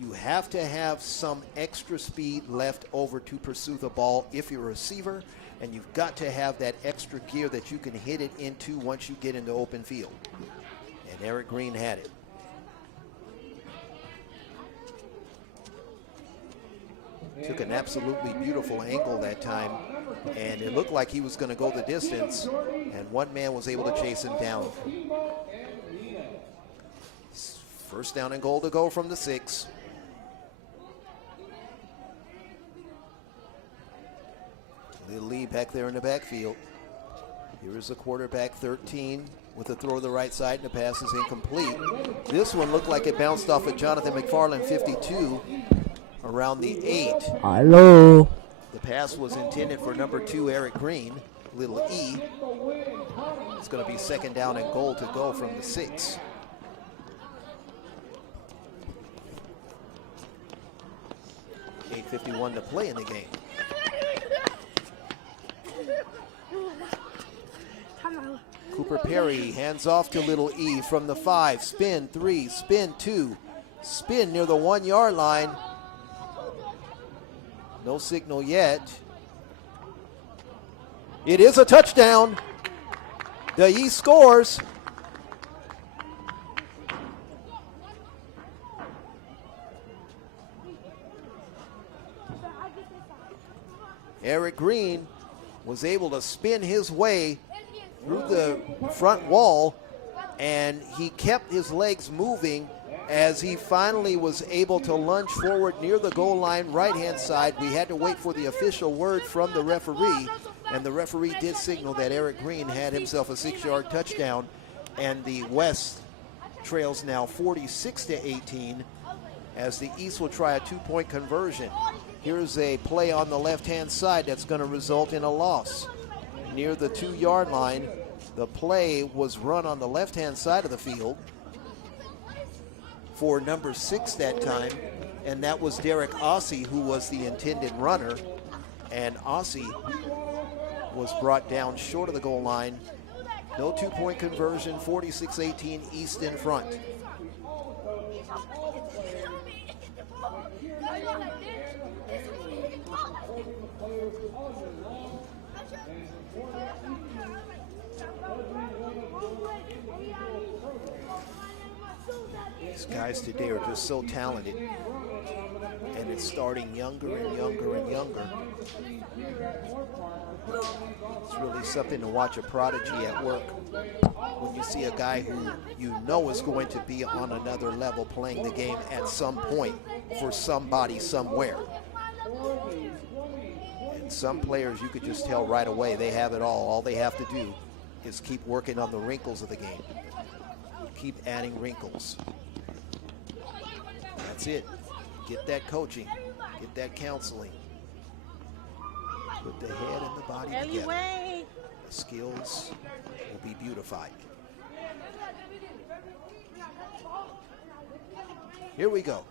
You have to have some extra speed left over to pursue the ball if you're a receiver, and you've got to have that extra gear that you can hit it into once you get into open field. And Eric Green had it. Took an absolutely beautiful angle that time, and it looked like he was going to go the distance, and one man was able to chase him down. 1st down and goal to go from the 6. Little Lee back there in the backfield. Here is the quarterback, 13, with a throw to the right side, and the pass is incomplete. This one looked like it bounced off of Jonathan McFarland, 52. Around the 8. Hello. The pass was intended for number 2, Eric Green, Little E. It's going to be 2nd down and goal to go from the 6. .8:51 to play in the game. Cooper Perry hands off to Little E from the 5. Spin 3, spin 2, spin near the 1-yard line. No signal yet. It is a touchdown. The East scores. Eric Green was able to spin his way through the front wall, and he kept his legs moving as he finally was able to lunge forward near the goal line, right-hand side. We had to wait for the official word from the referee, And the referee did signal that Eric Green had himself a 6-yard touchdown, and the West trails now 46-18 as the East will try a 2-point conversion. Here's a play on the left-hand side that's going to result in a loss. Near the 2-yard line, the play was run on the left-hand side of the field for number 6 that time, and that was Derek Ossie, who was the intended runner, and Ossie was brought down short of the goal line. No 2-point conversion, 46-18, East in front. These guys today are just so talented, and it's starting younger and younger and younger. It's really something to watch a prodigy at work when you see a guy who you know is going to be on another level playing the game at some point for somebody somewhere. And some players you could just tell right away they have it all. All they have to do is keep working on the wrinkles of the game. Keep adding wrinkles. That's it. Get that coaching. Get that counseling. Put the head and the body together. The skills will be beautified. Here we go.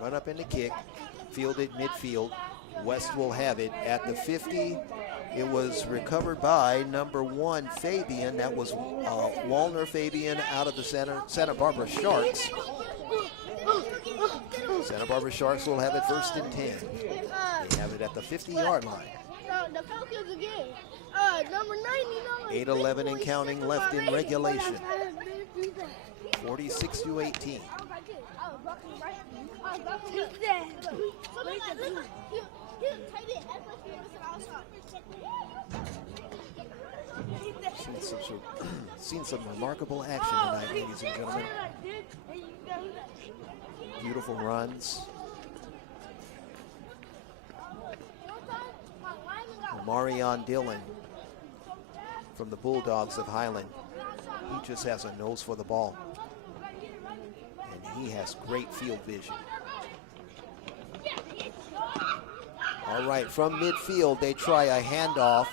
Run up in the kick. Fielded midfield. West will have it at the 50. It was recovered by number 1, Fabian. That was Walner Fabian out of the Santa Barbara Sharks. Santa Barbara Sharks will have it 1st and 10. They have it at the 50-yard line. 8:11 and counting left in regulation. 46-18. Seen some remarkable action tonight, ladies and gentlemen. Beautiful runs. Marion Dillon from the Bulldogs of Highland. He just has a nose for the ball. And he has great field vision. All right, from midfield, they try a handoff,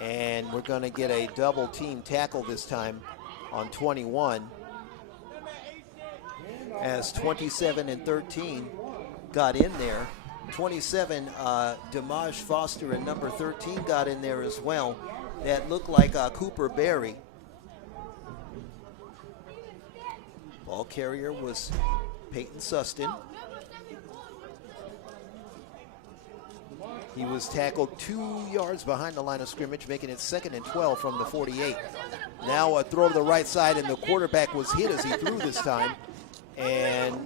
and we're going to get a double team tackle this time on 21. As 27 and 13 got in there. 27, Damaj Foster, and number 13 got in there as well. That looked like Cooper Berry. Ball carrier was Peyton Sustin. He was tackled 2 yards behind the line of scrimmage, making it 2nd and 12 from the 48. Now a throw to the right side, and the quarterback was hit as he threw this time. And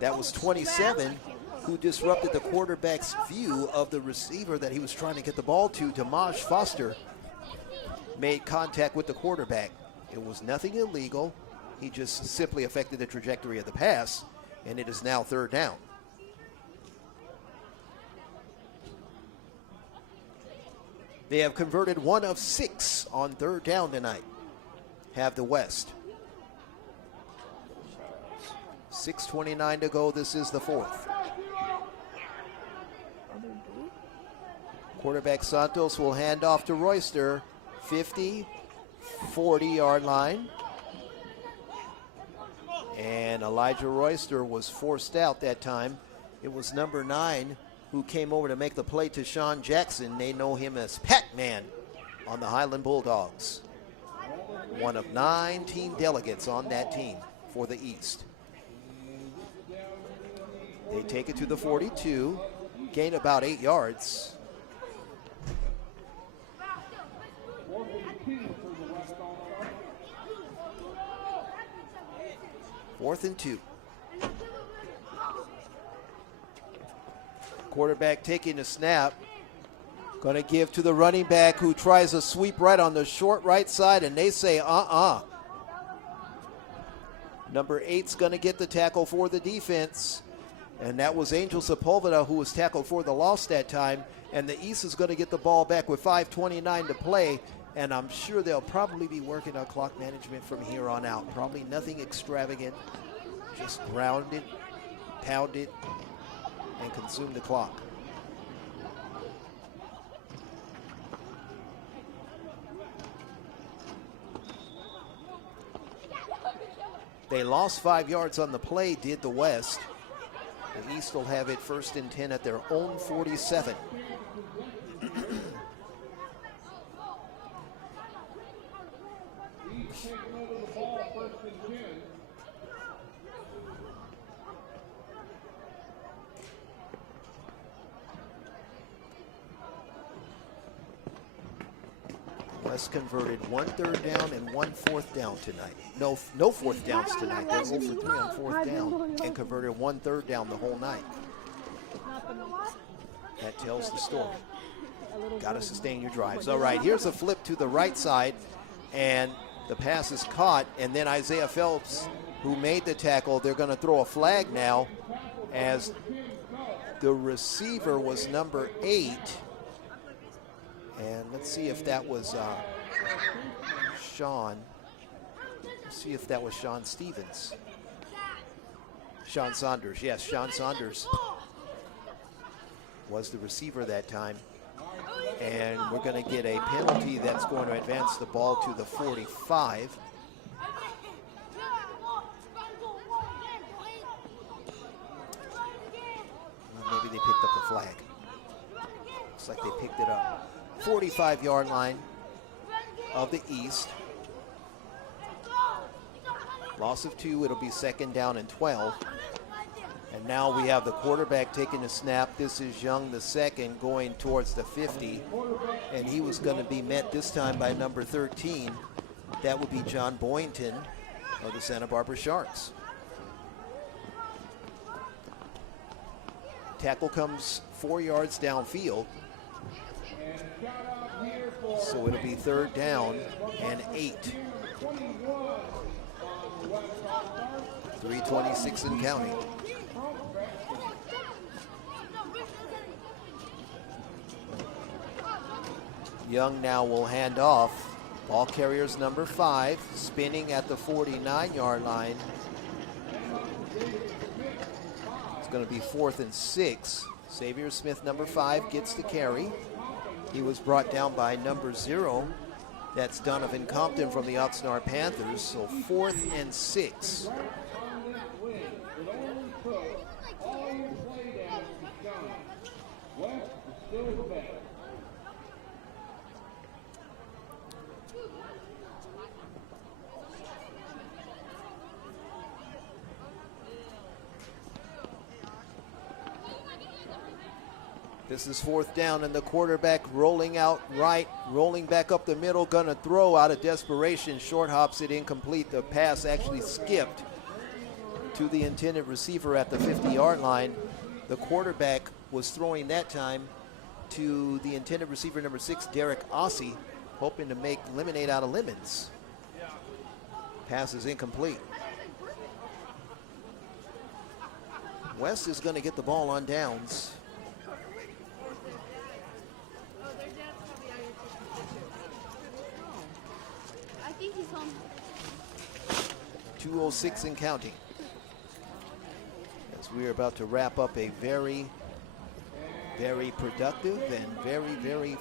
that was 27 who disrupted the quarterback's view of the receiver that he was trying to get the ball to. Damaj Foster made contact with the quarterback. It was nothing illegal. He just simply affected the trajectory of the pass, and it is now 3rd down. They have converted 1 of 6 on 3rd down tonight. Have the West. 6:29 to go. This is the 4th. Quarterback Santos will hand off to Royster. 50, 40-yard line. And Elijah Royster was forced out that time. It was number 9 who came over to make the play to Sean Jackson. They know him as Pac-Man on the Highland Bulldogs. One of 9 team delegates on that team for the East. They take it to the 42, gain about 8 yards. Fourth and 2. Quarterback taking a snap. Going to give to the running back who tries a sweep right on the short right side, and they say, Number 8's going to get the tackle for the defense. And that was Angel Sepulveda who was tackled for the loss that time. And the East is going to get the ball back with 5:29 to play. And I'm sure they'll probably be working on clock management from here on out. Probably nothing extravagant. Just ground it, pound it, and consume the clock. They lost 5 yards on the play, did the West. The East will have it 1st and 10 at their own 47. West converted 1 3rd down and 1 4th down tonight. No 4th downs tonight. They're 0 for 3 on 4th down and converted 1 3rd down the whole night. That tells the story. Got to sustain your drives. All right, here's a flip to the right side, and the pass is caught, and then Isaiah Phelps, who made the tackle, they're going to throw a flag now as the receiver was number 8. And let's see if that was Sean. Let's see if that was Sean Stevens. Sean Saunders. Yes, Sean Saunders was the receiver that time. And we're going to get a penalty that's going to advance the ball to the 45. Well, maybe they picked up the flag. Looks like they picked it up. 45-yard line of the East. Loss of 2, it'll be 2nd down and 12. And now we have the quarterback taking the snap. This is Young, the second, going towards the 50. And he was going to be met this time by number 13. That would be John Boynton of the Santa Barbara Sharks. Tackle comes 4 yards downfield. So it'll be 3rd down and 8. 3:26 and counting. Young now will hand off. Ball carrier's number 5, spinning at the 49-yard line. It's going to be 4th and 6. Xavier Smith, number 5, gets the carry. He was brought down by number 0. That's Donovan Compton from the Oxnard Panthers. So 4th and 6. This is 4th down, and the quarterback rolling out right, rolling back up the middle, gonna throw out of desperation. Short hops it incomplete. The pass actually skipped to the intended receiver at the 50-yard line. The quarterback was throwing that time to the intended receiver, number 6, Derek Ossie, hoping to make lemonade out of lemons. Pass is incomplete. West is gonna get the ball on downs. I think he's home. 2:06 and counting. As we are about to wrap up a very, very productive and very, very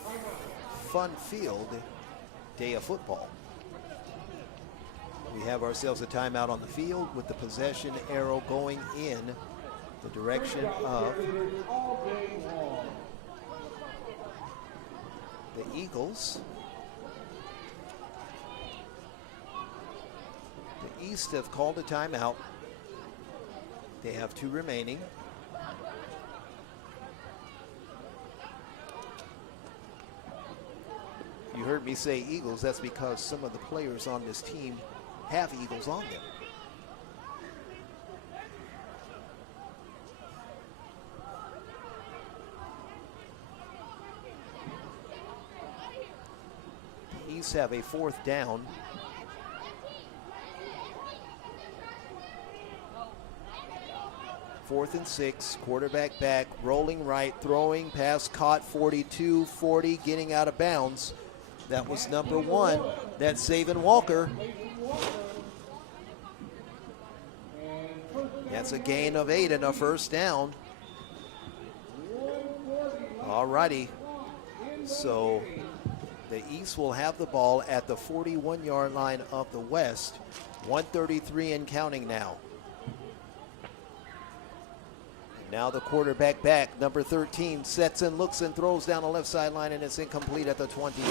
fun-filled day of football. We have ourselves a timeout on the field with the possession arrow going in the direction of the Eagles. The East have called a timeout. They have 2 remaining. You heard me say Eagles. That's because some of the players on this team have Eagles on them. The East have a 4th down. 4th and 6, quarterback back, rolling right, throwing, pass caught, 42, 40, getting out of bounds. That was number 1. That's Zaven Walker. That's a gain of 8 and a first down. All righty. So the East will have the ball at the 41-yard line of the West. 1:33 and counting now. Now the quarterback back, number 13, sets and looks and throws down the left sideline, and it's incomplete at the 20.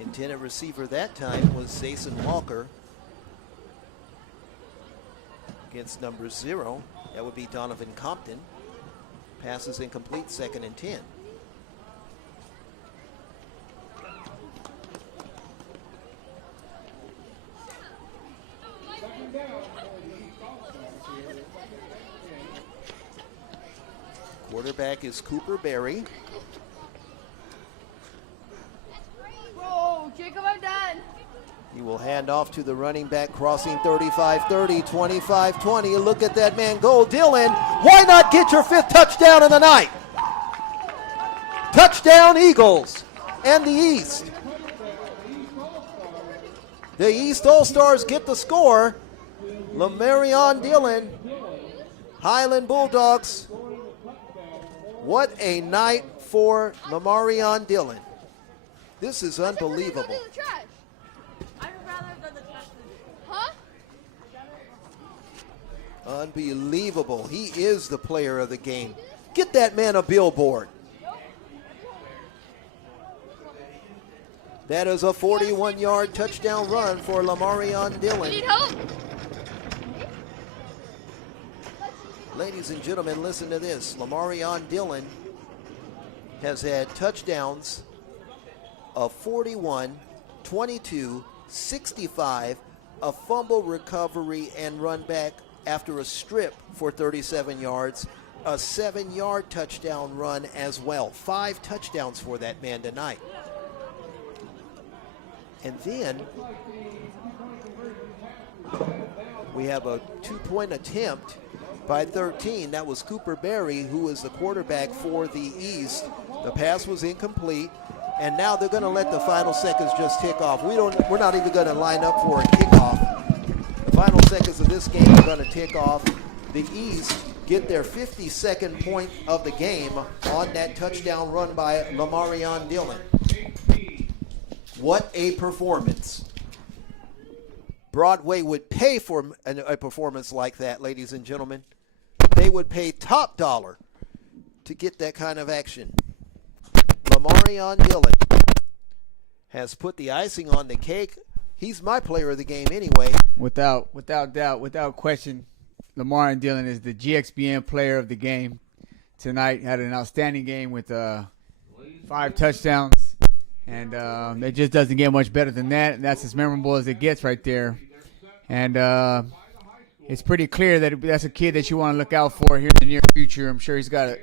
Intended receiver that time was Zaven Walker. Against number 0, that would be Donovan Compton. Pass is incomplete, 2nd and 10. Quarterback is Cooper Berry. Whoa, Jacob, I'm done. He will hand off to the running back, crossing 35-30, 25-20. Look at that man go. Dylan, why not get your 5th touchdown of the night? Touchdown Eagles and the East. The East All-Stars get the score. Lamarion Dillon, Highland Bulldogs. What a night for Lamarion Dillon. This is unbelievable. Unbelievable. He is the player of the game. Get that man a billboard. That is a 41-yard touchdown run for Lamarion Dillon. Need help? Ladies and gentlemen, listen to this. Lamarion Dillon has had touchdowns of 41, 22, 65, a fumble recovery and run back after a strip for 37 yards, a 7-yard touchdown run as well. 5 touchdowns for that man tonight. And then we have a 2-point attempt by 13. That was Cooper Berry, who is the quarterback for the East. The pass was incomplete, and now they're going to let the final seconds just tick off. We're not even going to line up for a kickoff. The final seconds of this game are going to tick off. The East get their 52nd point of the game on that touchdown run by Lamarion Dillon. What a performance. Broadway would pay for a performance like that, ladies and gentlemen. They would pay top dollar to get that kind of action. Lamarion Dillon has put the icing on the cake. He's my player of the game anyway. Without doubt, without question, Lamarion Dillon is the GXBN player of the game tonight. Had an outstanding game with 5 touchdowns. And it just doesn't get much better than that. And that's as memorable as it gets right there. And it's pretty clear that that's a kid that you want to look out for here in the near future. I'm sure he's got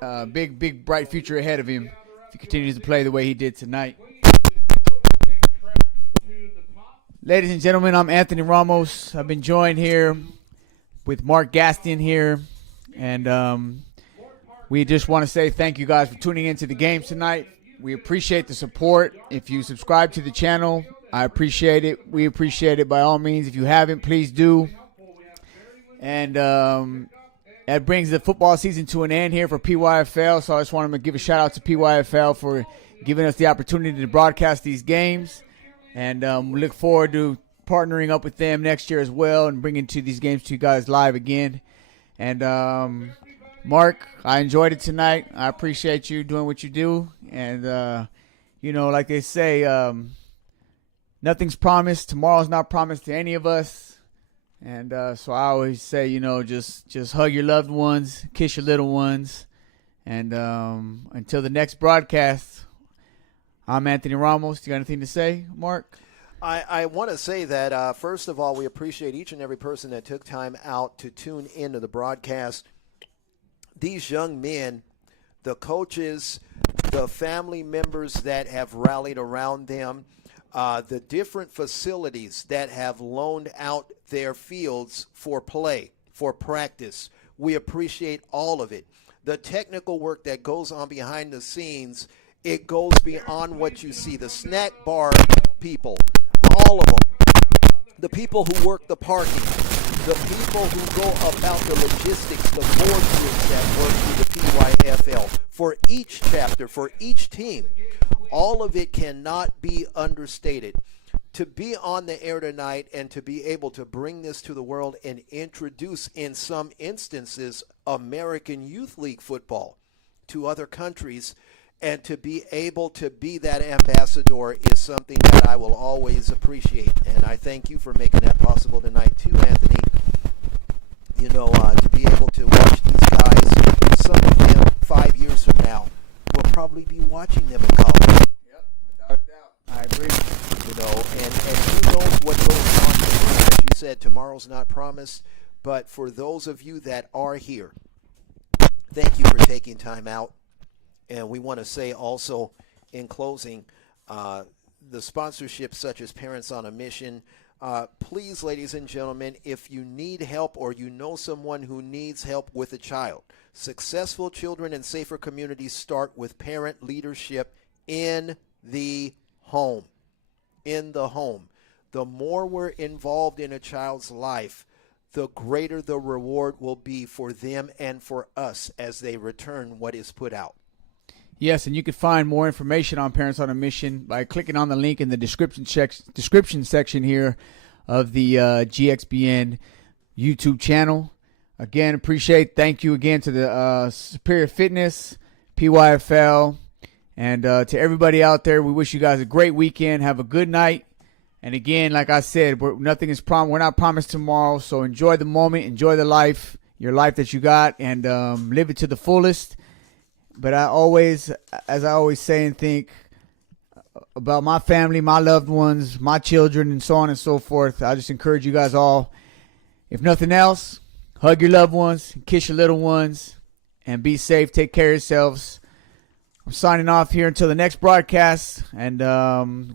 a big, bright future ahead of him if he continues to play the way he did tonight. Ladies and gentlemen, I'm Anthony Ramos. I've been joined here with Mark Gaston here. And we just want to say thank you guys for tuning into the game tonight. We appreciate the support. If you subscribe to the channel, I appreciate it. We appreciate it by all means. If you haven't, please do. And that brings the football season to an end here for PYFL. So I just wanted to give a shout out to PYFL for giving us the opportunity to broadcast these games. And we look forward to partnering up with them next year as well and bringing these games to you guys live again. And Mark, I enjoyed it tonight. I appreciate you doing what you do. And, like they say, nothing's promised. Tomorrow's not promised to any of us. And so I always say, just hug your loved ones, kiss your little ones. And until the next broadcast, I'm Anthony Ramos. Do you got anything to say, Mark? I want to say that, first of all, we appreciate each and every person that took time out to tune into the broadcast. These young men, the coaches, the family members that have rallied around them, the different facilities that have loaned out their fields for play, for practice. We appreciate all of it. The technical work that goes on behind the scenes, it goes beyond what you see. The snack bar people, all of them. The people who work the parking, the people who go about the logistics, the board groups that work through the PYFL, for each chapter, for each team. All of it cannot be understated. To be on the air tonight and to be able to bring this to the world and introduce, in some instances, American Youth League football to other countries, and to be able to be that ambassador is something that I will always appreciate. And I thank you for making that possible tonight too, Anthony. You know, to be able to watch these guys, some of them 5 years from now, we'll probably be watching them in college. Yep, without a doubt. I agree. You know, and who knows what goes on tomorrow. As you said, tomorrow's not promised. But for those of you that are here, thank you for taking time out. And we want to say also, in closing, the sponsorships such as Parents on a Mission, please, ladies and gentlemen, if you need help or you know someone who needs help with a child, successful children and safer communities start with parent leadership in the home. In the home. The more we're involved in a child's life, the greater the reward will be for them and for us as they return what is put out. Yes, and you can find more information on Parents on a Mission by clicking on the link in the description section here of the GXBN YouTube channel. Again, thank you again to the Superior Fitness, PYFL, and to everybody out there. We wish you guys a great weekend. Have a good night. And again, like I said, nothing is promised. We're not promised tomorrow, so enjoy the moment, enjoy the life, your life that you got, and live it to the fullest. But as I always say and think about my family, my loved ones, my children, and so on and so forth, I just encourage you guys all, if nothing else, hug your loved ones, kiss your little ones, and be safe. Take care of yourselves. I'm signing off here until the next broadcast, and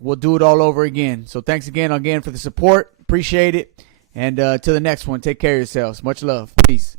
we'll do it all over again. So thanks again for the support. Appreciate it. And till the next one, take care of yourselves. Much love. Peace.